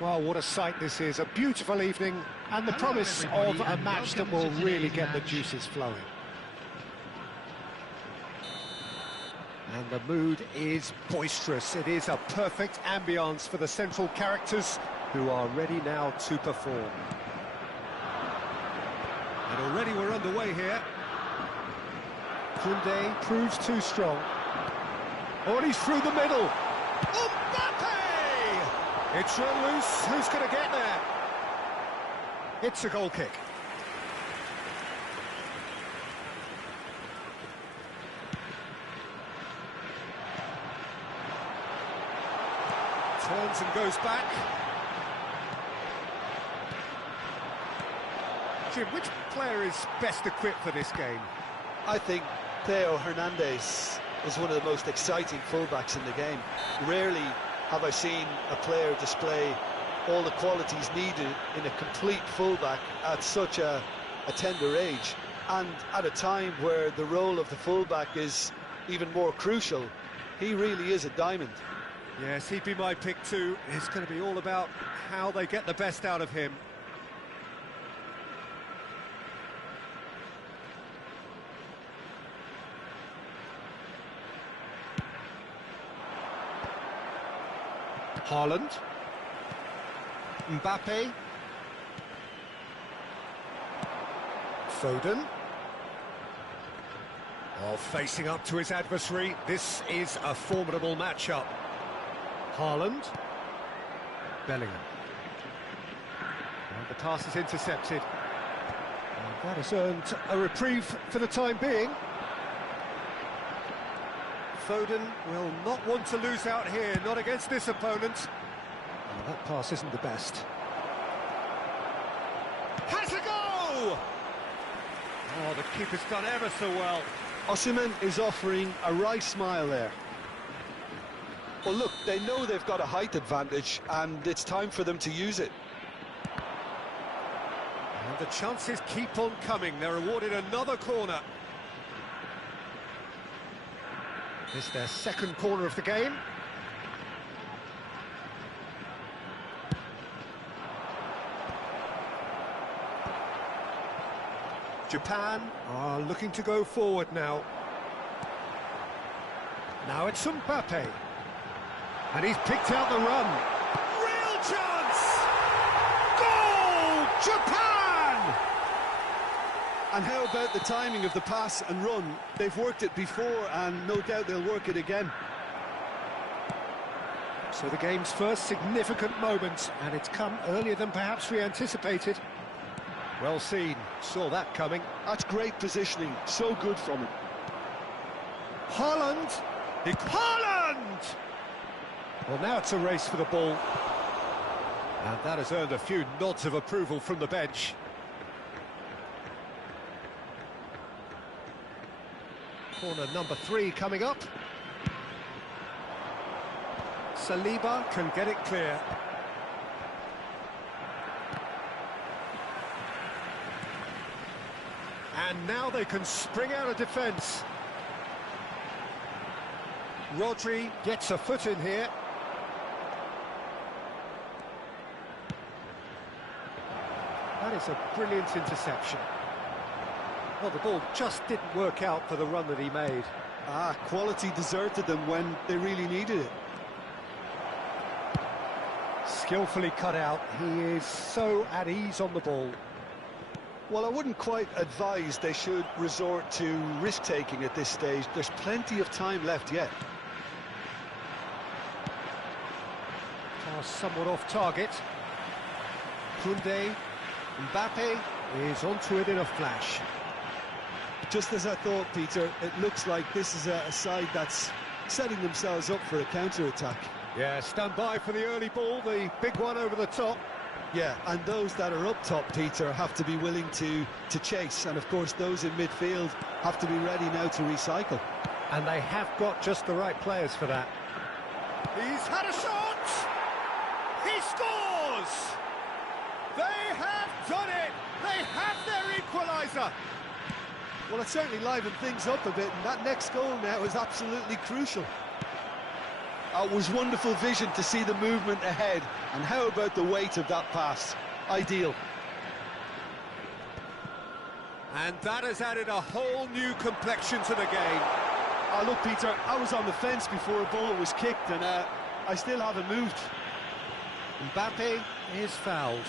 Well, what a sight this is. A beautiful evening and the promise of a match that will really get the juices flowing. And the mood is boisterous. It is a perfect ambience for the central characters who are ready now to perform. And already we're underway here. Koundé proves too strong. Oh, and he's through the middle. Mbappe! It's run loose. Who's going to get there? It's a goal kick. Turns and goes back. Jim, which player is best equipped for this game? I think Theo Hernandez is one of the most exciting fullbacks in the game. Rarely have I seen a player display all the qualities needed in a complete fullback at such a tender age, and at a time where the role of the fullback is even more crucial. He really is a diamond. Yes, he'd be my pick too. It's going to be all about how they get the best out of him. Haaland. Mbappe. Foden. Well, facing up to his adversary, this is a formidable matchup. Haaland. Bellingham. And the pass is intercepted. And that has earned a reprieve for the time being. Foden will not want to lose out here, not against this opponent. Well, that pass isn't the best. Has a go! Oh, the keeper's done ever so well. Osimhen is offering a wry smile there. Well, look, they know they've got a height advantage, and it's time for them to use it. And the chances keep on coming. They're awarded another corner. This is their second corner of the game. Japan are looking to go forward now. Now it's Mbappe. And he's picked out the run. Real chance! Goal! Japan! And how about the timing of the pass and run? They've worked it before, and no doubt they'll work it again. So the game's first significant moment, and it's come earlier than perhaps we anticipated. Well seen, saw that coming. That's great positioning, so good from him. Haaland! Haaland! Well, now it's a race for the ball. And that has earned a few nods of approval from the bench. Corner number 3 coming up. Saliba can get it clear. And now they can spring out of defence. Rodri gets a foot in here. That is a brilliant interception. Well, the ball just didn't work out for the run that he made. Quality deserted them when they really needed it. Skillfully cut out. He is so at ease on the ball. Well, I wouldn't quite advise they should resort to risk-taking at this stage. There's plenty of time left yet. Pass somewhat off target. Koundé, Mbappe is onto it in a flash. Just as I thought, Peter, it looks like this is a side that's setting themselves up for a counter-attack. Yeah, stand by for the early ball, the big one over the top. Yeah, and those that are up top, Peter, have to be willing to chase. And, of course, those in midfield have to be ready now to recycle. And they have got just the right players for that. He's had a shot! He scores! They have done it! They have their equaliser! Well, it certainly livened things up a bit, and that next goal now is absolutely crucial. It was wonderful vision to see the movement ahead, and how about the weight of that pass? Ideal. And that has added a whole new complexion to the game. Look, Peter, I was on the fence before a ball was kicked, and I still haven't moved. Mbappe is fouled.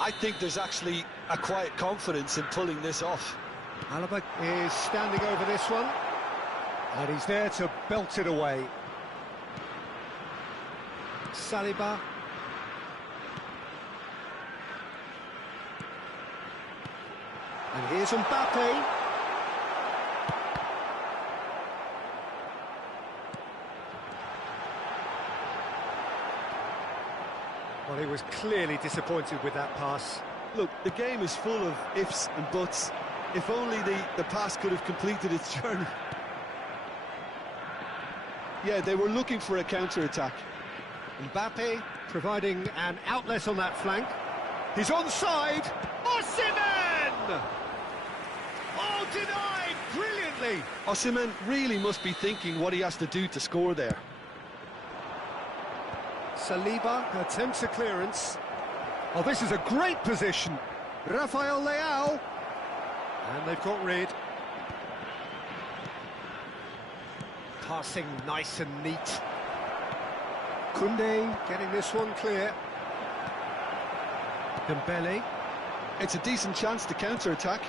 I think there's actually a quiet confidence in pulling this off. Alaba is standing over this one. And he's there to belt it away. Saliba. And here's Mbappe. Well, he was clearly disappointed with that pass. Look, the game is full of ifs and buts. If only the pass could have completed its journey. Yeah, they were looking for a counter-attack. Mbappe providing an outlet on that flank. He's onside. Osimhen! Oh, denied brilliantly. Osimhen really must be thinking what he has to do to score there. Saliba attempts a clearance. Oh, this is a great position. Rafael Leao. And they've got rid. Passing nice and neat. Koundé getting this one clear. Dembele. It's a decent chance to counter-attack.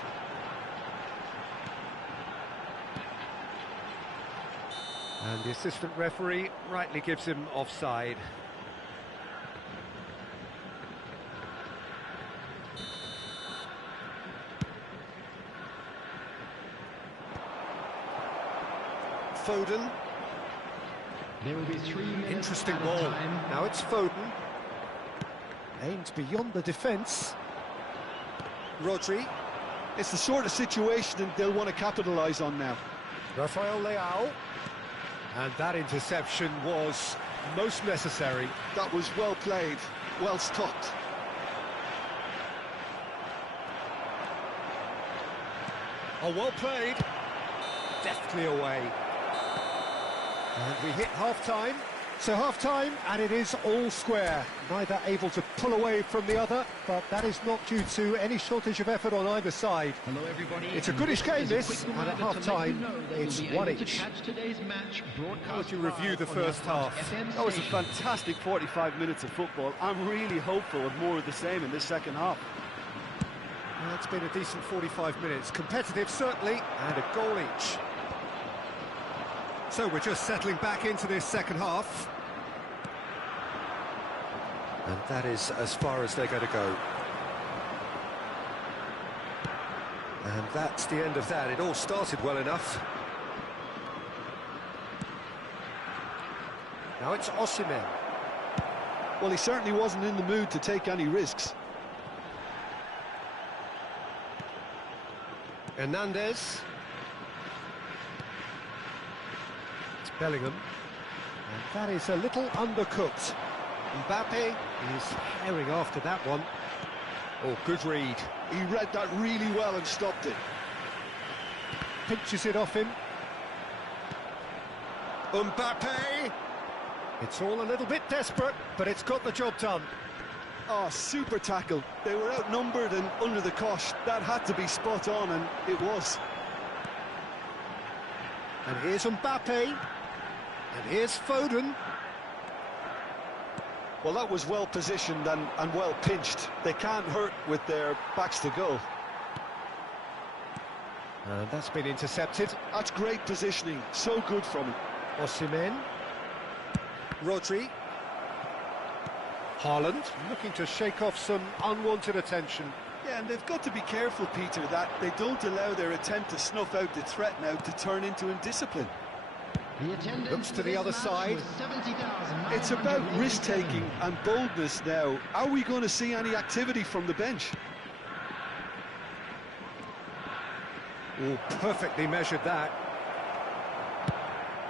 And the assistant referee rightly gives him offside. Foden. There will be 3 minutes. Interesting added ball. time. Now it's Foden. Aims beyond the defence. Rodri. It's the sort of situation they'll want to capitalise on now. Rafael Leao. And that interception was most necessary. That was well played, well stopped. Oh, well played. Deftly away. And we hit half-time. So half-time, and it is all square. Neither able to pull away from the other, but that is not due to any shortage of effort on either side. Hello everybody. It's a goodish game, this, and at half-time, it's one each. How would you review the first half? That was a fantastic 45 minutes of football. I'm really hopeful of more of the same in this second half. Well, it's been a decent 45 minutes. Competitive, certainly, and a goal each. So we're just settling back into this second half. And that is as far as they're going to go. And that's the end of that. It all started well enough. Now it's Osimhen. Well, he certainly wasn't in the mood to take any risks. Hernandez. It's Bellingham. And that is a little undercooked. Mbappe is herring after that one. Oh, good read. He read that really well and stopped it. Pinches it off him. Mbappe! It's all a little bit desperate, but it's got the job done. Oh, super tackle. They were outnumbered and under the cosh. That had to be spot on, and it was. And here's Mbappe. And here's Foden. Well, that was well positioned and well pinched. They can't hurt with their backs to goal. And that's been intercepted. That's great positioning. So good from him. Osimhen. Rodri. Haaland looking to shake off some unwanted attention. Yeah, and they've got to be careful, Peter, that they don't allow their attempt to snuff out the threat now to turn into indiscipline. Looks to the other side. It's about risk-taking and boldness now. Are we going to see any activity from the bench? Oh, perfectly measured that.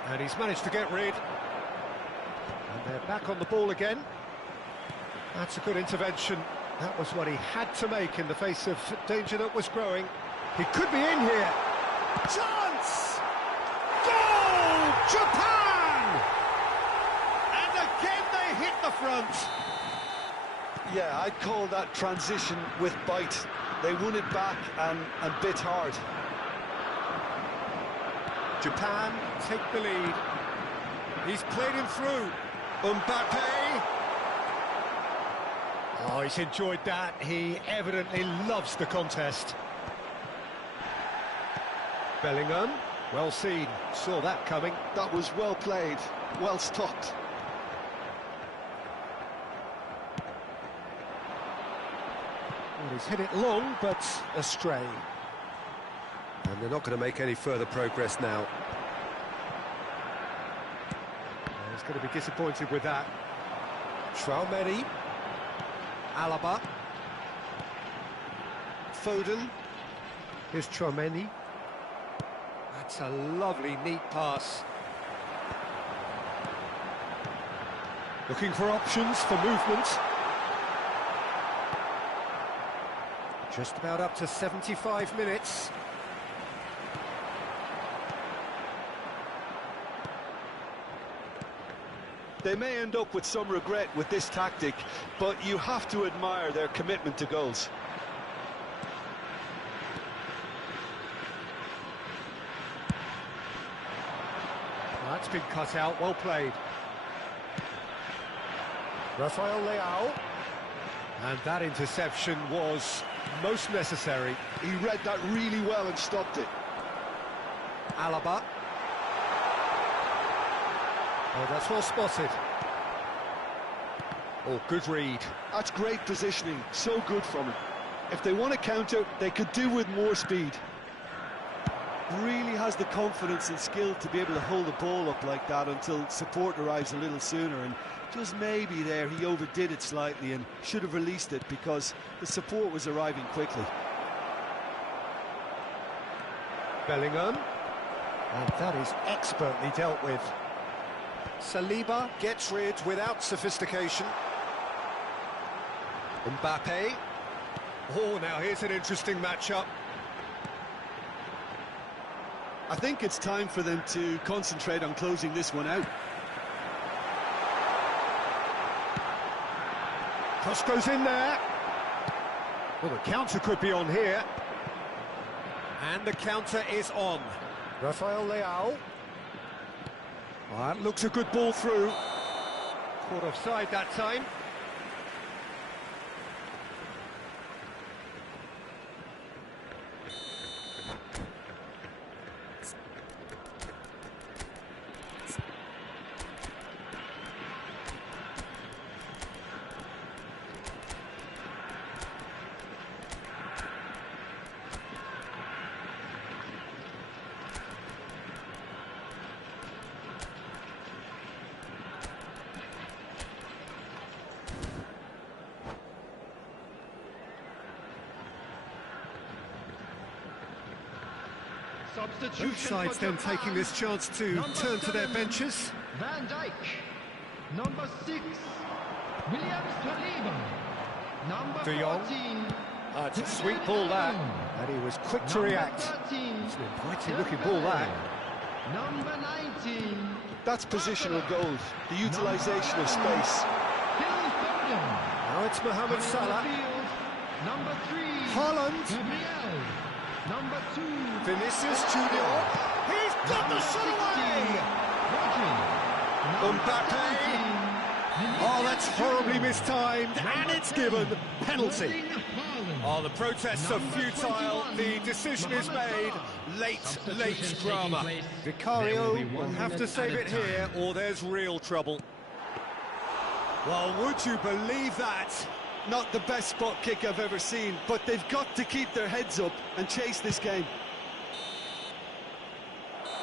And he's managed to get rid. And they're back on the ball again. That's a good intervention. That was what he had to make in the face of danger that was growing. He could be in here. Chance! Goal! Japan! And again they hit the front. Yeah, I'd call that transition with bite. They won it back and bit hard. Japan take the lead. He's played him through. Mbappe. Oh, he's enjoyed that. He evidently loves the contest. Bellingham, well seen. Saw that coming. That was well played, well stopped. Well, he's hit it long, but astray. And they're not going to make any further progress now. Well, he's going to be disappointed with that. Tchouaméni. Alaba. Foden. Here's Tchouaméni. That's a lovely, neat pass. Looking for options for movement. Just about up to 75 minutes. They may end up with some regret with this tactic, but you have to admire their commitment to goals. Well, that's been cut out, well played. Rafael Leao. And that interception was most necessary. He read that really well and stopped it. Alaba. Oh, that's well spotted. Oh, good read. That's great positioning, so good from him. If they want to counter, they could do with more speed. Really has the confidence and skill to be able to hold the ball up like that until support arrives a little sooner, and just maybe there he overdid it slightly and should have released it because the support was arriving quickly. Bellingham. And that is expertly dealt with. Saliba gets rid without sophistication. Mbappe. Oh, now here's an interesting matchup. I think it's time for them to concentrate on closing this one out. Cross goes in there. Well, the counter could be on here. And the counter is on. Rafael Leao. Oh, that looks a good ball through. Caught offside that time. Both sides then taking this chance to turn to their benches. Van Dijk. Number 6, William Saliba. Number De Jong. 14. It's a sweet ball that, and he was quick to react. It's an inviting looking ball that. Number 19. That's positional goals, the utilisation of space. Phil Foden. Now it's Mohamed Salah. Number 3. Haaland. Gabriel. Number 2. Vinicius Junior. He's got the shot away. Mbappe. Oh, that's horribly mistimed, and it's given. Penalty. Oh, the protests are futile. The decision is made. Late drama. Vicario will have to save it here, or there's real trouble. Well, would you believe that? Not the best spot kick I've ever seen, but they've got to keep their heads up and chase this game.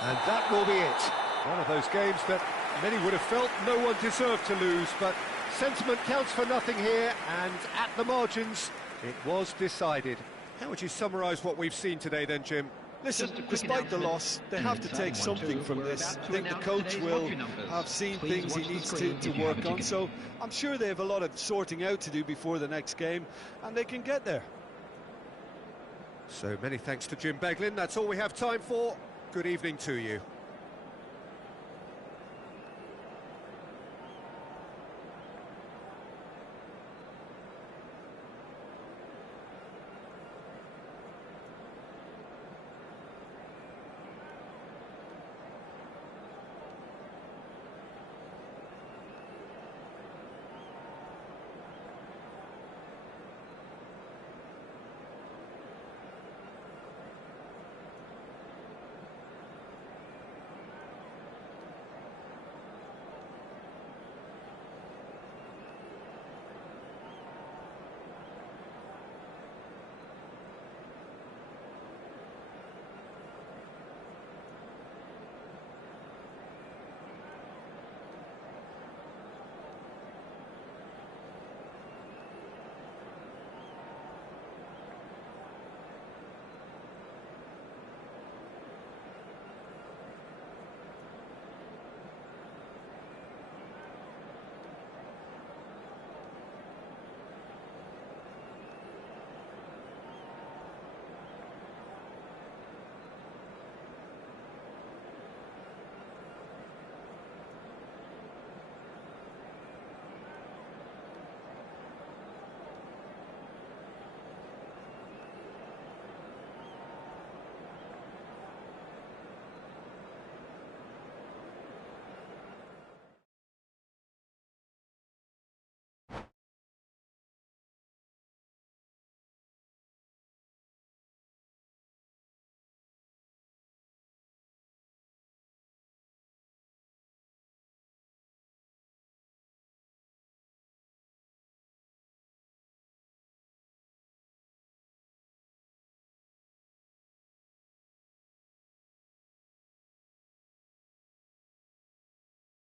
And that will be it. One of those games that many would have felt no one deserved to lose, but sentiment counts for nothing here, and at the margins, it was decided. How would you summarise what we've seen today then, Jim? Listen, despite the loss, they have to take something from this. I think the coach will have seen things he needs to work on, so I'm sure they have a lot of sorting out to do before the next game, and they can get there. So many thanks to Jim Beglin. That's all we have time for. Good evening to you.